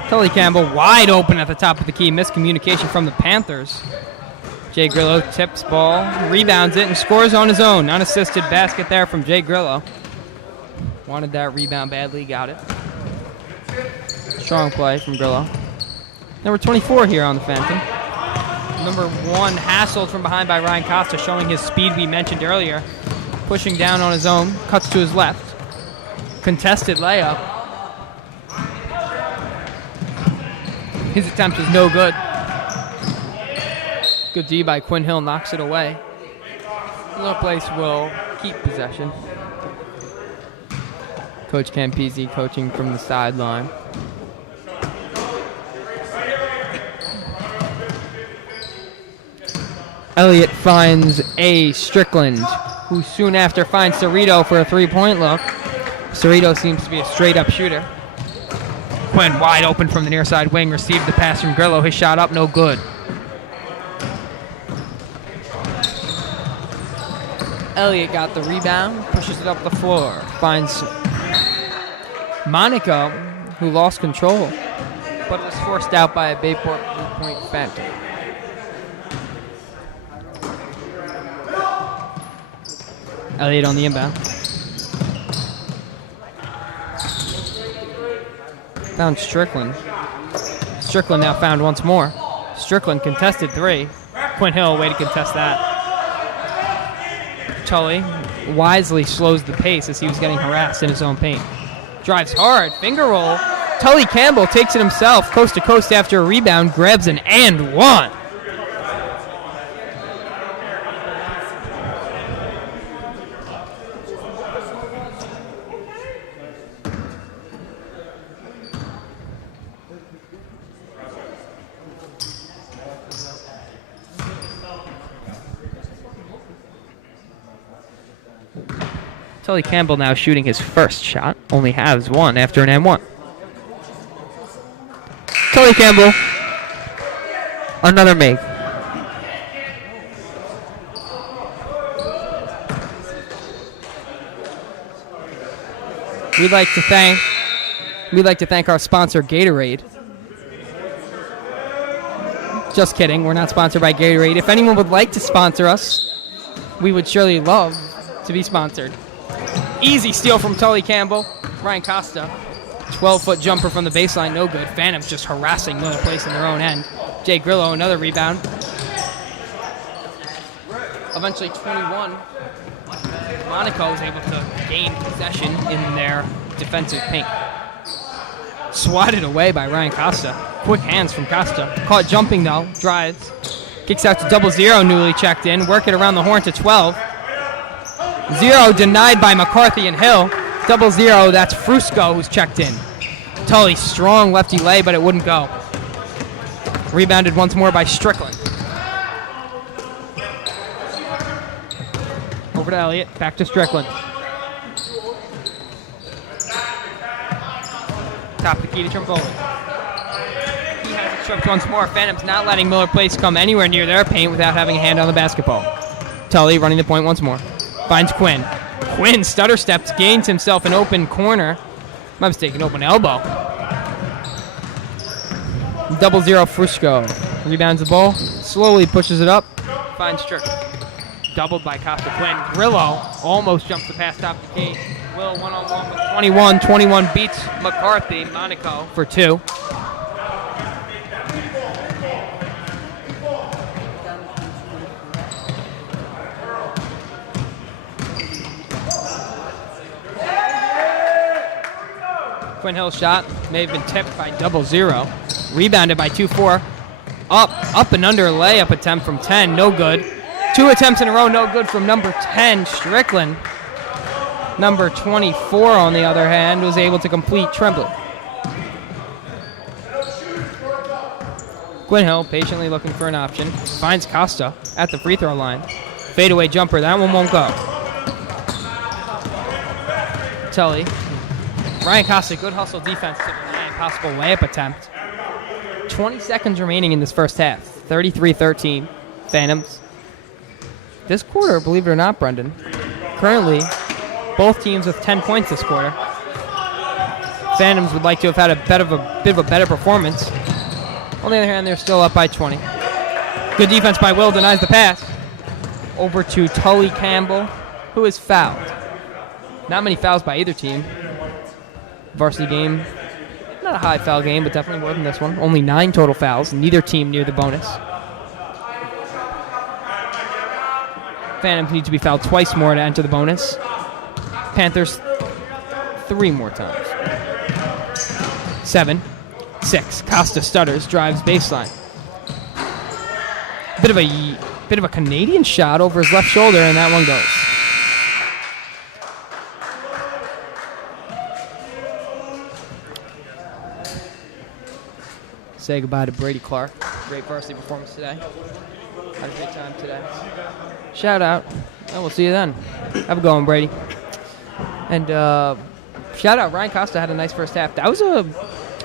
Tully Campbell wide open at the top of the key. Miscommunication from the Panthers. Jay Grillo tips ball, rebounds it, and scores on his own. Unassisted basket there from Jay Grillo. Wanted that rebound badly, got it. Strong play from Grillo. Number 24 here on the Phantom. Number 1 hassled from behind by Ryan Costa, showing his speed we mentioned earlier. Pushing down on his own, cuts to his left. Contested layup. His attempt is no good. Good D by Quinn Hill, knocks it away. Miller Place will keep possession. Coach Campisi coaching from the sideline. Elliott finds A. Strickland, who soon after finds Cerrito for a three-point look. Cerrito seems to be a straight-up shooter. Quinn wide open from the near side wing, received the pass from Grillo. His shot up, no good. Elliott got the rebound, pushes it up the floor, finds Monaco, who lost control. but was forced out by a Bayport Blue Point Phantom. Elliott on the inbound. Found Strickland. Strickland now found once more. Strickland contested 3. Quinn Hill, way to contest that. Tully wisely slows the pace as he was getting harassed in his own paint. Drives hard, finger roll. Tully Campbell takes it himself, coast to coast after a rebound, grabs an and one. Tully Campbell now shooting his first shot, only has one after an M1. Tully Campbell, another make. We'd like to thank our sponsor Gatorade. Just kidding, we're not sponsored by Gatorade. If anyone would like to sponsor us, we would surely love to be sponsored. Easy steal from Tully Campbell. Ryan Costa, 12-foot jumper from the baseline, no good. Phantoms just harassing Miller Place in their own end. Jay Grillo, another rebound. Eventually 21. Monaco is able to gain possession in their defensive paint. Swatted away by Ryan Costa. Quick hands from Costa. Caught jumping though, drives. Kicks out to 0-0, newly checked in. Work it around the horn to 12. 0 denied by McCarthy and Hill. 0-0, that's Frusco who's checked in. Tully, strong lefty lay, but it wouldn't go. Rebounded once more by Strickland. Over to Elliott, back to Strickland. Top the key to Trimboli. He has it stripped once more. Phantoms not letting Miller Place come anywhere near their paint without having a hand on the basketball. Tully running the point once more. Finds Quinn. Quinn stutter steps, gains himself an open corner. My mistake, an open elbow. 0-0 Frusco. Rebounds the ball, slowly pushes it up, finds Strickland. Doubled by Costa Quinn. Grillo almost jumps the pass top the key. Will one-on-one with 21. 21 beats McCarthy. Monaco for 2. Quinn Hill's shot may have been tipped by 0-0. Rebounded by 2-4. Up and under layup attempt from 10. No good. 2 attempts in a row. No good from number 10, Strickland. Number 24, on the other hand, was able to complete Tremblay. Quinn Hill patiently looking for an option. Finds Costa at the free throw line. Fadeaway jumper. That one won't go. Tully. Ryan Costa, good hustle defense to deny a possible layup attempt. 20 seconds remaining in this first half. 33-13. Phantoms. This quarter, believe it or not, Brendan, currently both teams with 10 points this quarter. Phantoms would like to have had a bit of a better performance. On the other hand, they're still up by 20. Good defense by Will, denies the pass. Over to Tully Campbell, who is fouled. Not many fouls by either team. Varsity game, not a high foul game, but definitely more than this one. Only 9 total fouls, neither team near the bonus. Phantoms need to be fouled twice more to enter the bonus. Panthers 3 more times. 7, 6. Costa stutters, drives baseline. Bit of a Canadian shot over his left shoulder, and that one goes. Say goodbye to Brady Clark. Great varsity performance today. Had a great time today. Shout out, and we'll see you then. Have a good one, Brady. And shout out, Ryan Costa had a nice first half. That was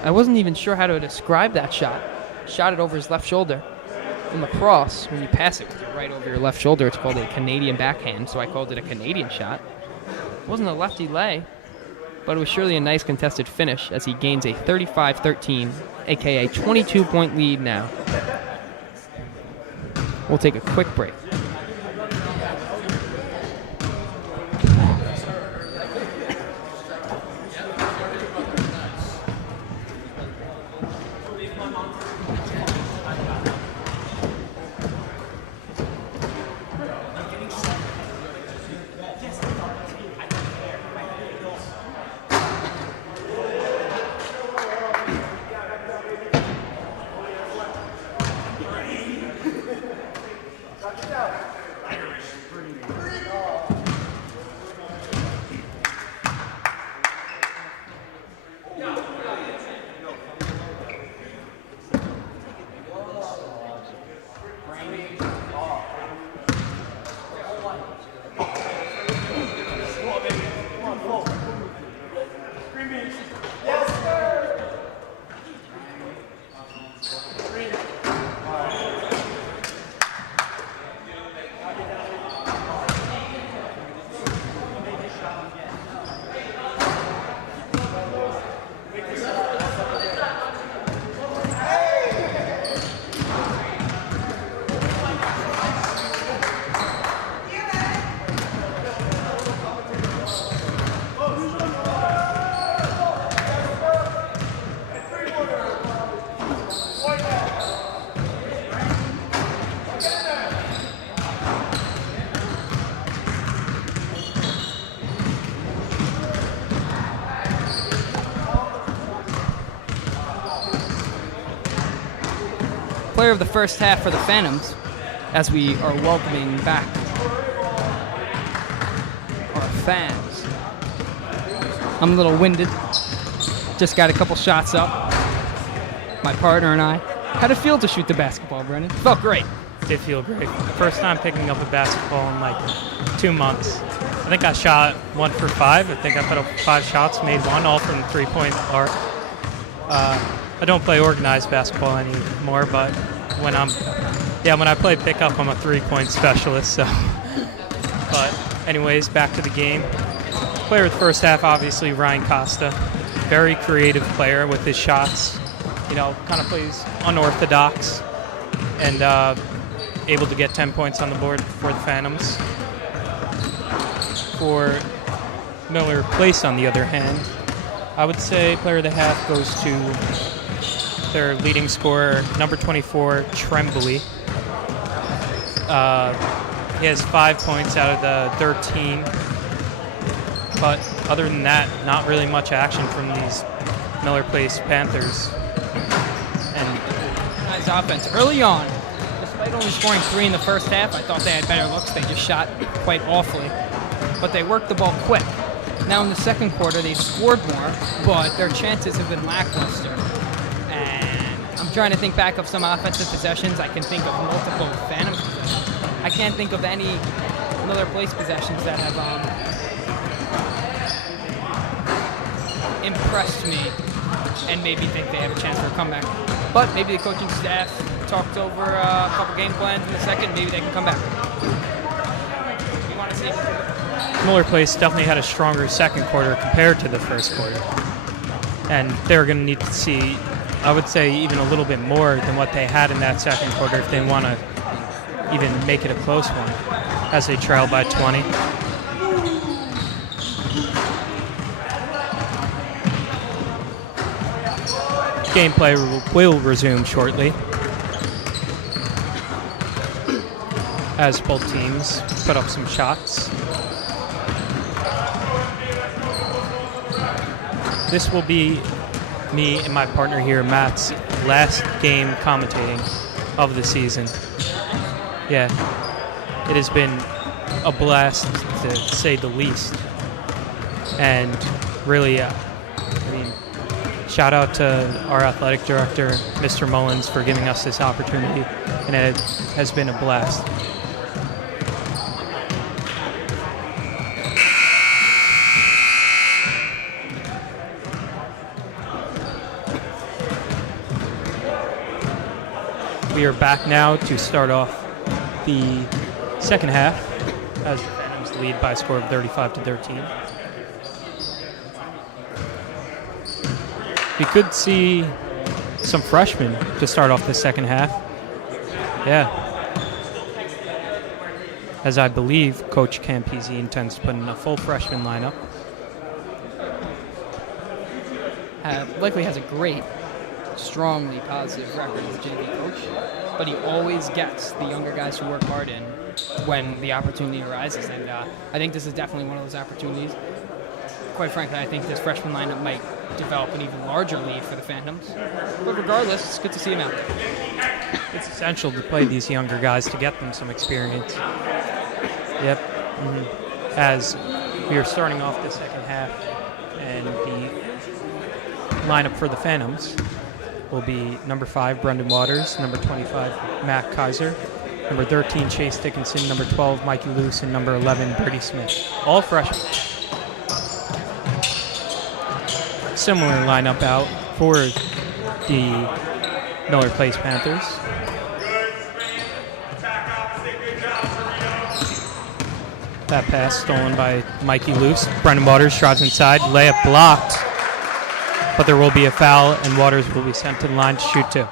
I wasn't even sure how to describe that shot. Shot it over his left shoulder. In lacrosse, when you pass it with your right over your left shoulder, it's called a Canadian backhand, so I called it a Canadian shot. It wasn't a lefty lay. but it was surely a nice contested finish as he gains a 35-13, aka 22-point lead now. We'll take a quick break. Player of the first half for the Phantoms, as we are welcoming back our fans. I'm a little winded. Just got a couple shots up. My partner and I. How'd it feel to shoot the basketball, Brennan? Felt great. Did feel great. First time picking up a basketball in like 2 months. I think I shot 1 for 5. I think I put up 5 shots, made 1, all from the 3-point arc. I don't play organized basketball anymore, but when I play pickup, I'm a 3-point specialist. So, but anyways, back to the game. Player of the first half, obviously Ryan Costa, very creative player with his shots. You know, kind of plays unorthodox and able to get 10 points on the board for the Phantoms. For Miller Place, on the other hand, I would say player of the half goes to their leading scorer, number 24, Tremblay. He has 5 points out of the 13. But other than that, not really much action from these Miller Place Panthers. And nice offense early on. Despite only scoring 3 in the first half, I thought they had better looks. They just shot quite awfully. But they worked the ball quick. Now in the second quarter, they scored more, but their chances have been lackluster. And I'm trying to think back of some offensive possessions. I can think of multiple Phantom possessions. I can't think of any Miller Place possessions that have impressed me and made me think they have a chance for a comeback. But maybe the coaching staff talked over a couple game plans in the second. Maybe they can come back. You want to see? Miller Place definitely had a stronger second quarter compared to the first quarter. And they're going to need to see, I would say, even a little bit more than what they had in that second quarter if they want to even make it a close one, as they trail by 20. Gameplay will resume shortly as both teams put up some shots. This will be me and my partner here, Matt's, last game commentating of the season. Yeah, it has been a blast, to say the least. And really, shout out to our athletic director, Mr. Mullins, for giving us this opportunity, and it has been a blast. We are back now to start off the second half as the Phantoms lead by a score of 35-13. we could see some freshmen to start off the second half. Yeah. As I believe Coach Campese intends to put in a full freshman lineup. Likely has a great, strongly positive record as a JV coach, but he always gets the younger guys who work hard in when the opportunity arises, and I think this is definitely one of those opportunities. Quite frankly, I think this freshman lineup might develop an even larger lead for the Phantoms, but regardless, it's good to see him out. It's essential to play these younger guys to get them some experience. Yep. As we are starting off the second half, and the lineup for the Phantoms will be number 5, Brendan Waters, number 25, Matt Kaiser, number 13, Chase Dickinson, number 12, Mikey Luce, and number 11, Brady Smith. All freshmen. Similar lineup out for the Miller Place Panthers. That pass stolen by Mikey Luce. Brendan Waters drives inside, layup blocked, but there will be a foul, and Waters will be sent to the line to shoot 2.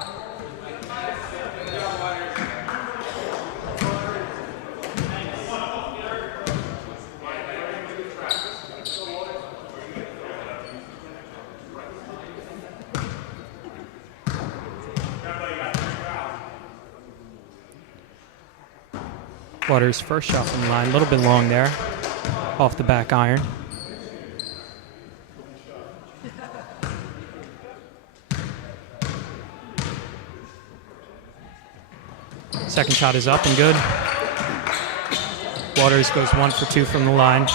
Waters' first shot from the line, a little bit long there, off the back iron. Second shot is up and good. Waters goes 1 for 2 from the line.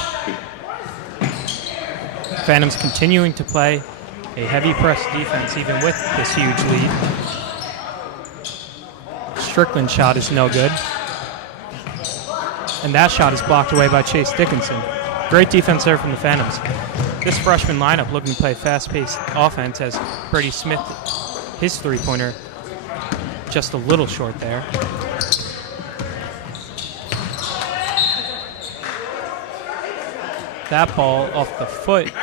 Phantoms continuing to play a heavy press defense even with this huge lead. Strickland's shot is no good. And that shot is blocked away by Chase Dickinson. Great defense there from the Phantoms. This freshman lineup looking to play fast-paced offense as Brady Smith, his three-pointer, just a little short there. That ball off the foot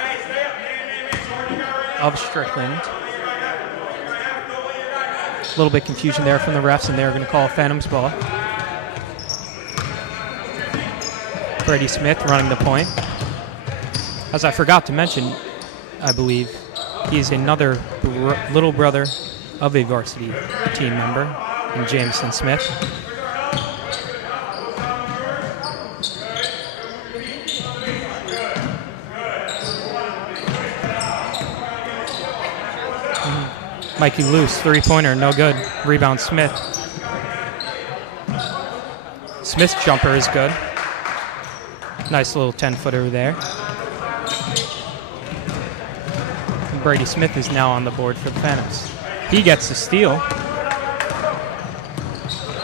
of Strickland. A little bit confusion there from the refs, and they're going to call a Phantoms ball. Brady Smith running the point. As I forgot to mention, I believe, he is another little brother of a varsity team member in Jameson Smith. Mikey Luce, three-pointer, no good. Rebound Smith. Smith's jumper is good. Nice little 10-footer there. Brady Smith is now on the board for the Phantoms. He gets the steal.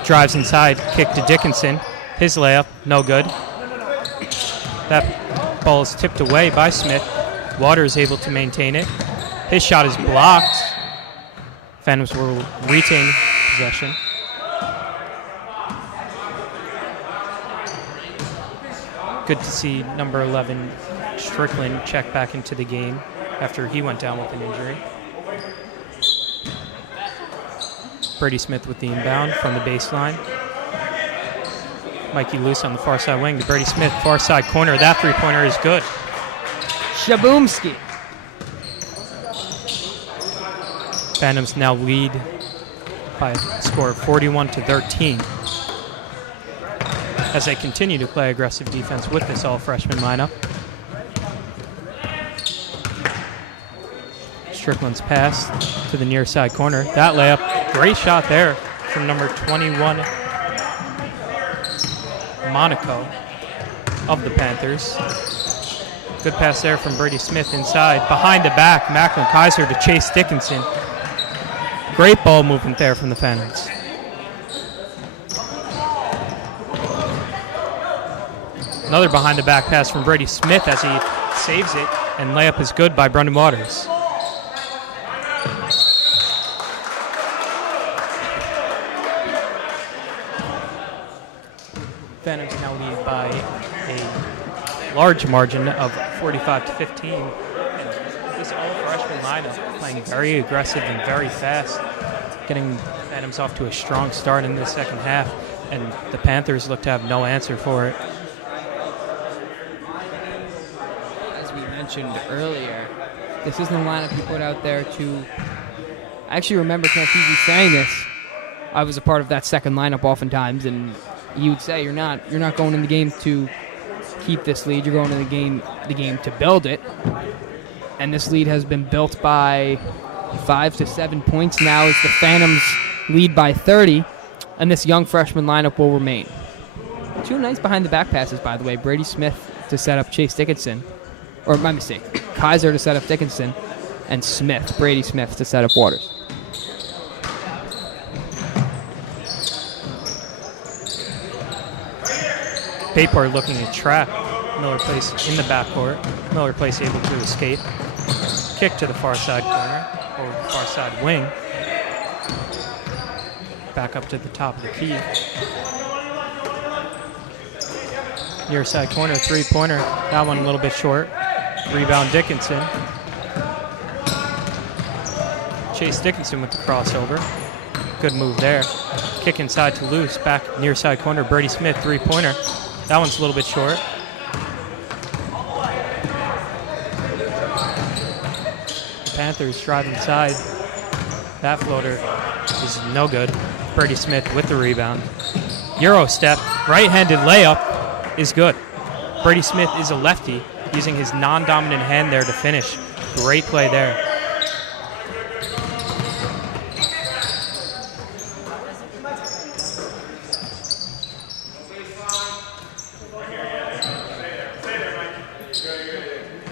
Drives inside, kick to Dickinson. His layup, no good. That ball is tipped away by Smith. Waters able to maintain it. His shot is blocked. Phantoms will retain possession. Good to see number 11, Strickland, check back into the game after he went down with an injury. Brady Smith with the inbound from the baseline. Mikey Luce on the far side wing to Brady Smith, far side corner. That three-pointer is good. Shaboomski. Phantoms now lead by a score of 41-13 as they continue to play aggressive defense with this all-freshman lineup. Strickland's pass to the near side corner. That layup, great shot there from number 21, Monaco of the Panthers. Good pass there from Brady Smith inside. Behind the back, Macklin Kaiser to Chase Dickinson. Great ball movement there from the Phantoms. Another behind the back pass from Brady Smith as he saves it, and layup is good by Brendan Waters. Phantoms now lead by a large margin of 45-15. And this this all-freshman lineup playing very aggressive and very fast, getting Phantoms off to a strong start in the second half, and the Panthers look to have no answer for it. As we mentioned earlier, this isn't a lineup you put out there to... I actually remember Campese saying this. I was a part of that second lineup oftentimes, and he would say you're not going in the game to keep this lead. You're going in the game to build it. And this lead has been built by 5 to 7 points now as the Phantoms lead by 30, and this young freshman lineup will remain. 2 nice behind the back passes, by the way. Brady Smith to set up Chase Dickinson, or my mistake, Kaiser to set up Dickinson, and Brady Smith to set up Waters. Bayport looking at trap. Miller Place in the backcourt. Miller Place able to escape. Kick to the far side corner, or far side wing. Back up to the top of the key. Near side corner, three-pointer. That one a little bit short. Rebound Dickinson. Chase Dickinson with the crossover. Good move there. Kick inside to Luce. Back near side corner. Brady Smith, three-pointer. That one's a little bit short. The Panthers drive inside. That floater is no good. Brady Smith with the rebound. Euro step, right-handed layup is good. Brady Smith is a lefty, using his non-dominant hand there to finish. Great play there.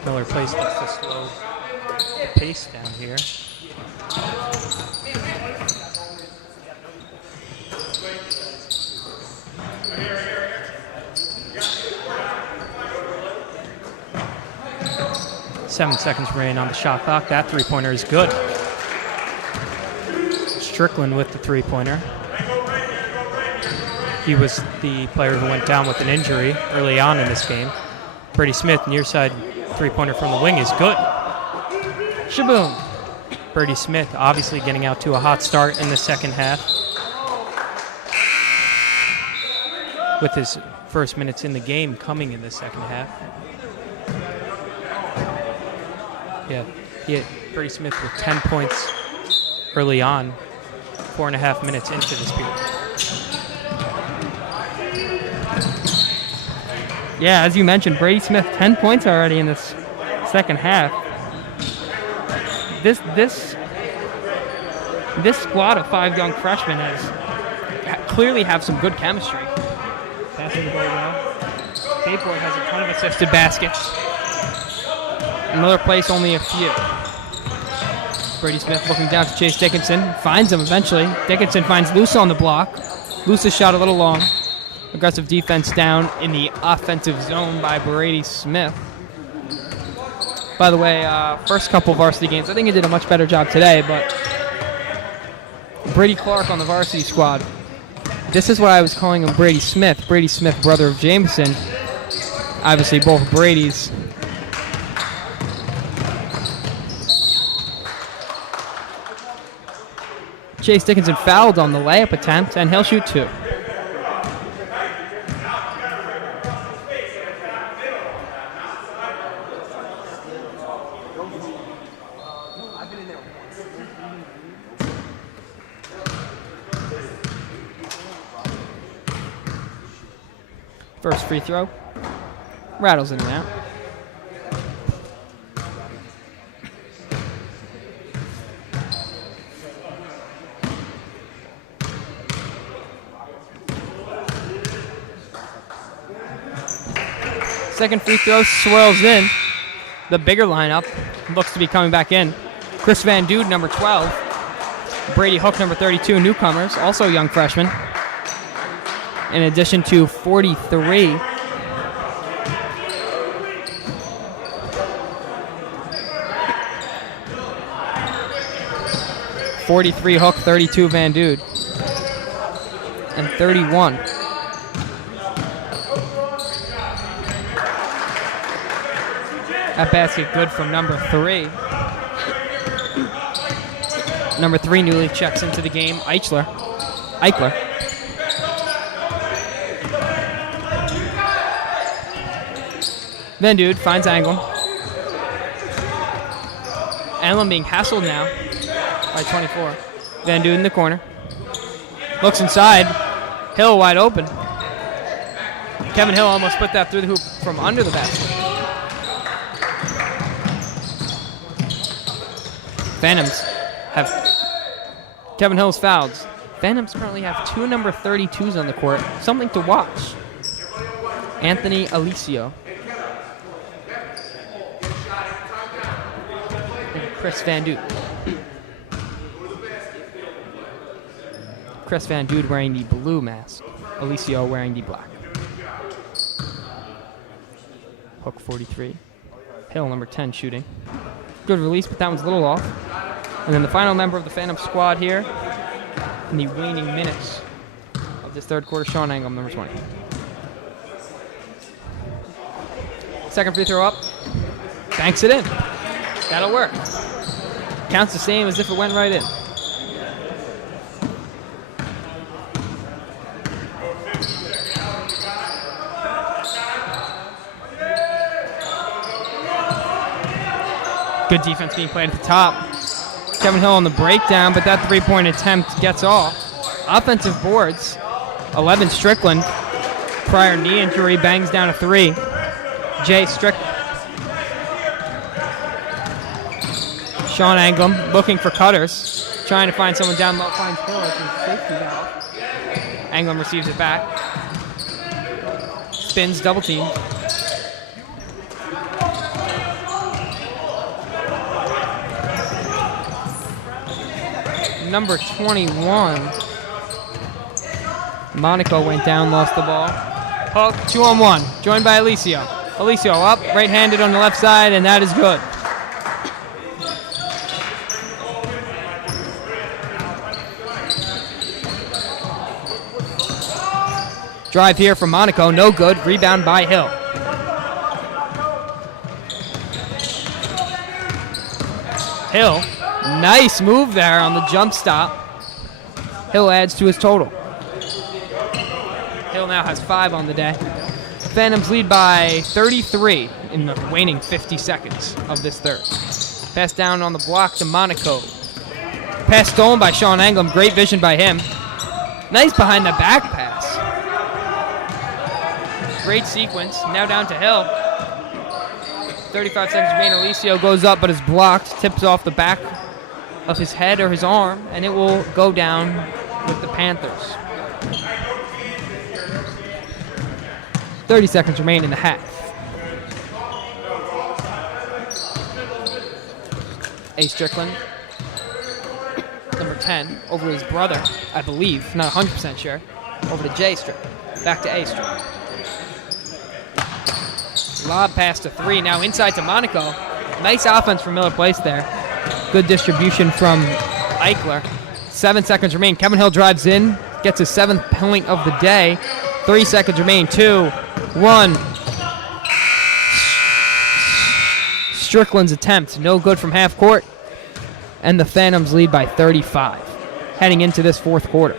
Miller Place looks to slow the pace down here. Seven seconds remaining on the shot clock. That three-pointer is good. Strickland with the three-pointer. He was the player who went down with an injury early on in this game. Brady Smith, near side three-pointer from the wing is good. Shaboom. Brady Smith obviously getting out to a hot start in the second half. With his first minutes in the game coming in the second half. Yeah, he hit Brady Smith with 10 points early on, 4.5 minutes into this period. Yeah, as you mentioned, Brady Smith, 10 points already in this second half. This squad of 5 young freshmen clearly have some good chemistry. Passing the ball well. Bayport has a ton of assisted baskets. Miller Place only a few. Brady Smith looking down to Chase Dickinson. Finds him eventually. Dickinson finds Luce on the block. Luce's shot a little long. Aggressive defense down in the offensive zone by Brady Smith. By the way, first couple varsity games, I think he did a much better job today, but Brady Clark on the varsity squad. This is why I was calling him Brady Smith. Brady Smith, brother of Jameson. Obviously, both Brady's. Chase Dickinson fouled on the layup attempt, and he'll shoot 2. First free throw. Rattles in and out. Second free throw swirls in. The bigger lineup looks to be coming back in. Chris Van Dude, number 12. Brady Hook, number 32, newcomers, also young freshmen. In addition to 43. Hook, 32 Van Dude. And 31. That basket good from number 3. Number 3 newly checks into the game, Eichler. Van Dude finds Anglem. Anglem being hassled now by 24. Van Dude in the corner. Looks inside. Hill wide open. Kevin Hill almost put that through the hoop from under the basket. Phantoms have Kevin Hill's fouled. Phantoms currently have 2 number 32s on the court. Something to watch. Anthony Alicio. And Chris Van Dude. Chris Van Dude wearing the blue mask. Alicio wearing the black. Hook 43. Hill number 10 shooting. Good release, but that one's a little off. And then the final member of the Phantom squad here in the waning minutes of this third quarter, Sean Anglem, number 20. Second free throw up. Banks it in. That'll work. Counts the same as if it went right in. Good defense being played at the top. Kevin Hill on the breakdown, but that three-point attempt gets off. Offensive boards. 11 Strickland. Prior knee injury, bangs down a 3. Jay Strickland. Sean Anglem looking for cutters. Trying to find someone down low. Finds Hill as his safety valve. Anglem receives it back. Spins, double team. Number 21. Monaco went down, lost the ball. Hook, 2-on-1, joined by Alicio. Alicio up, right-handed on the left side, and that is good. Drive here from Monaco, no good. Rebound by Hill. Hill. Nice move there on the jump stop. Hill adds to his total. Hill now has 5 on the day. Phantoms lead by 33 in the waning 50 seconds of this third. Pass down on the block to Monaco. Pass stolen by Sean Anglem. Great vision by him. Nice behind the back pass. Great sequence. Now down to Hill. 35 seconds remain. Alicio goes up but is blocked. Tips off the back of his head or his arm, and it will go down with the Panthers. 30 seconds remain in the half. A. Strickland, number 10, over his brother, I believe, not 100% sure, over to Jay Strickland. Back to A. Strickland. Lob pass to 3, now inside to Monaco. Nice offense from Miller Place there. Good distribution from Eichler. 7 seconds remain. Kevin Hill drives in, gets his 7th point of the day. 3 seconds remain. 2, 1. Strickland's attempt, no good from half court. And the Phantoms lead by 35, heading into this fourth quarter.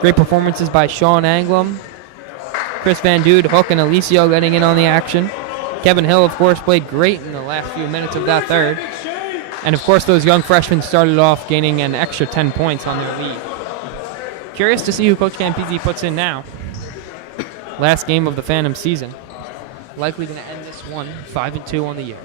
Great performances by Sean Anglem, Chris Van Dude, Hook, and Alicio getting in on the action. Kevin Hill, of course, played great in the last few minutes of that third. And, of course, those young freshmen started off gaining an extra 10 points on their lead. Curious to see who Coach Campisi puts in now. Last game of the Phantom season. Likely going to end this one 5-2 on the year.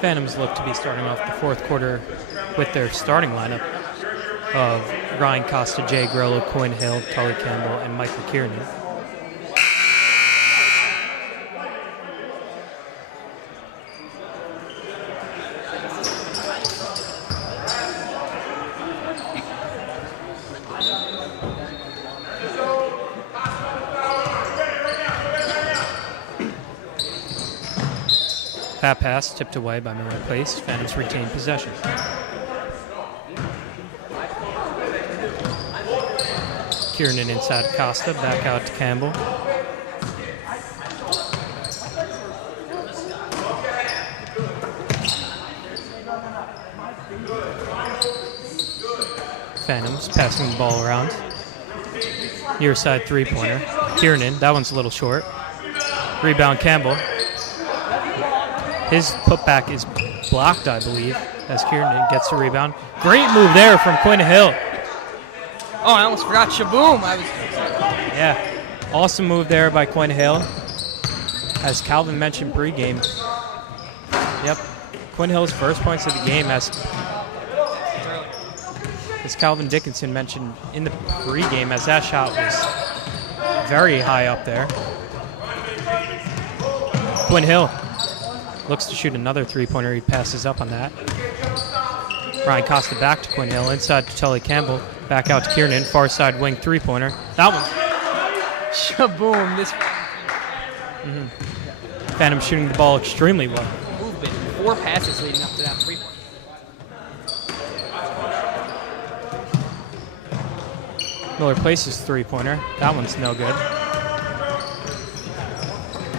Phantoms look to be starting off the fourth quarter with their starting lineup of Ryan Costa, Jay Grillo, Coyne Hill, Tully Campbell, and Michael Kiernan. That pass tipped away by Miller Place. Phantoms retain possession. Kiernan inside Costa, back out to Campbell. Phantoms passing the ball around. Near side three-pointer. Kiernan, that one's a little short. Rebound Campbell. His putback is blocked, I believe, as Kiernan gets the rebound. Great move there from Quinn Hill. Oh, I almost forgot Shaboom. Yeah, awesome move there by Quinn Hill. As Calvin mentioned pregame. Yep, Quinn Hill's first points of the game as Calvin Dickinson mentioned in the pregame, as that shot was very high up there. Quinn Hill looks to shoot another three-pointer. He passes up on that. Ryan Costa back to Quinn Hill, inside to Tully Campbell, back out to Kiernan, far side wing three-pointer. That one. Shaboom. This. Phantom shooting the ball extremely well. Movement. 4 passes leading up to that three-point. Miller Place's three-pointer. That one's no good.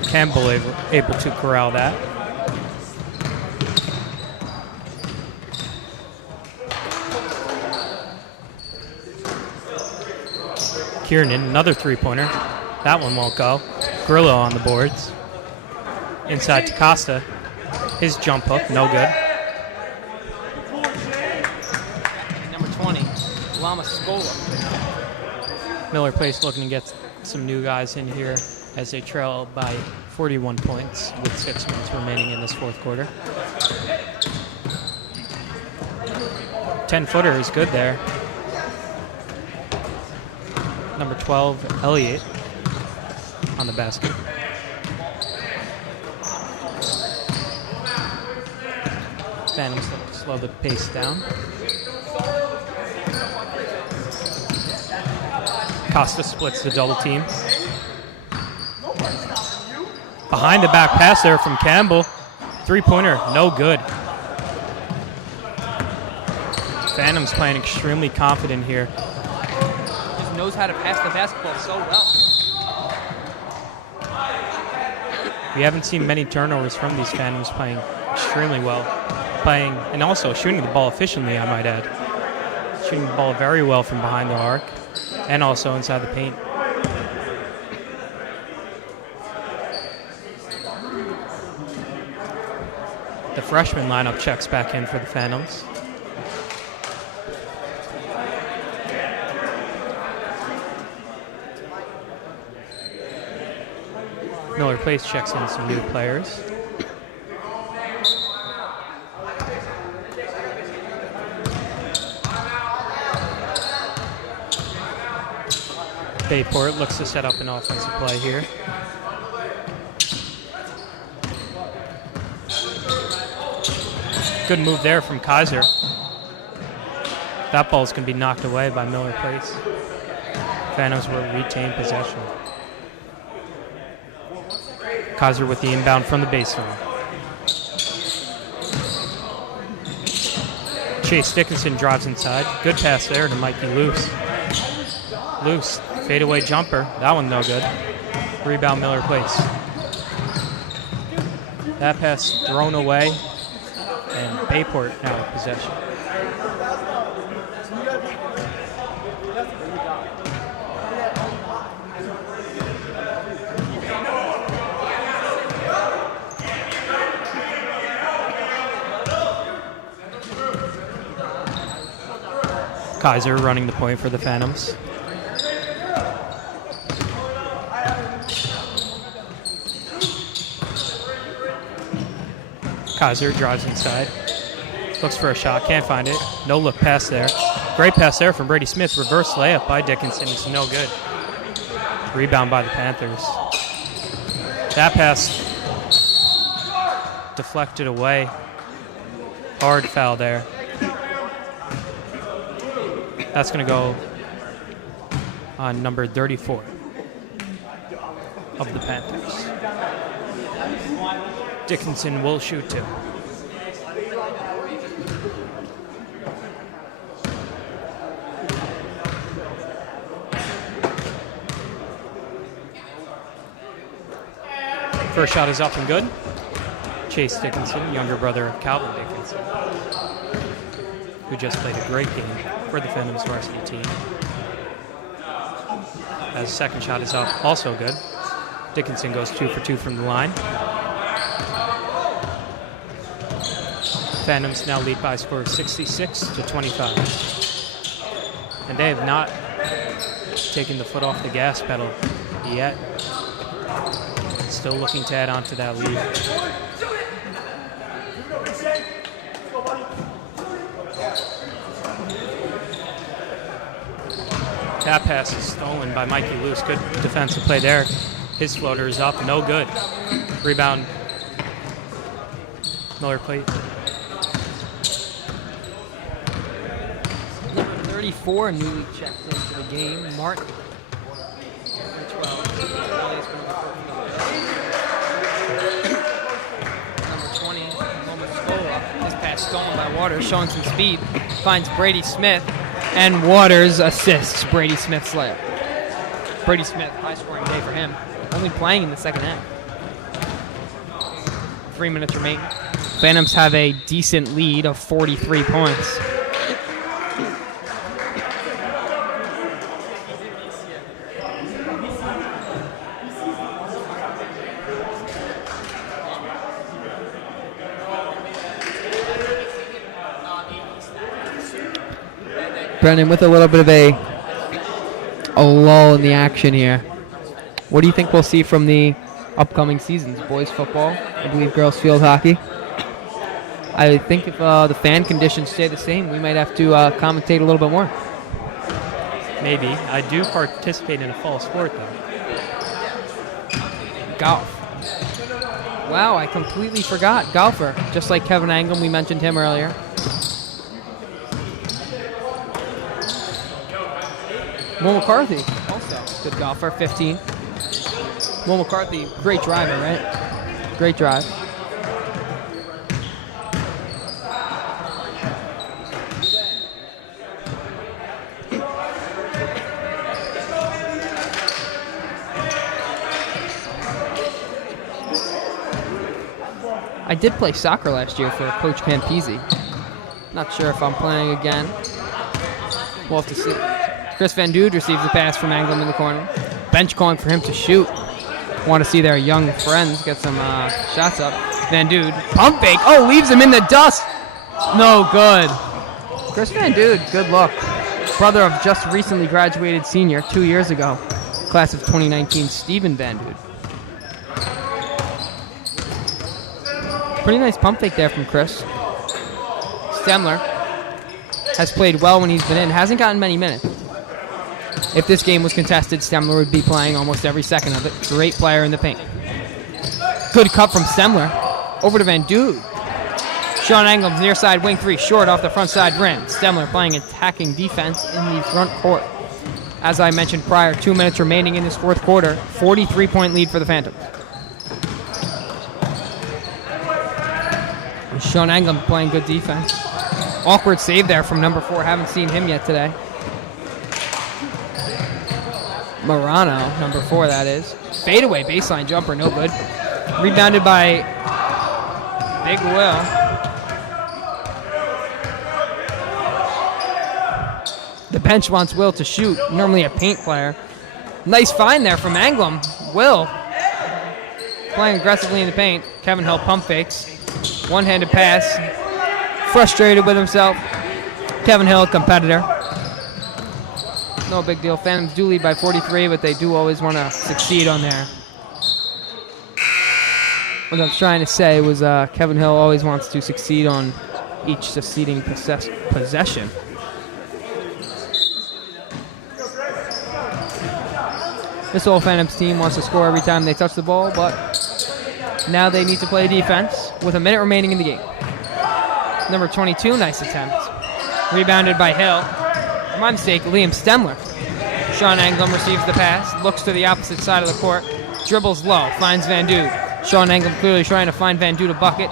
Campbell able to corral that. Kiernan, another three-pointer. That one won't go. Grillo on the boards. Inside to Costa. His jump hook, no good. Number 20, Lama Scola. Miller Place looking to get some new guys in here as they trail by 41 points with 6 minutes remaining in this fourth quarter. 10-footer is good there. Number 12, Elliott, on the basket. Phantoms slow the pace down. Costa splits the double team. Behind the back pass there from Campbell. Three-pointer, no good. Phantoms playing extremely confident here. Just knows how to pass the basketball so well. We haven't seen many turnovers from these Phantoms, playing extremely well. Playing and also shooting the ball efficiently, I might add. Shooting the ball very well from behind the arc and also inside the paint. The freshman lineup checks back in for the Phantoms. Miller Place checks in some new players. Bayport looks to set up an offensive play here. Good move there from Kaiser. That ball's going to be knocked away by Miller Place. Phantoms will retain possession. Kaiser with the inbound from the baseline. Chase Dickinson drives inside. Good pass there to Mikey Luce. Luce, fadeaway jumper. That one no good. Rebound Miller Place. That pass thrown away, and Bayport now in possession. Kaiser running the point for the Phantoms. Kaiser drives inside. Looks for a shot, can't find it. No look pass there. Great pass there from Brady Smith. Reverse layup by Dickinson is no good. Rebound by the Panthers. That pass deflected away. Hard foul there. That's going to go on number 34 of the Panthers. Dickinson will shoot 2. First shot is up and good. Chase Dickinson, younger brother of Calvin Dickinson, who just played a great game for the Phantoms varsity team. As second shot is up, also good. Dickinson goes 2 for 2 from the line. Phantoms now lead by a score of 66-25. And they have not taken the foot off the gas pedal yet. Still looking to add on to that lead. That pass is stolen by Mikey Luce. Good defensive play there. His floater is up, no good. Rebound, Miller Plate. Number 34, newly checked into the game, Martin. Number 20, Lomas Scola. His pass stolen by Waters, showing some speed. Finds Brady Smith, and Waters assists Brady Smith's layup. Brady Smith, high-scoring day for him. Only playing in the second half. 3 minutes remaining. Phantoms have a decent lead of 43 points. Brennan, with a little bit of a lull in the action here, what do you think we'll see from the upcoming seasons? Boys football, I believe girls field hockey. I think if the fan conditions stay the same, we might have to commentate a little bit more. Maybe. I do participate in a fall sport, though. Golf. Wow, I completely forgot. Golfer. Just like Kevin Anglem, we mentioned him earlier. Will McCarthy, also good golfer, 15. Will McCarthy, great driver, right? Great drive. I did play soccer last year for Coach Pampisi. Not sure if I'm playing again. We'll have to see. Chris Van Dude receives the pass from Anglem in the corner. Bench calling for him to shoot. Want to see their young friends get some shots up. Van Dude, pump fake. Oh, leaves him in the dust. No good. Chris Van Dude, good look. Brother of just recently graduated senior 2 years ago. Class of 2019, Stephen Van Dude. Pretty nice pump fake there from Chris. Stemler has played well when he's been in. Hasn't gotten many minutes. If this game was contested, Stemler would be playing almost every second of it. Great player in the paint. Good cut from Stemler. Over to Van Dude. Sean Anglem's near side wing three, short off the front side rim. Stemler playing attacking defense in the front court. As I mentioned prior, 2 minutes remaining in this fourth quarter. 43-point lead for the Phantoms. Sean Anglem playing good defense. Awkward save there from number 4. Haven't seen him yet today. Morano, number 4, that is. Fadeaway baseline jumper, no good. Rebounded by Big Will. The bench wants Will to shoot, normally a paint player. Nice find there from Anglem. Will playing aggressively in the paint. Kevin Hill pump fakes. One-handed pass. Frustrated with himself. Kevin Hill, competitor. No big deal. Phantoms do lead by 43, but they do always want to succeed on there. What I was trying to say was Kevin Hill always wants to succeed on each succeeding possession. This old Phantoms team wants to score every time they touch the ball, but now they need to play defense with a minute remaining in the game. Number 22, nice attempt. Rebounded by Hill. My mistake, Liam Stemler. Sean Anglem receives the pass, looks to the opposite side of the court, dribbles low, finds Van Dude. Sean Engel clearly trying to find Van Dude a bucket.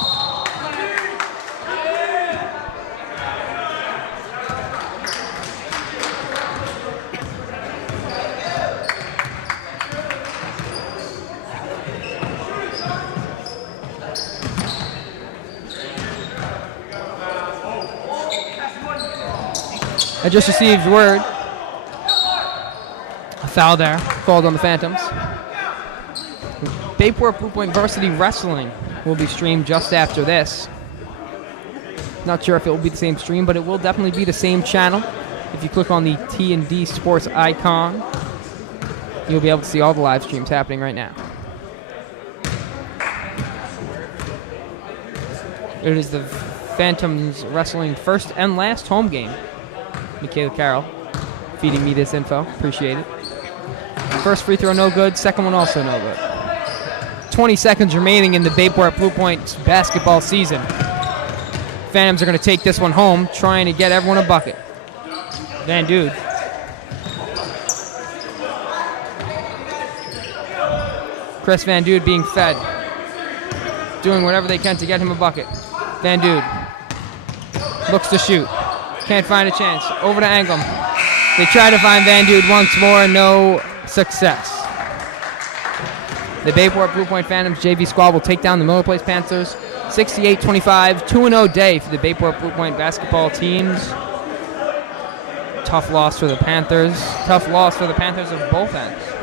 I just received word. A foul there, called on the Phantoms. Bayport Blue Point Varsity Wrestling will be streamed just after this. Not sure if it will be the same stream, but it will definitely be the same channel. If you click on the T&D Sports icon, you'll be able to see all the live streams happening right now. It is the Phantoms Wrestling first and last home game. Michaela Carroll feeding me this info. Appreciate it. First free throw no good. Second one also no good. 20 seconds remaining in the Bayport Blue Point basketball season. Phantoms are going to take this one home, trying to get everyone a bucket. Van Dude. Chris Van Dude being fed. Doing whatever they can to get him a bucket. Van Dude looks to shoot. Can't find a chance. Over to Anglam. They try to find Van Dude once more. No success. The Bayport Blue Point Phantoms JV squad will take down the Miller Place Panthers 68-25. 2-0 day for the Bayport Blue Point basketball teams. Tough loss for the Panthers. Tough loss for the Panthers of both ends.